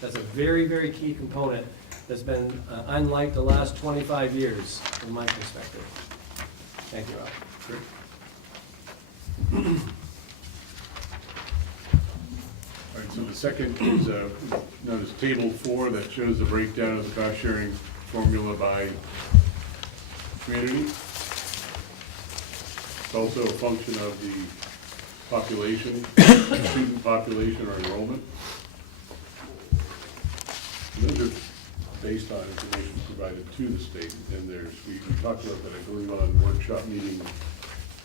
That's a very, very key component that's been unlike the last 25 years from my perspective. Thank you, Rob. All right, so the second is known as Table 4 that shows the breakdown of the cost sharing formula by community. It's also a function of the population, student population or enrollment. And those are based on information provided to the state, and we talked about that, I believe, on workshop meeting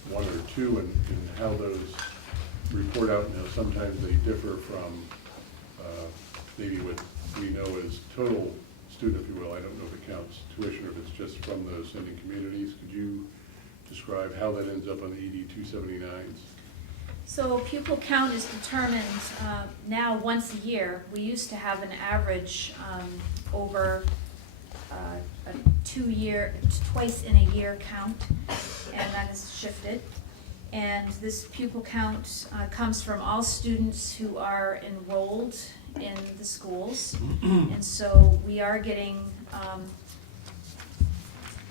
1 or 2, and how those report out, and how sometimes they differ from maybe what we know as total student, if you will. I don't know if it counts tuition or if it's just from those sending communities. Could you describe how that ends up on the ED 279s? So pupil count is determined now once a year. We used to have an average over a twice in a year count, and that has shifted. And this pupil count comes from all students who are enrolled in the schools. And so we are getting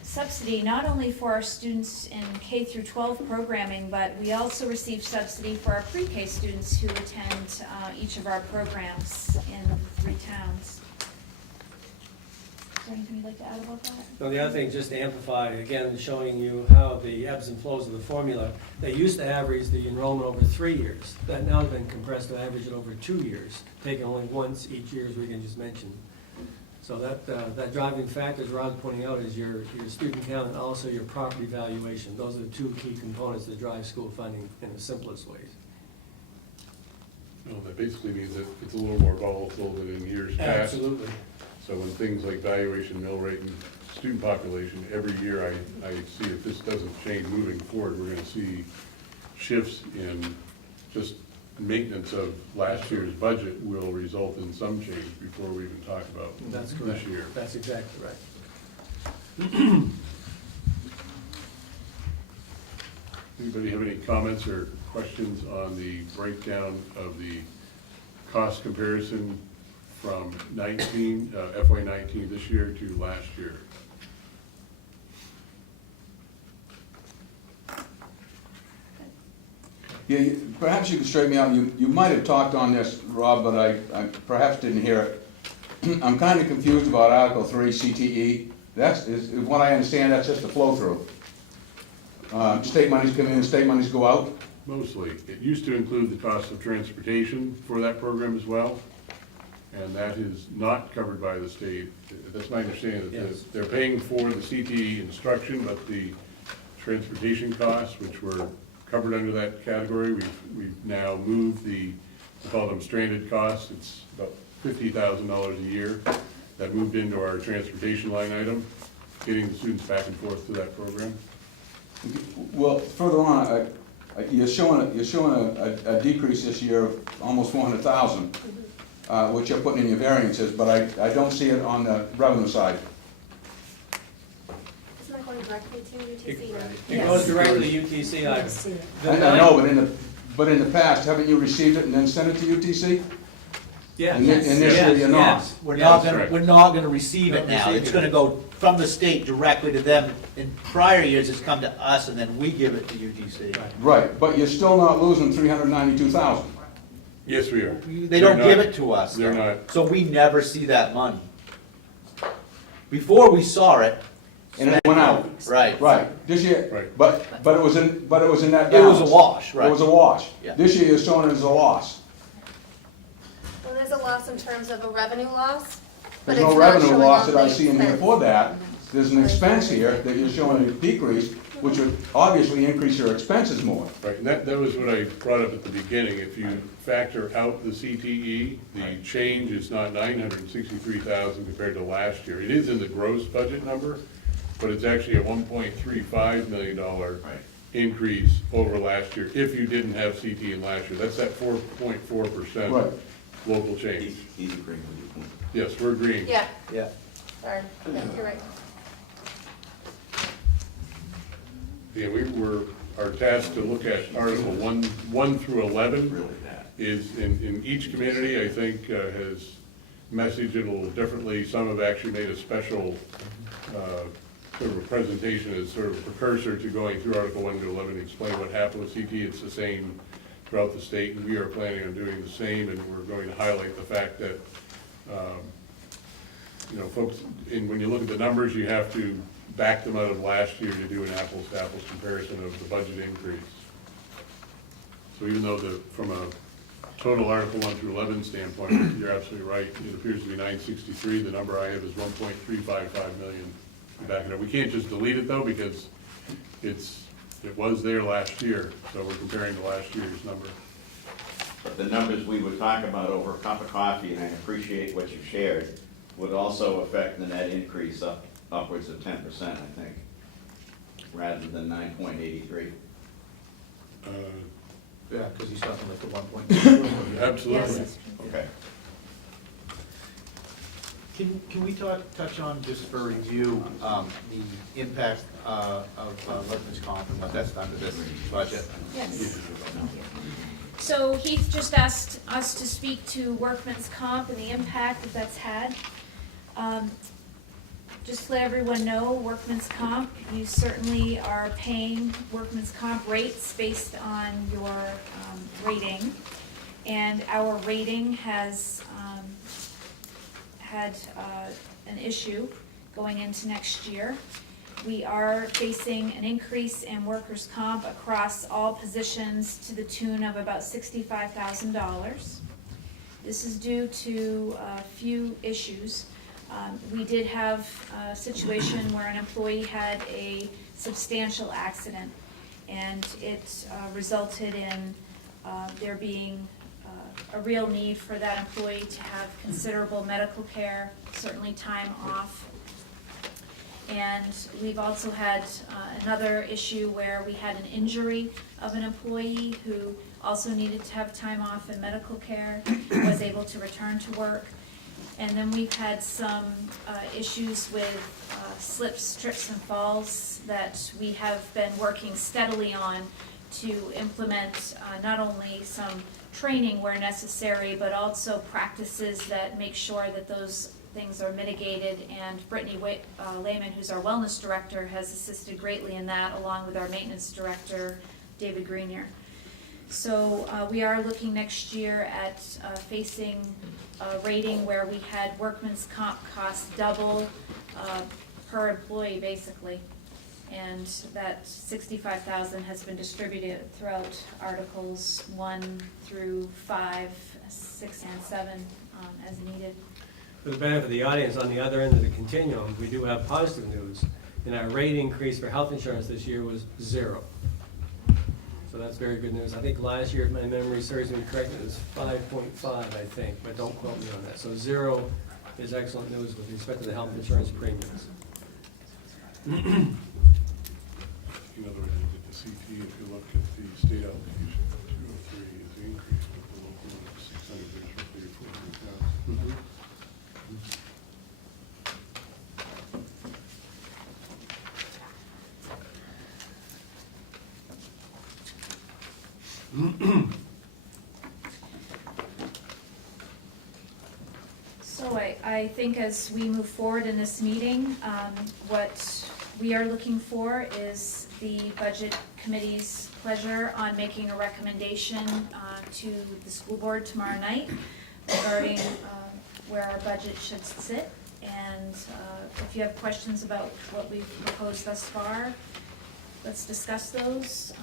subsidy not only for our students in K through 12 programming, but we also receive subsidy for our pre-K students who attend each of our programs in 3 towns. Is there anything you'd like to add about that? So the other thing, just to amplify, again, showing you how the ebbs and flows of the formula, they used to average the enrollment over 3 years. That now has been compressed to average it over 2 years, taken only once each year, as we can just mention. So that driving factor, as Rod's pointing out, is your student count and also your property valuation. Those are the 2 key components that drive school funding in the simplest ways. Well, that basically means that it's a little more volatile than in years past. Absolutely. So when things like valuation, mill rate, and student population, every year I see if this doesn't change moving forward, we're gonna see shifts in just maintenance of last year's budget will result in some change before we even talk about That's correct. this year. That's exactly right. Anybody have any comments or questions on the breakdown of the cost comparison from FY 19 this year to last year? Yeah, perhaps you can straighten me out. You might have talked on this, Rob, but I perhaps didn't hear it. I'm kind of confused about Article 3 CTE. That's, is what I understand, that's just a flow-through. State monies come in, state monies go out? Mostly. It used to include the cost of transportation for that program as well, and that is not covered by the state. That's my understanding, that Yes. they're paying for the CTE instruction, but the transportation costs, which were covered under that category, we've now moved we call them stranded costs. It's about $50,000 a year that moved into our transportation line item, getting the students back and forth to that program. Well, further on, you're showing a decrease this year of almost 400,000, which you're putting in your variances, but I don't see it on the revenue side. It's not going directly to UTC, right? It goes directly to UTC item. I know, but in the past, haven't you received it and then sent it to UTC? Yes. Initially, you're not. We're not gonna receive it now. It's gonna go from the state directly to them. In prior years, it's come to us and then we give it to UTC. Right, but you're still not losing 392,000. Yes, we are. They don't give it to us. They're though. not. So we never see that money. Before we saw it. And it went out. Right. Right, this year, Right. but it was in that It was balance. a wash, right. It was a wash. Yeah. This year, you're showing it as a loss. Well, there's a loss in terms of a revenue loss, but There's it's no not revenue showing loss on that I the see in here expense. for that. There's an expense here that you're showing a decrease, which would obviously increase your expenses more. Right, and that was what I brought up at the beginning. If you factor out the CTE, the change is not 963,000 compared to last year. It is in the gross budget number, but it's actually a $1.35 million increase over last year, if you didn't have CTE in last year. That's that 4.4% Right. local change. He's agreeing with you. Yes, we're agreeing. Yeah, Yeah. sorry, yeah, you're right. Yeah, our task to look at Article 1 through 11 is in each community, I think, has messaged it a little differently. Some have actually made a special sort of a presentation as sort of a precursor to going through Article 1 to 11 to explain what happened with CT. It's the same throughout the state, and we are planning on doing the same, and we're going to highlight the fact that, folks, when you look at the numbers, you have to back them out of last year to do an apples-to-apples comparison of the budget increase. So even though from a total Article 1 through 11 standpoint, you're absolutely right, it appears to be 963, the number I have is 1.355 million. Back it up. We can't just delete it though, because it was there last year, so we're comparing to last year's number. But the numbers we would talk about over a cup of coffee, and I appreciate what you shared, would also affect the net increase upwards of 10%, I think, rather than 9.83. Yeah, because he's talking like the 1.2. Absolutely. Yes. Okay. Can we touch on, just for review, the impact of workman's comp and what that's done to this budget? Yes. So Heath just asked us to speak to workman's comp and the impact that that's had. Just to let everyone know, workman's comp, you certainly are paying workman's comp rates based on your rating. And our rating has had an issue going into next year. We are facing an increase in workers' comp across all positions to the tune of about $65,000. This is due to a few issues. We did have a situation where an employee had a substantial accident, and it resulted in there being a real need for that employee to have considerable medical care, certainly time off. And we've also had another issue where we had an injury of an employee who also needed to have time off and medical care, was able to return to work. And then we've had some issues with slips, trips, and falls that we have been working steadily on to implement not only some training where necessary, but also practices that make sure that those things are mitigated. And Brittany Lehman, who's our wellness director, has assisted greatly in that, along with our maintenance director, David Greenier. So we are looking next year at facing a rating where we had workman's comp costs double per employee, basically. And that $65,000 has been distributed throughout Articles 1 through 5, 6, and 7 as needed. For the benefit of the audience, on the other end of the continuum, we do have positive news. And our rate increase for health insurance this year was 0. So that's very good news. I think last year, if my memory serves me correctly, it was 5.5, I think, but don't quote me on that. So 0 is excellent news with respect to the health insurance premiums. In other words, at the CT, if you look at the state allocation, 203 is the increase, but the local one is 600, there's roughly 400,000. So I I think as we move forward in this meeting, what we are looking for is the Budget Committee's pleasure on making a recommendation to the school board tomorrow night regarding where our budget should sit. And if you have questions about what we've proposed thus far, let's discuss those.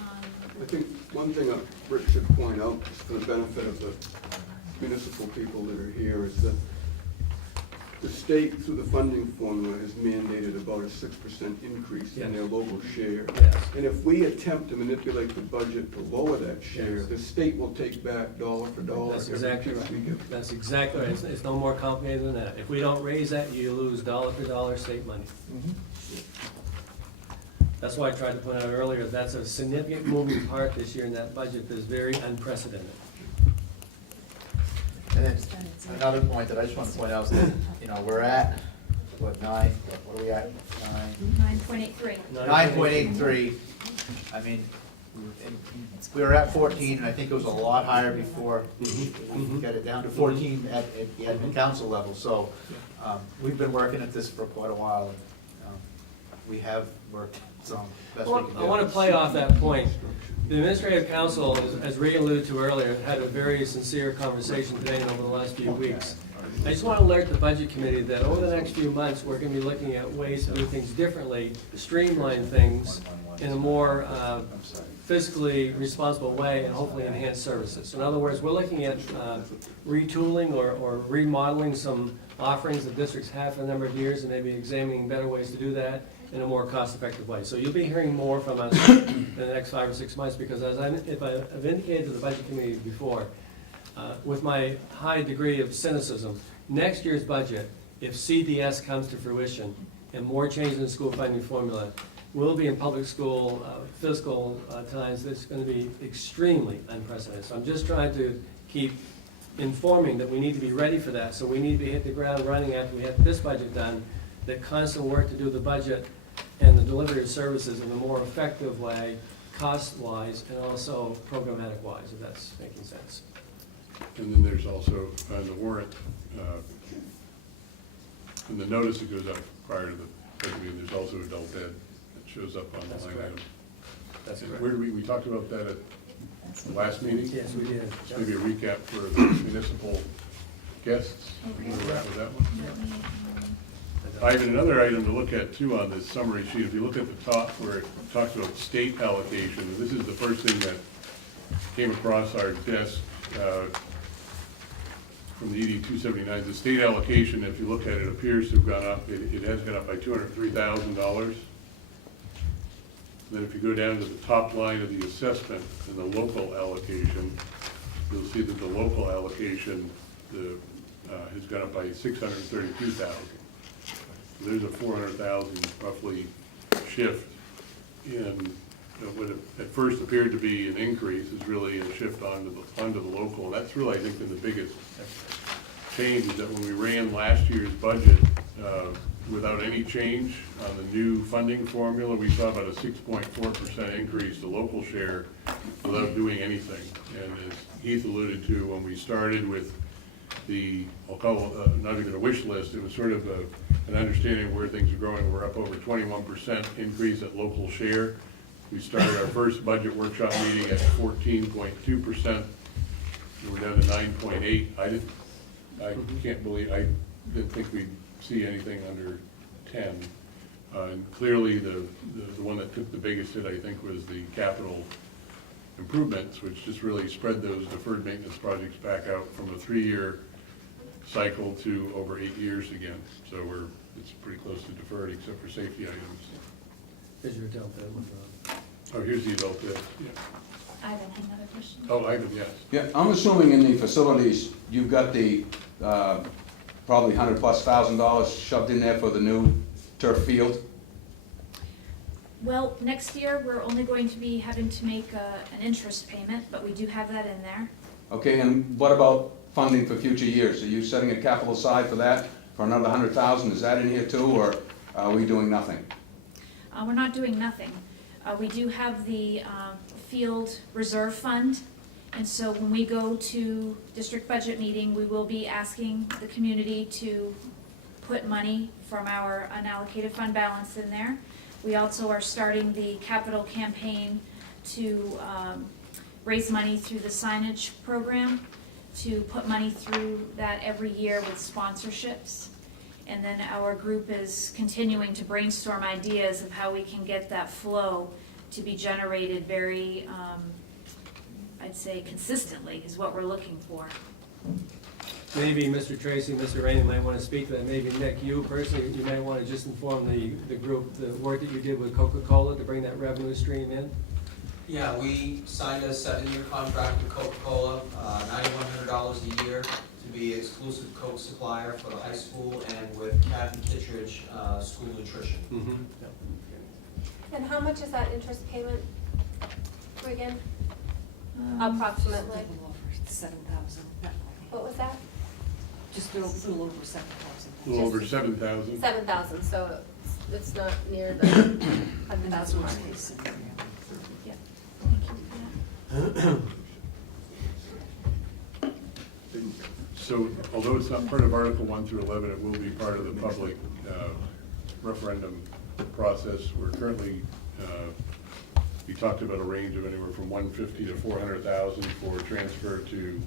I think one thing Rick should point out, just for the benefit of the municipal people that are here, is that the state, through the funding formula, has mandated about a 6% increase in their local share. Yes. And if we attempt to manipulate the budget to lower that share, Yes. the state will take back dollar for dollar. That's every exactly piece we right. give. That's exactly right. It's no more complicated than that. If we don't raise that, you lose dollar for dollar state money. That's why I tried to point out earlier, that's a significant moving part this year in that budget that's very unprecedented. And then another point that I just want to point out is that, you know, we're at, what are we at? 9.83. 9.83. I mean, we were at 14, and I think it was a lot higher before we got it down to 14 at the admin council level. So we've been working at this for quite a while, and we have worked, so best we Well, can do. I want to play off that point. The Administrative Council, as Ray alluded to earlier, had a very sincere conversation today and over the last few weeks. I just want to alert the Budget Committee that over the next few months, we're going to be looking at ways to do things differently, streamline things in a more fiscally responsible way, and hopefully enhance services. In other words, we're looking at retooling or remodeling some offerings that districts have for a number of years, and maybe examining better ways to do that in a more cost-effective way. So you'll be hearing more from us in the next 5 or 6 months, because as I've indicated to the Budget Committee before, with my high degree of cynicism, next year's budget, if CDS comes to fruition and more changes in the school funding formula, we'll be in public school fiscal times that's going to be extremely unprecedented. So I'm just trying to keep informing that we need to be ready for that. So we need to hit the ground running after we have this budget done, that constant work to do the budget and the delivery of services in a more effective way, cost-wise, and also programmatic-wise, if that's making sense. And then there's also on the warrant, and the notice that goes out prior to the budget meeting, there's also adult ed that shows up on the line item. That's correct. Where we talked about that at the last meeting? Yes, we did. Just maybe a recap for the municipal guests, where we're at with that one. I have another item to look at too on this summary sheet. If you look at the top where it talks about state allocation, and this is the first thing that came across our desk from the ED 279. The state allocation, if you look at it, appears to have gone up. It has gone up by $203,000. Then if you go down to the top line of the assessment and the local allocation, you'll see that the local allocation has gone up by $632,000. So there's a $400,000 roughly shift in what at first appeared to be an increase is really a shift onto the local. And that's really, I think, been the biggest change, is that when we ran last year's budget without any change on the new funding formula, we saw about a 6.4% increase to local share without doing anything. And as Heath alluded to, when we started with I'll call it not even a wish list, it was sort of an understanding of where things are going. We're up over 21% increase at local share. We started our first budget workshop meeting at 14.2%. We're down to 9.8. I can't believe, I didn't think we'd see anything under 10. And clearly the one that took the biggest hit, I think, was the capital improvements, which just really spread those deferred maintenance projects back out from a 3-year cycle to over 8 years again. So it's pretty close to deferred except for safety items. Here's your adult ed one, Rob. Oh, here's the adult ed. Yeah. Ivan had another question. Oh, Ivan, yes. Yeah, I'm assuming in the facilities, you've got the probably $100,000+ shoved in there for the new turf field. Well, next year, we're only going to be having to make an interest payment, but we do have that in there. Okay, and what about funding for future years? Are you setting a capital aside for that, for another $100,000? Is that in here too, or are we doing nothing? We're not doing nothing. We do have the field reserve fund, and so when we go to district budget meeting, we will be asking the community to put money from our unallocated fund balance in there. We also are starting the capital campaign to raise money through the signage program, to put money through that every year with sponsorships. And then our group is continuing to brainstorm ideas of how we can get that flow to be generated very, I'd say consistently is what we're looking for. Maybe Mr. Tracy, Mr. Rainey might want to speak to that. Maybe Nick, you personally, you might want to just inform the group, the work that you did with Coca-Cola to bring that revenue stream in. Yeah, we signed a 7-year contract with Coca-Cola, $9,100 a year to be exclusive Coke supplier for the high school, and with Kathy Kittredge, school nutrition. And how much is that interest payment, Regan? Approximately. 7,000. What was that? Just a little over 7,000. A little over 7,000. 7,000, so it's not near the 100,000 mark. Yeah. Thank you for that. So although it's not part of Article 1 through 11, it will be part of the public referendum process. We're currently, we talked about a range of anywhere from 150 to 400,000 for transfer to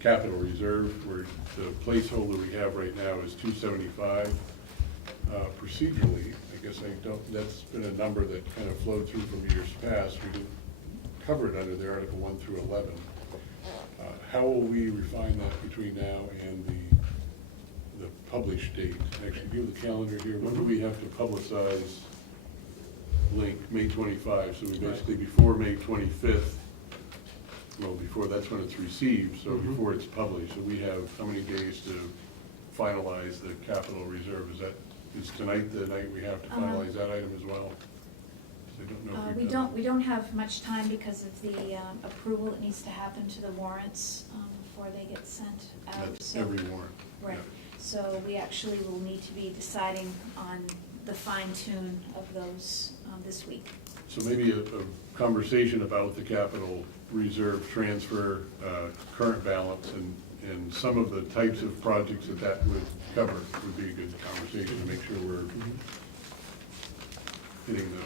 capital reserve, where the placeholder we have right now is 275. Procedurally, I guess that's been a number that kind of flowed through from years past. We didn't cover it under the Article 1 through 11. How will we refine that between now and the published date? Actually, do you have the calendar here? When do we have to publicize link? May 25, so we basically, before May 25th, well, before, that's when it's received, so before it's published. So we have how many days to finalize the capital reserve? Is tonight the night we have to finalize that item as well? I don't know if we've done We don't have much time because of the approval that needs to happen to the warrants before they get sent out. That's So- every warrant. Right, Yeah. so we actually will need to be deciding on the fine tune of those this week. So maybe a conversation about the capital reserve transfer, current balance, and some of the types of projects that would cover would be a good conversation to make sure we're hitting those.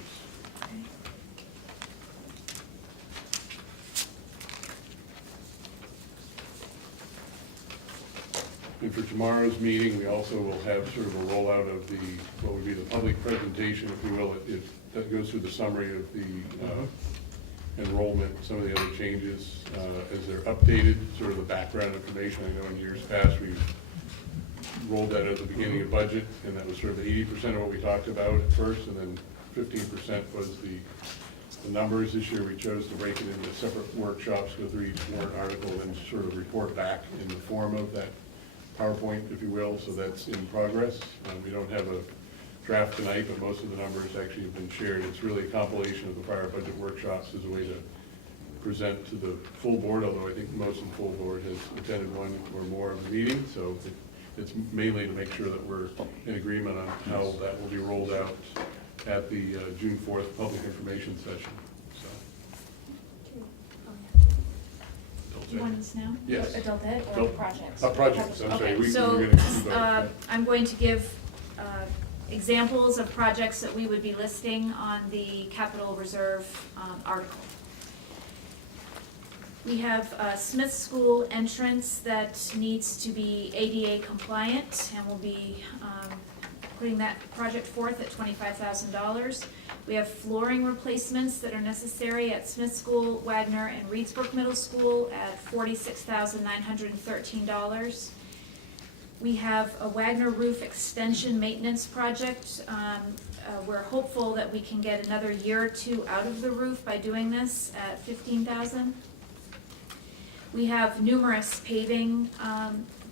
And for tomorrow's meeting, we also will have sort of a rollout of what would be the public presentation, if you will. That goes through the summary of the enrollment, some of the other changes, as they're updated, sort of the background information. I know in years past, we've rolled that at the beginning of budget, and that was sort of 80% of what we talked about at first, and then 15% was the numbers. This year, we chose to break it into separate workshops, go through each warrant article, and sort of report back in the form of that PowerPoint, if you will, so that's in progress. We don't have a draft tonight, but most of the numbers actually have been shared. It's really a compilation of the prior budget workshops as a way to present to the full board, although I think most of the full board has attended one or more of the meetings, so it's mainly to make sure that we're in agreement on how that will be rolled out at the June 4th public information session. Do you want this now? Yes. Adult ed or projects? Projects, I'm sorry. Okay, so I'm going to give examples of projects that we would be listing on the capital reserve article. We have Smith School entrance that needs to be ADA compliant, and we'll be putting that project forth at $25,000. We have flooring replacements that are necessary at Smith School, Wagner, and Reedsbrook Middle School at $46,913. We have a Wagner roof extension maintenance project. We're hopeful that we can get another year or two out of the roof by doing this at $15,000. We have numerous paving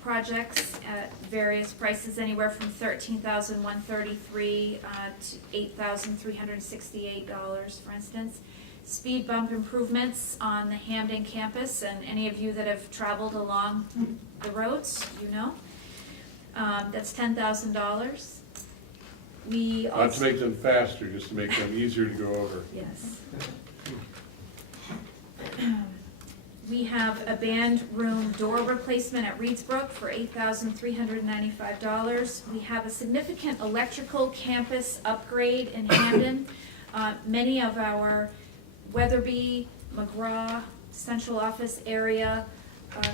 projects at various prices, anywhere from $13,133 to $8,368, for instance. Speed bump improvements on the Hampden campus, and any of you that have traveled along the roads, you know. That's $10,000. We also... Not to make them faster, just to make them easier to go over. Yes. We have a band room door replacement at Reedsbrook for $8,395. We have a significant electrical campus upgrade in Hampden. Many of our Weatherby, McGraw, central office area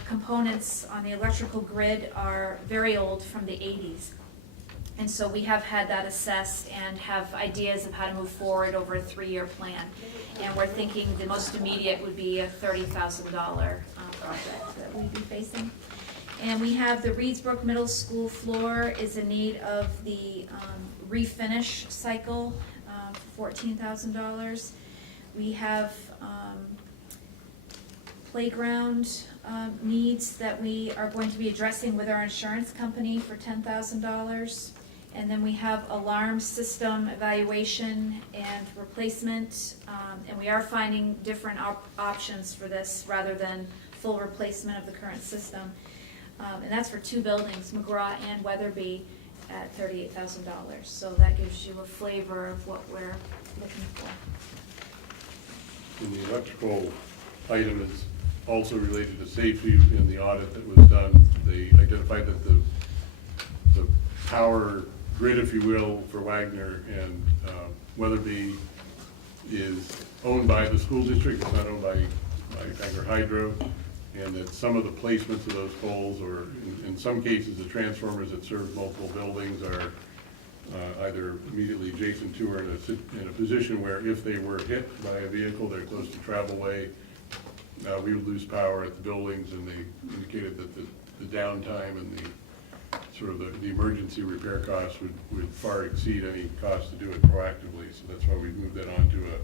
components on the electrical grid are very old, from the 80s. And so we have had that assessed and have ideas of how to move forward over a 3-year plan. And we're thinking the most immediate would be a $30,000 project that we'd be facing. And we have the Reedsbrook Middle School floor is in need of the refinish cycle for $14,000. We have playground needs that we are going to be addressing with our insurance company for $10,000. And then we have alarm system evaluation and replacement, and we are finding different options for this rather than full replacement of the current system. And that's for 2 buildings, McGraw and Weatherby, at $38,000. So that gives you a flavor of what we're looking for. And the electrical item is also related to safety. In the audit that was done, they identified that the power grid, if you will, for Wagner and Weatherby is owned by the school district. It's not owned by Wagner Hydro, and that some of the placements of those poles, or in some cases, the transformers that serve multiple buildings are either immediately adjacent to or in a position where if they were hit by a vehicle, they're close to travel way, we would lose power at the buildings, and they indicated that the downtime and the sort of the emergency repair costs would far exceed any cost to do it proactively. So that's why we moved that on to a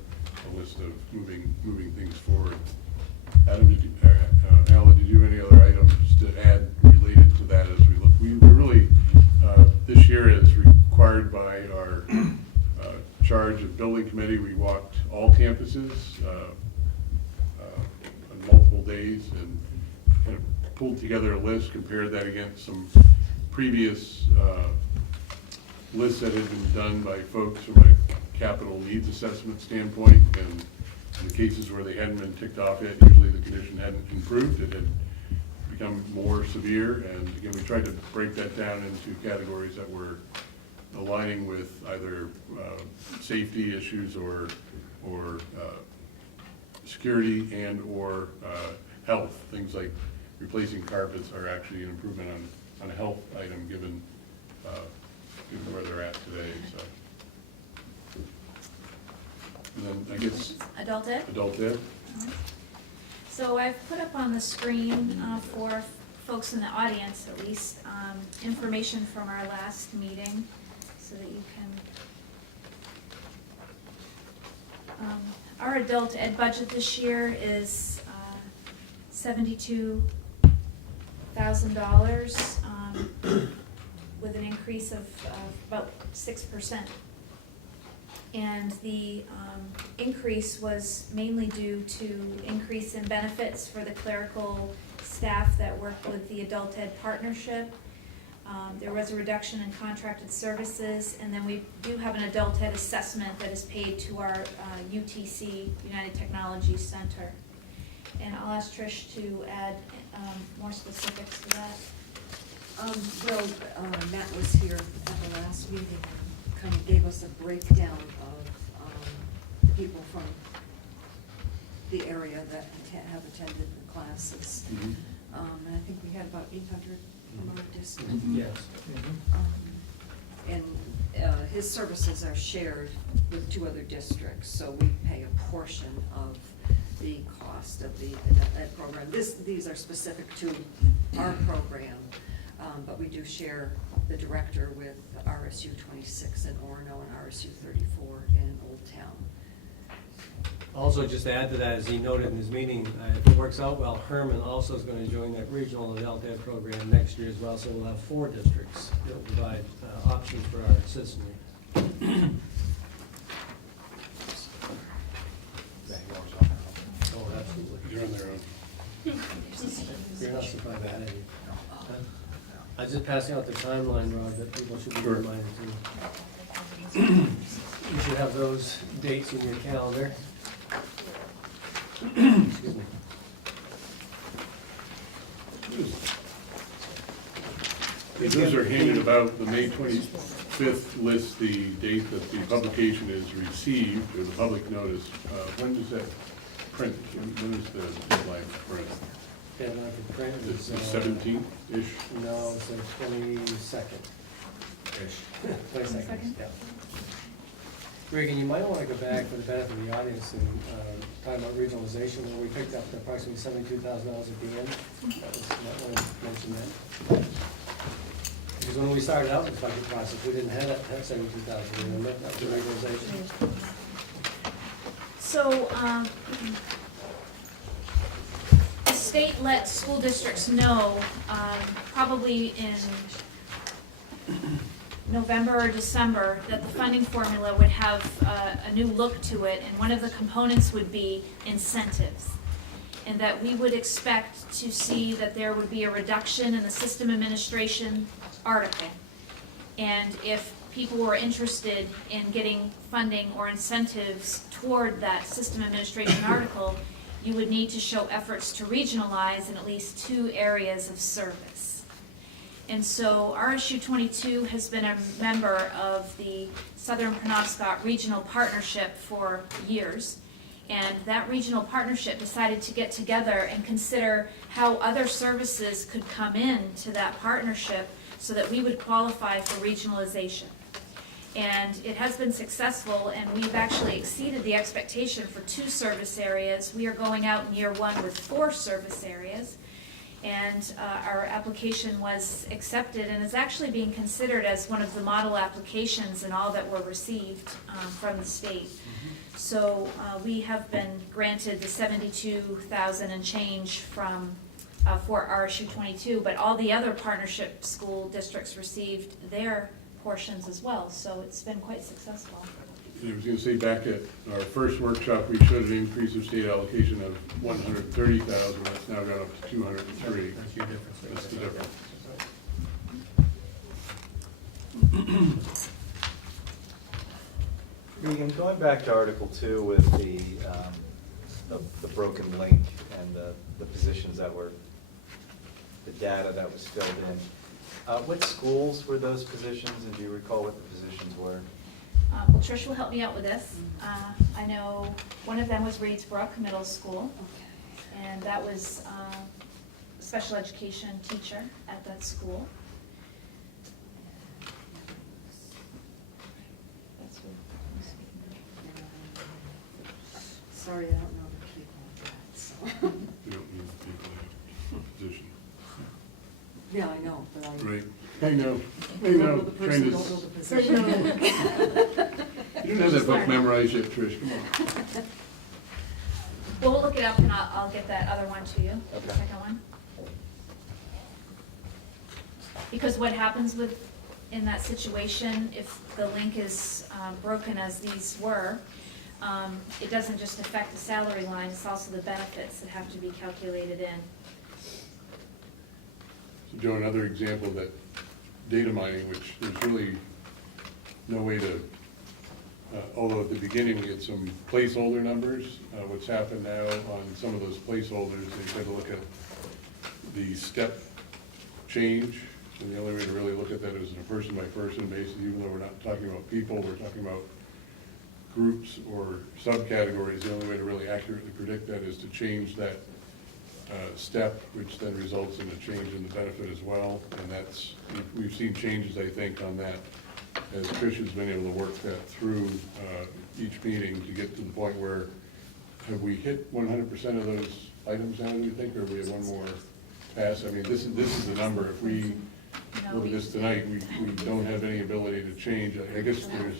list of moving things forward. Adam, Alan, did you have any other items to add related to that as we look? We really, this year, as required by our charge of building committee, we walked all campuses on multiple days and kind of pulled together a list, compared that against some previous lists that had been done by folks from a capital needs assessment standpoint, and in the cases where they hadn't been ticked off yet, usually the condition hadn't improved. It had become more severe, and again, we tried to break that down into categories that were aligning with either safety issues or security and or health. Things like replacing carpets are actually an improvement on a health item given where they're at today. So, and then I guess Adult ed? Adult ed. So I've put up on the screen for folks in the audience at least, information from our last meeting so that you can, our adult ed budget this year is $72,000 with an increase of about 6%. And the increase was mainly due to increase in benefits for the clerical staff that work with the adult ed partnership. There was a reduction in contracted services, and then we do have an adult ed assessment that is paid to our UTC, United Technology Center. And I'll ask Trish to add more specifics to that. Matt was here at the last meeting and kind of gave us a breakdown of the people from the area that have attended the classes. Mm-hmm. And I think we had about 800 from our district. Yes. And his services are shared with 2 other districts, so we pay a portion of the cost of the ed program. These are specific to our program, but we do share the director with RSU 26 in Orono and RSU 34 in Old Town. Also, just to add to that, as he noted in his meeting, if it works out well, Herman also is going to join that regional adult ed program next year as well, so we'll have 4 districts that will provide options for our citizenry. Oh, absolutely. You're on their own. You're not surprised by that, are you? I was just passing out the timeline, Rob, that people should be reminded to. You should have those dates in your calendar. Excuse me. Those are handed about, the May 25th lists the date that the publication is received, or the public notice. When does that print? When is the deadline for print? Deadline for print Is is. it the 17th-ish? No, it's the 22nd. 22nd, yeah. Regan, you might want to go back for the benefit of the audience and talk about regionalization, where we picked up approximately $72,000 at the end. That was, might want to mention that. Because when we started out with the budget process, we didn't have that 72,000, remember? That was the regionalization. So, the state let school districts know, probably in November or December, that the funding formula would have a new look to it, and one of the components would be incentives. And that we would expect to see that there would be a reduction in the system administration article. And if people were interested in getting funding or incentives toward that system administration article, you would need to show efforts to regionalize in at least 2 areas of service. And so RSU 22 has been a member of the Southern Penobscot Regional Partnership for years. And that regional partnership decided to get together and consider how other services could come in to that partnership so that we would qualify for regionalization. And it has been successful, and we've actually exceeded the expectation for 2 service areas. We are going out in year 1 with 4 service areas. And our application was accepted and is actually being considered as one of the model applications in all that were received from the state. So we have been granted the 72,000 and change from for RSU 22, but all the other partnership school districts received their portions as well. So it's been quite successful. I was going to say, back at our first workshop, we showed an increase of state allocation of 130,000. That's now gone up to 203. That's your difference. That's the difference. Regan, going back to Article 2 with the broken link and the positions that were, the data that was filled in, what schools were those positions, and do you recall what the positions were? Well, Trish will help me out with this. I know one of them was Reedsbrook Middle School, and that was a special education teacher at that school. That's what I'm speaking Sorry, I don't know the people of that, so. You don't need people to have position. Yeah, I know, but I. Right. I know. Don't know the Trying person, to don't know the position. You don't have that book memorized yet, Trish, come on. Well, we'll look it up and I'll get that other one to you, the Okay. second one. Because what happens in that situation, if the link is broken as these were, it doesn't just affect the salary line, it's also the benefits that have to be calculated in. So Joe, another example of that data mining, which there's really no way to, although at the beginning we had some placeholder numbers, what's happened now on some of those placeholders, they try to look at the step change, and the only way to really look at that is on a person-by-person basis, even though we're not talking about people, we're talking about groups or subcategories. The only way to really accurately predict that is to change that step, which then results in a change in the benefit as well. And that's, we've seen changes, I think, on that, as Trish has been able to work that through each meeting to get to the point where, have we hit 100% of those items now, do you think, or we have one more pass? I mean, this is the number. If we look at this tonight, we don't have any ability to change. I guess there's,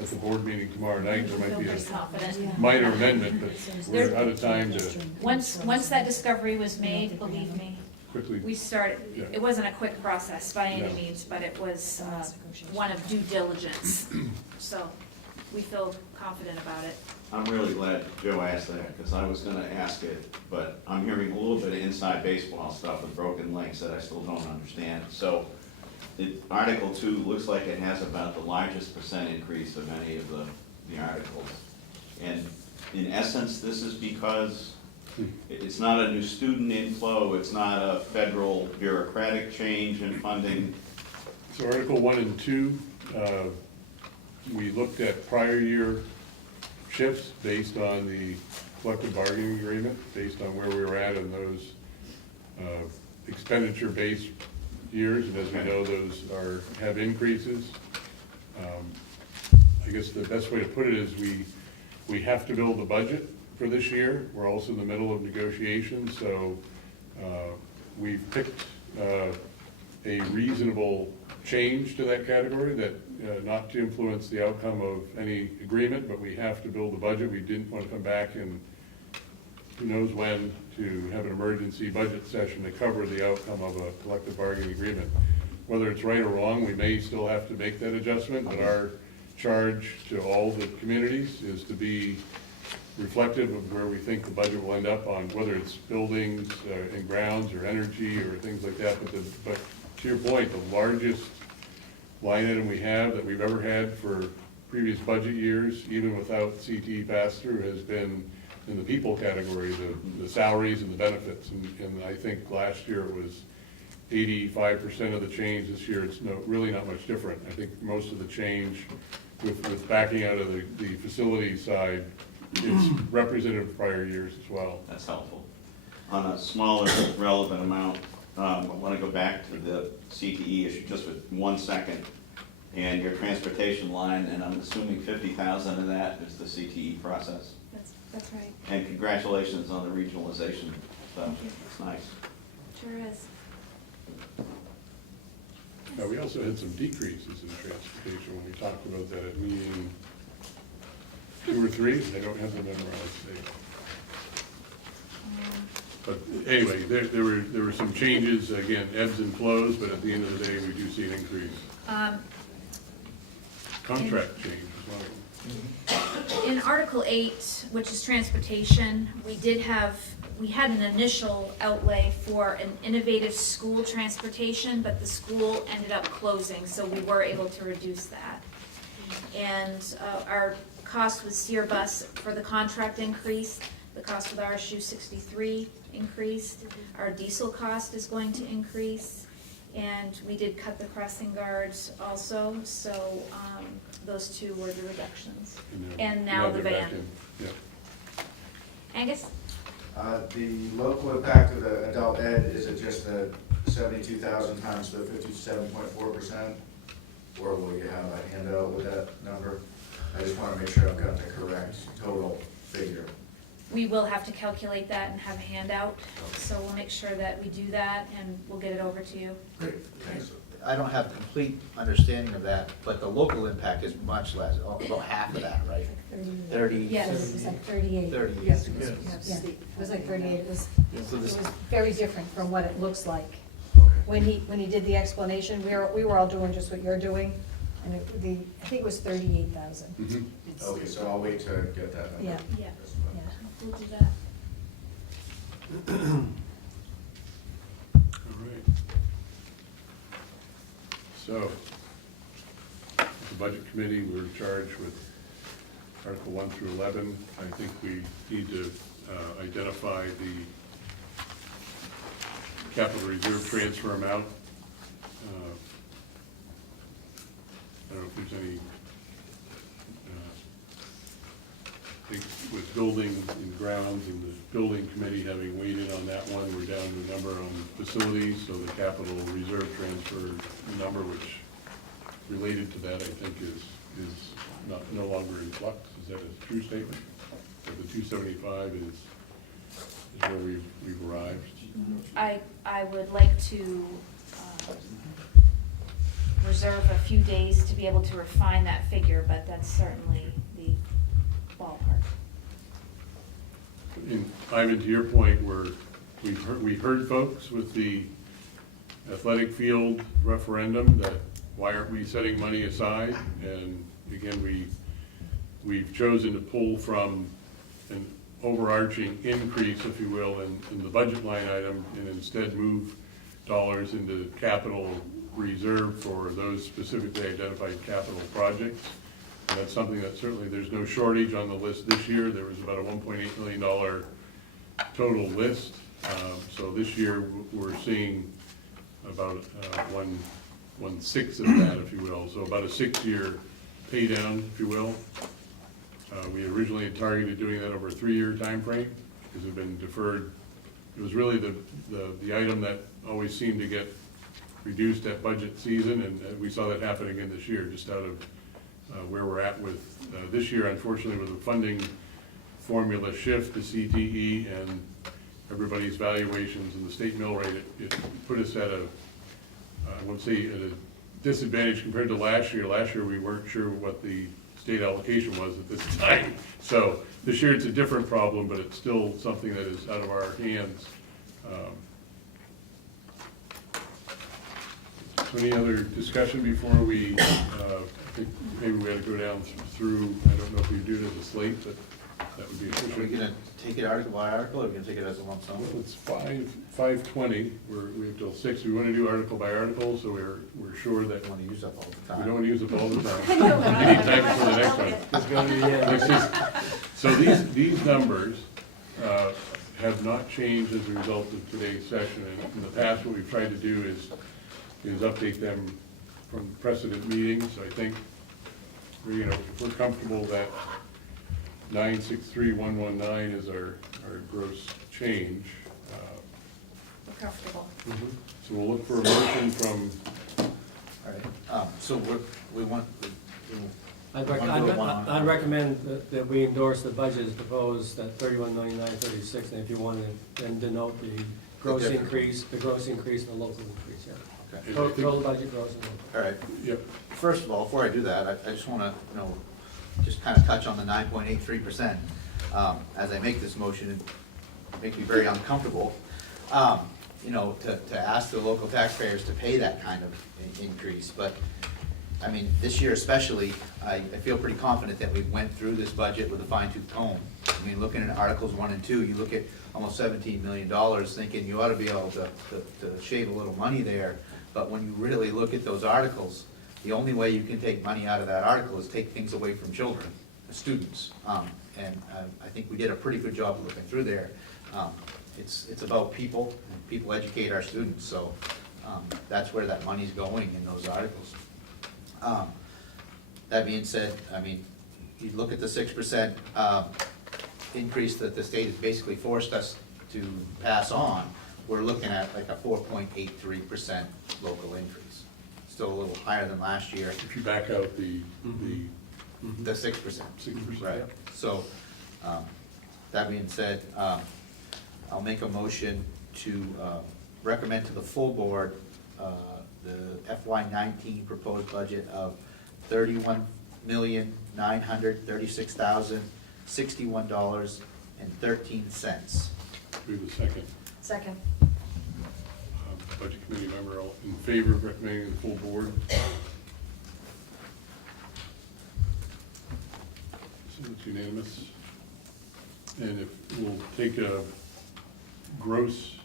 at the board meeting tomorrow night, there might be a minor amendment, but we're out of time to Once that discovery was made, believe me, quickly. we started, Yeah. it wasn't a quick process by any No. means, but it was one of due diligence. So we feel confident about it. I'm really glad Joe asked that, because I was gonna ask it, but I'm hearing a little bit of inside baseball stuff with broken links that I still don't understand. So, Article 2 looks like it has about the largest percent increase of any of the articles. And in essence, this is because It's not a new student inflow, it's not a federal bureaucratic change in funding. So Article 1 and 2, we looked at prior year shifts based on the collective bargaining agreement, based on where we were at in those expenditure-based years, and as we know, those have increases. I guess the best way to put it is we have to build the budget for this year. We're also in the middle of negotiations, so we've picked a reasonable change to that category that not to influence the outcome of any agreement, but we have to build the budget. We didn't want to come back and who knows when to have an emergency budget session to cover the outcome of a collective bargaining agreement. Whether it's right or wrong, we may still have to make that adjustment, but our charge to all the communities is to be reflective of where we think the budget will end up on, whether it's buildings and grounds or energy or things like that. But to your point, the largest line item we have that we've ever had for previous budget years, even without CTE pass-through, has been in the people category, the salaries and the benefits. And I think last year it was 85% of the change. This year it's really not much different. I think most of the change with backing out of the facility side is representative of prior years as well. That's helpful. On a smaller relevant amount, I want to go back to the CTE issue just for 1 second. And your transportation line, and I'm assuming 50,000 of that is the CTE process. That's right. And congratulations on the regionalization stuff. It's nice. Sure is. Now, we also had some decreases in transportation when we talked about that at meeting 2 or 3. I don't have them memorized. But anyway, there were some changes, again, ebbs and flows, but at the end of the day, we do see an increase. Contract change as well. In Article 8, which is transportation, we had an initial outlay for an innovative school transportation, but the school ended up closing, so we were able to reduce that. And our cost with Steer Bus for the contract increased, the cost with RSU 63 increased, our diesel cost is going to increase, and we did cut the crossing guards also, so those two were the reductions. And now the van. Yeah. Angus? The local impact of the adult ed, is it just the 72,000 times the 57.4%? Or will you have a handout with that number? I just want to make sure I've got the correct total figure. We will have to calculate that and have a handout, so we'll make sure that we do that and we'll get it over to you. Great, thanks. I don't have complete understanding of that, but the local impact is much less, about half of that, right? 30. Yes, it was like 38. 30. Yes, it was like 38. It was very different from what it looks like. When he did the explanation, we were all doing just what you're doing, and I think it was 38,000. Mm-hmm. Okay, so I'll wait to get that number. Yeah. Yeah. That's fine. We'll do that. All right. So, the Budget Committee, we're charged with Article 1 through 11. I think we need to identify the capital reserve transfer amount. I don't know if there's any, I think with building and grounds and the building committee having weighed in on that one, we're down to a number on facilities, so the capital reserve transfer number, which related to that, I think is no longer in flux. Is that a true statement? That the 275 is where we've arrived? I would like to reserve a few days to be able to refine that figure, but that's certainly the ballpark. And Ivan, to your point, we've heard folks with the athletic field referendum that why aren't we setting money aside? And again, we've chosen to pull from an overarching increase, if you will, in the budget line item, and instead move dollars into capital reserve for those specifically identified capital projects. And that's something that certainly there's no shortage on the list this year. There was about a $1.8 million total list. So this year, we're seeing about 1/6 of that, if you will, so about a 6-year pay down, if you will. We originally had targeted doing that over a 3-year time frame because it had been deferred. It was really the item that always seemed to get reduced at budget season, and we saw that happen again this year, just out of where we're at with this year, unfortunately, with the funding formula shift to CTE and everybody's valuations and the state mill rate, it put us at I won't say at a disadvantage compared to last year. Last year, we weren't sure what the state allocation was at this time. So this year, it's a different problem, but it's still something that is out of our hands. So any other discussion before we, I think maybe we ought to go down through, I don't know if we do it as a slate, but that would be efficient. Are we gonna take it article by article, or are we gonna take it as a lump sum? Well, it's 5:20, we have till 6, we want to do article by article, so we're sure that. Don't wanna use up all the We time. don't want to use up all the time. We need time for the next one. Let's go to the end. It's just- So these numbers have not changed as a result of today's session, and in the past, what we've tried to do is update them from precedent meetings. I think, if we're comfortable that 963,119 is our gross change. We're comfortable. So we'll look for a motion from, All right, so we want. I'd recommend that we endorse the budget as proposed at 31,936, and if you want to then denote the gross difference. increase, the local increase, yeah. Okay. Total budget gross and local. All right. Yep. First of all, before I do that, I just wanna, just kind of touch on the 9.83%. As I make this motion, it makes me very uncomfortable, to ask the local taxpayers to pay that kind of increase. But, I mean, this year especially, I feel pretty confident that we went through this budget with a fine-tooth comb. I mean, looking at Articles 1 and 2, you look at almost $17 million, thinking you ought to be able to shave a little money there. But when you really look at those articles, the only way you can take money out of that article is take things away from children, students. And I think we did a pretty good job of looking through there. It's about people, and people educate our students, so that's where that money's going in those articles. That being said, I mean, you look at the 6% increase that the state has basically forced us to pass on, we're looking at like a 4.83% local increase. Still a little higher than last year. if you back out the The 6%. 6%. Right, so, that being said, I'll make a motion to recommend to the full board the FY19 proposed budget of $31,936,061.13. We have a second. Second. Budget committee member, all in favor of recommending the full board? So it's unanimous. And if we'll take a gross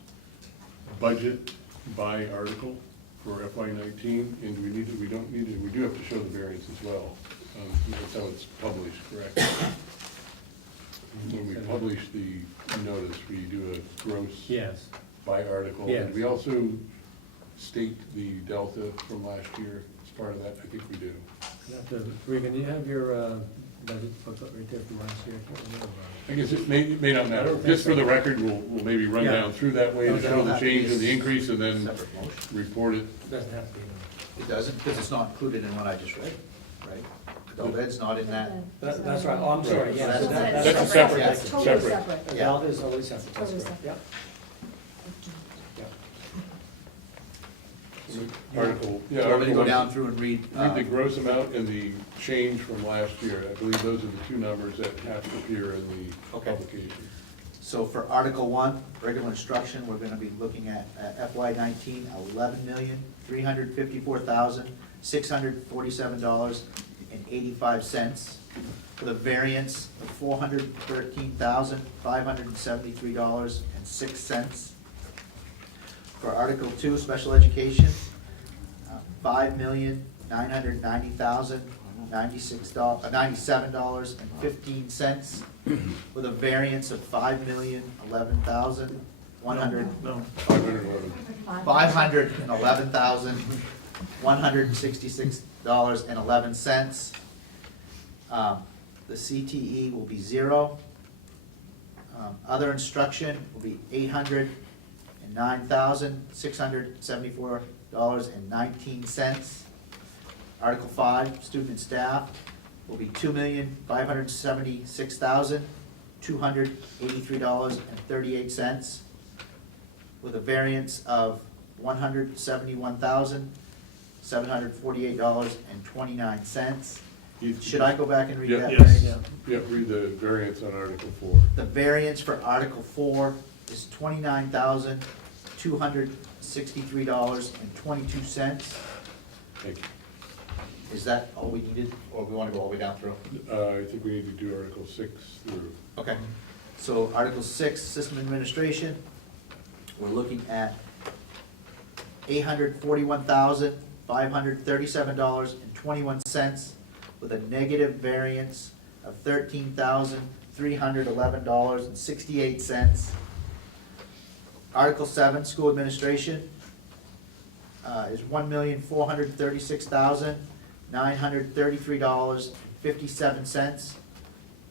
budget by article for FY19, and we don't need to, we do have to show the variance as well. That's how it's published, correct? When we publish the notice, we do a gross Yes. by article. Yes. And we also state the delta from last year as part of that. I think we do. Regan, do you have your budget booklet right there from last year? I can't remember. I guess it may not I matter. don't think Just for so. the record, we'll maybe run Yeah. down through that way to show the change and the increase and then Separate motion. report it. Doesn't have to be. It doesn't, because it's not included in what I just read, right? The ed's not in that. That's right, oh, I'm sorry, yeah. That's- That's a separate, That's Totally separate. separate. The delta is always separate, that's Totally correct, separate. yeah. Article, Do you want me to go down through and read? Read the gross amount and the change from last year. I believe those are the two numbers that have to appear in the Okay. publication. So for Article 1, regular instruction, we're gonna be looking at FY19, $11,354,647.85. For the variance of $413,573.06. For Article 2, special education, $5,990,000 $97.15, with a variance of $5,111,166.11. The CTE will be 0. Other instruction will be $809,674.19. Article 5, student and staff will be $2,576,283.38, with a variance of $171,748.29. Should I go back and read that? Yes. Ray? Yep, read the variance on Article 4. The variance for Article 4 is $29,263.22. Thank you. Is that all we needed, or we want to go all the way down through? I think we need to do Article 6 through. Okay, so Article 6, System Administration, we're looking at $841,537.21, with a negative variance of $13,311.68. Article 7, School Administration, is $1,436,933.57,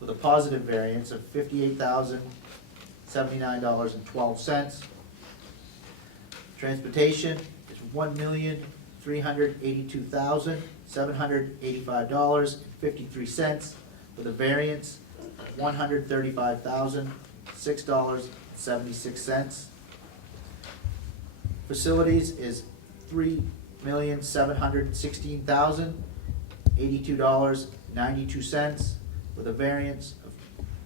with a positive variance of $58,079.12. Transportation is $1,382,785.53, with a variance of $135,006.76. Facilities is $3,716,082.92, with a variance of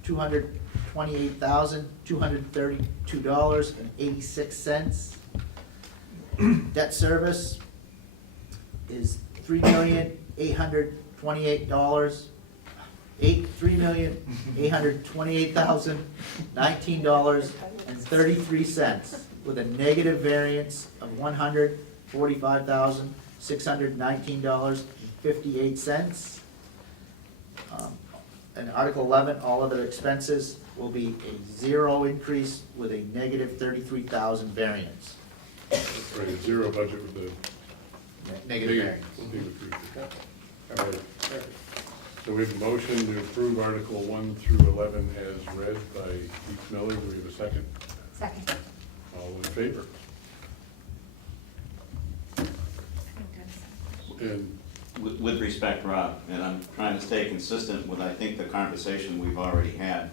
$228,232.86. Debt service is $3,828,019.33, with a negative variance of $145,619.58. And Article 11, all other expenses will be a 0 increase with a negative $33,000 variance. Right, 0 budget with the Negative variance. negative 3%. All right. So we have a motion to approve Article 1 through 11 as read by Keith Miller. Do we have a second? Second. All in favor? And With respect, Rob, and I'm trying to stay consistent with, I think, the conversation we've already had.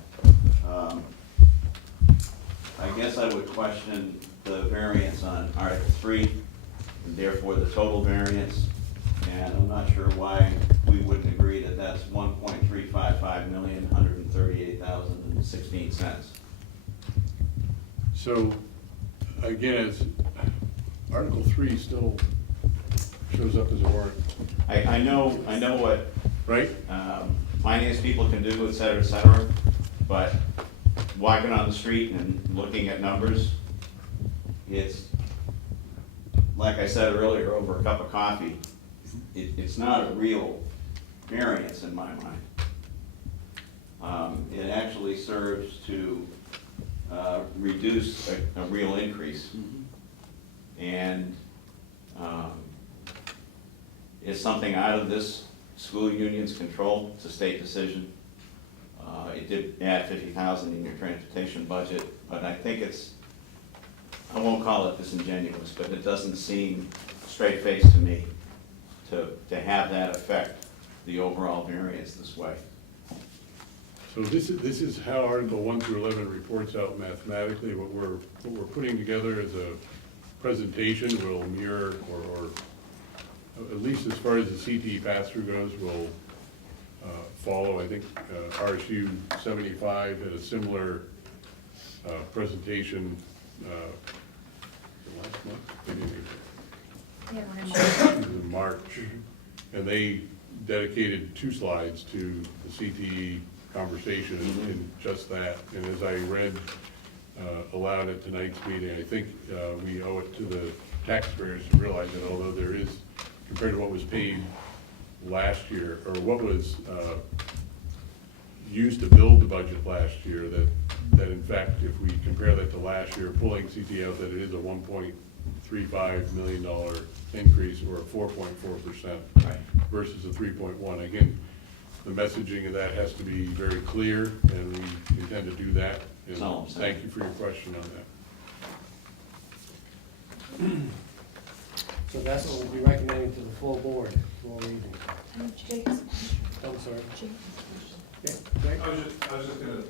I guess I would question the variance on Article 3, and therefore the total variance, and I'm not sure why we wouldn't agree that that's $1,355,138,016. so, again, as Article 3 still shows up as a warrant, I know what right? finance people can do, et cetera, but walking on the street and looking at numbers, it's, like I said earlier, over a cup of coffee, it's not a real variance in my mind. It actually serves to reduce a real increase. And is something out of this school union's control. It's a state decision. It did add $50,000 in your transportation budget, but I think it's, I won't call it disingenuous, but it doesn't seem straight-faced to me to have that affect the overall variance this way. So this is how Article 1 through 11 reports out mathematically. What we're putting together as a presentation will mirror, or at least as far as the CTE pass-through goes, will follow. I think RSU 75 had a similar presentation last month, in March, and they dedicated 2 slides to the CTE conversation in just that. And as I read aloud at tonight's meeting, I think we owe it to the taxpayers to realize that although there is, compared to what was paid last year, or what was used to build the budget last year, that in fact, if we compare that to last year, pulling CT out, that it is a $1.35 million increase, or a 4.4% versus a 3.1. Again, the messaging of that has to be very clear, and we intend to do that. And That's all I'm saying. thank you for your question on that. So that's what we'll be recommending to the full board tomorrow evening. I'm sorry. Yeah, Greg? I was just gonna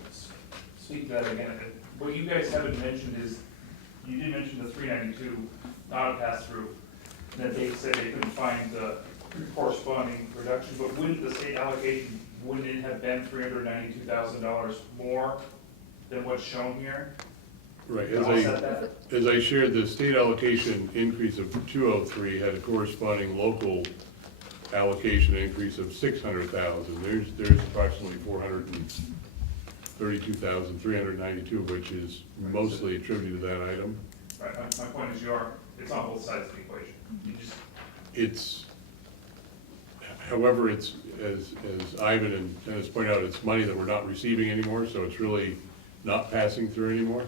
speak to that again. What you guys haven't mentioned is, you did mention the 392, not a pass-through, that they said they couldn't find the corresponding reduction, but wouldn't the state allocation, wouldn't it have been $392,000 more than what's shown here? Right, To offset that? as I shared, the state allocation increase of 203 had a corresponding local allocation increase of 600,000. There's approximately 432,392, which is mostly attributed to that item. Right, my point is it's on both sides of the equation. You just, However, it's, as Ivan and Dennis pointed out, it's money that we're not receiving anymore, so it's really not passing through anymore.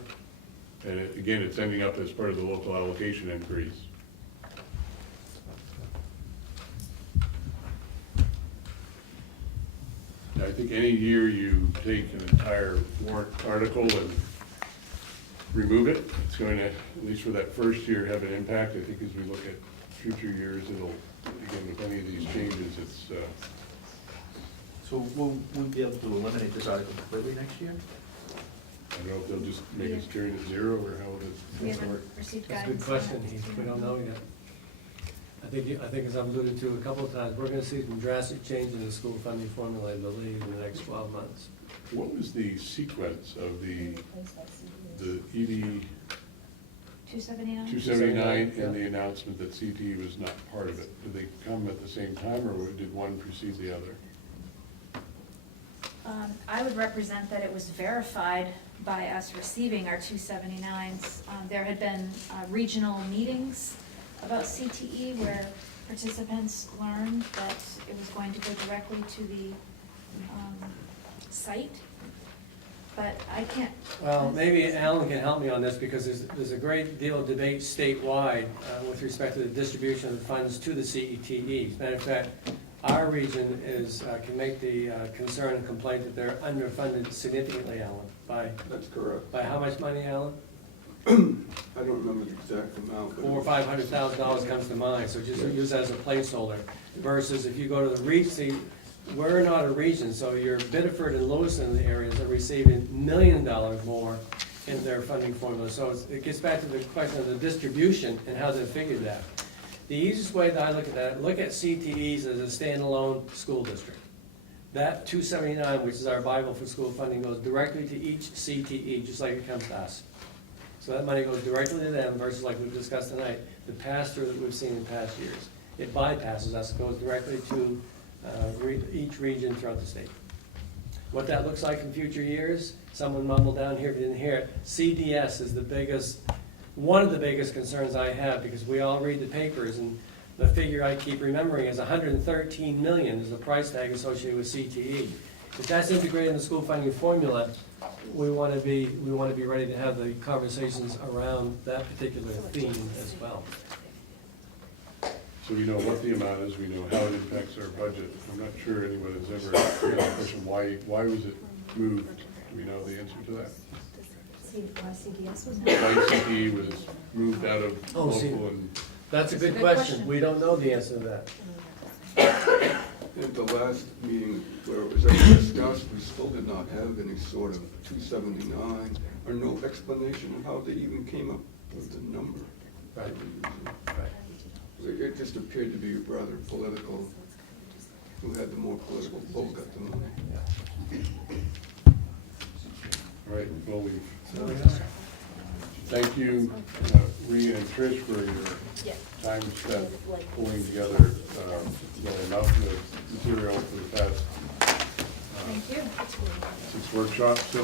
And again, it's ending up as part of the local allocation increase. I think any year you take an entire warrant article and remove it, it's going to, at least for that first year, have an impact. I think as we look at future years, it'll, again, with any of these changes, it's, So will we be able to eliminate this article completely next year? I don't know if they'll just make us carry it at zero, or how it We is. haven't received That's a guidance. good question, Heath. We don't know yet. I think as I've alluded to a couple of times, we're gonna see some drastic change in the school funding formula, I believe, in the next 12 months. What was the sequence of the ED 279? 279 and the announcement that CT was not part of it? Did they come at the same time, or did one precede the other? I would represent that it was verified by us receiving our 279s. There had been regional meetings about CTE where participants learned that it was going to go directly to the site, but I can't. Well, maybe Alan can help me on this, because there's a great deal of debate statewide with respect to the distribution of the funds to the CETE. As a matter of fact, our region can make the concern and complaint that they're underfunded significantly, Alan, by. That's correct. By how much money, Alan? I don't remember the exact amount. But $400,000 or $500,000 comes to mind, so just use that as a placeholder. Versus if you go to the region, see, we're not a region, so your Biddeford and Lewiston areas are receiving $1 million more in their funding formula. So it gets back to the question of the distribution and how they figured that. The easiest way that I look at that, look at CTEs as a standalone school district. That 279, which is our Bible for school funding, goes directly to each CTE, just like it comes to us. So that money goes directly to them versus, like we've discussed tonight, the pass-through that we've seen in past years. It bypasses us, it goes directly to each region throughout the state. What that looks like in future years, someone mumbled down here if you didn't hear it, CDS is one of the biggest concerns I have, because we all read the papers, and the figure I keep remembering is $113 million is the price tag associated with CTE. If that's integrated in the school funding formula, we want to be ready to have the conversations around that particular theme as well. So we know what the amount is, we know how it impacts our budget. I'm not sure anyone has ever asked the question, why was it moved? Do we know the answer to that? Why CDS was Why CTE was moved out of local and... That's a good question. We don't know the answer to that. At the last meeting where it was ever discussed, we still did not have any sort of 279, or no explanation of how they even came up with the number. Right. It just appeared to be rather political. Who had the more political pull got the money. All right, well, thank you, Rhea and Trish, for your time spent pulling together enough of material for the past Thank you. 6 workshops. So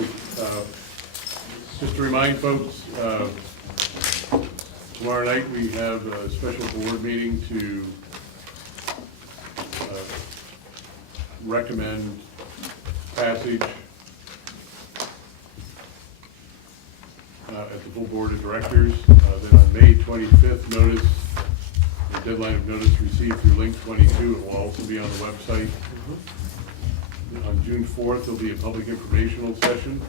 just to remind folks, tomorrow night we have a special board meeting to recommend passage at the full board of directors. Then on May 25th, notice, the deadline of notice received through link 22, it will also be on the website. On June 4th, there'll be a public informational session.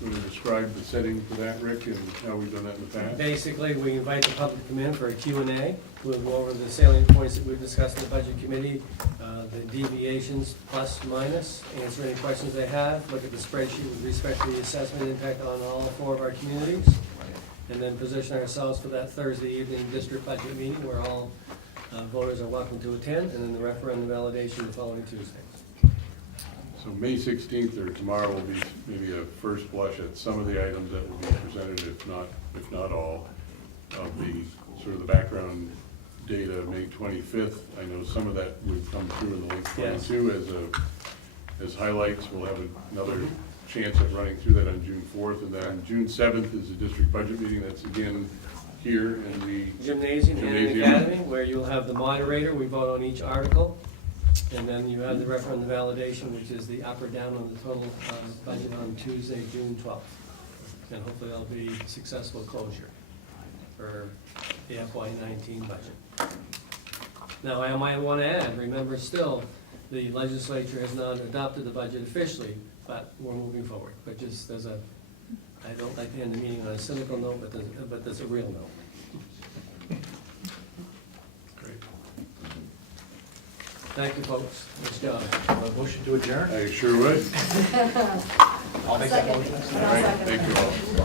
You want to describe the setting for that, Rick, and how we've done that in the past? Basically, we invite the public to come in for a Q&A. We'll go over the salient points that we've discussed in the budget committee, the deviations plus, minus, answer any questions they have, look at the spreadsheet with respect to the assessment impact on all 4 of our communities, and then position ourselves for that Thursday evening district budget meeting where all voters are welcome to attend, and then the referendum validation the following Tuesday. So May 16th or tomorrow will be maybe a first blush at some of the items that will be presented, if not all, of the sort of the background data. May 25th, I know some of that would come through in the link 22 as highlights. We'll have another chance at running through that on June 4th, and then June 7th is the district budget meeting. That's again here in the Gymnasium and Academy, where you'll have the moderator. We vote on each article. And then you have the referendum validation, which is the up or down on the total budget on Tuesday, June 12th. And hopefully that'll be a successful closure for the FY19 budget. Now, I might want to add, remember still, the legislature has not adopted the budget officially, but we're moving forward. But just as a, I don't like to end the meeting on a cynical note, but there's a real note. Thank you, folks. Nice job. Motion to adjourn? I sure would. I'll make that motion. All right, thank you all.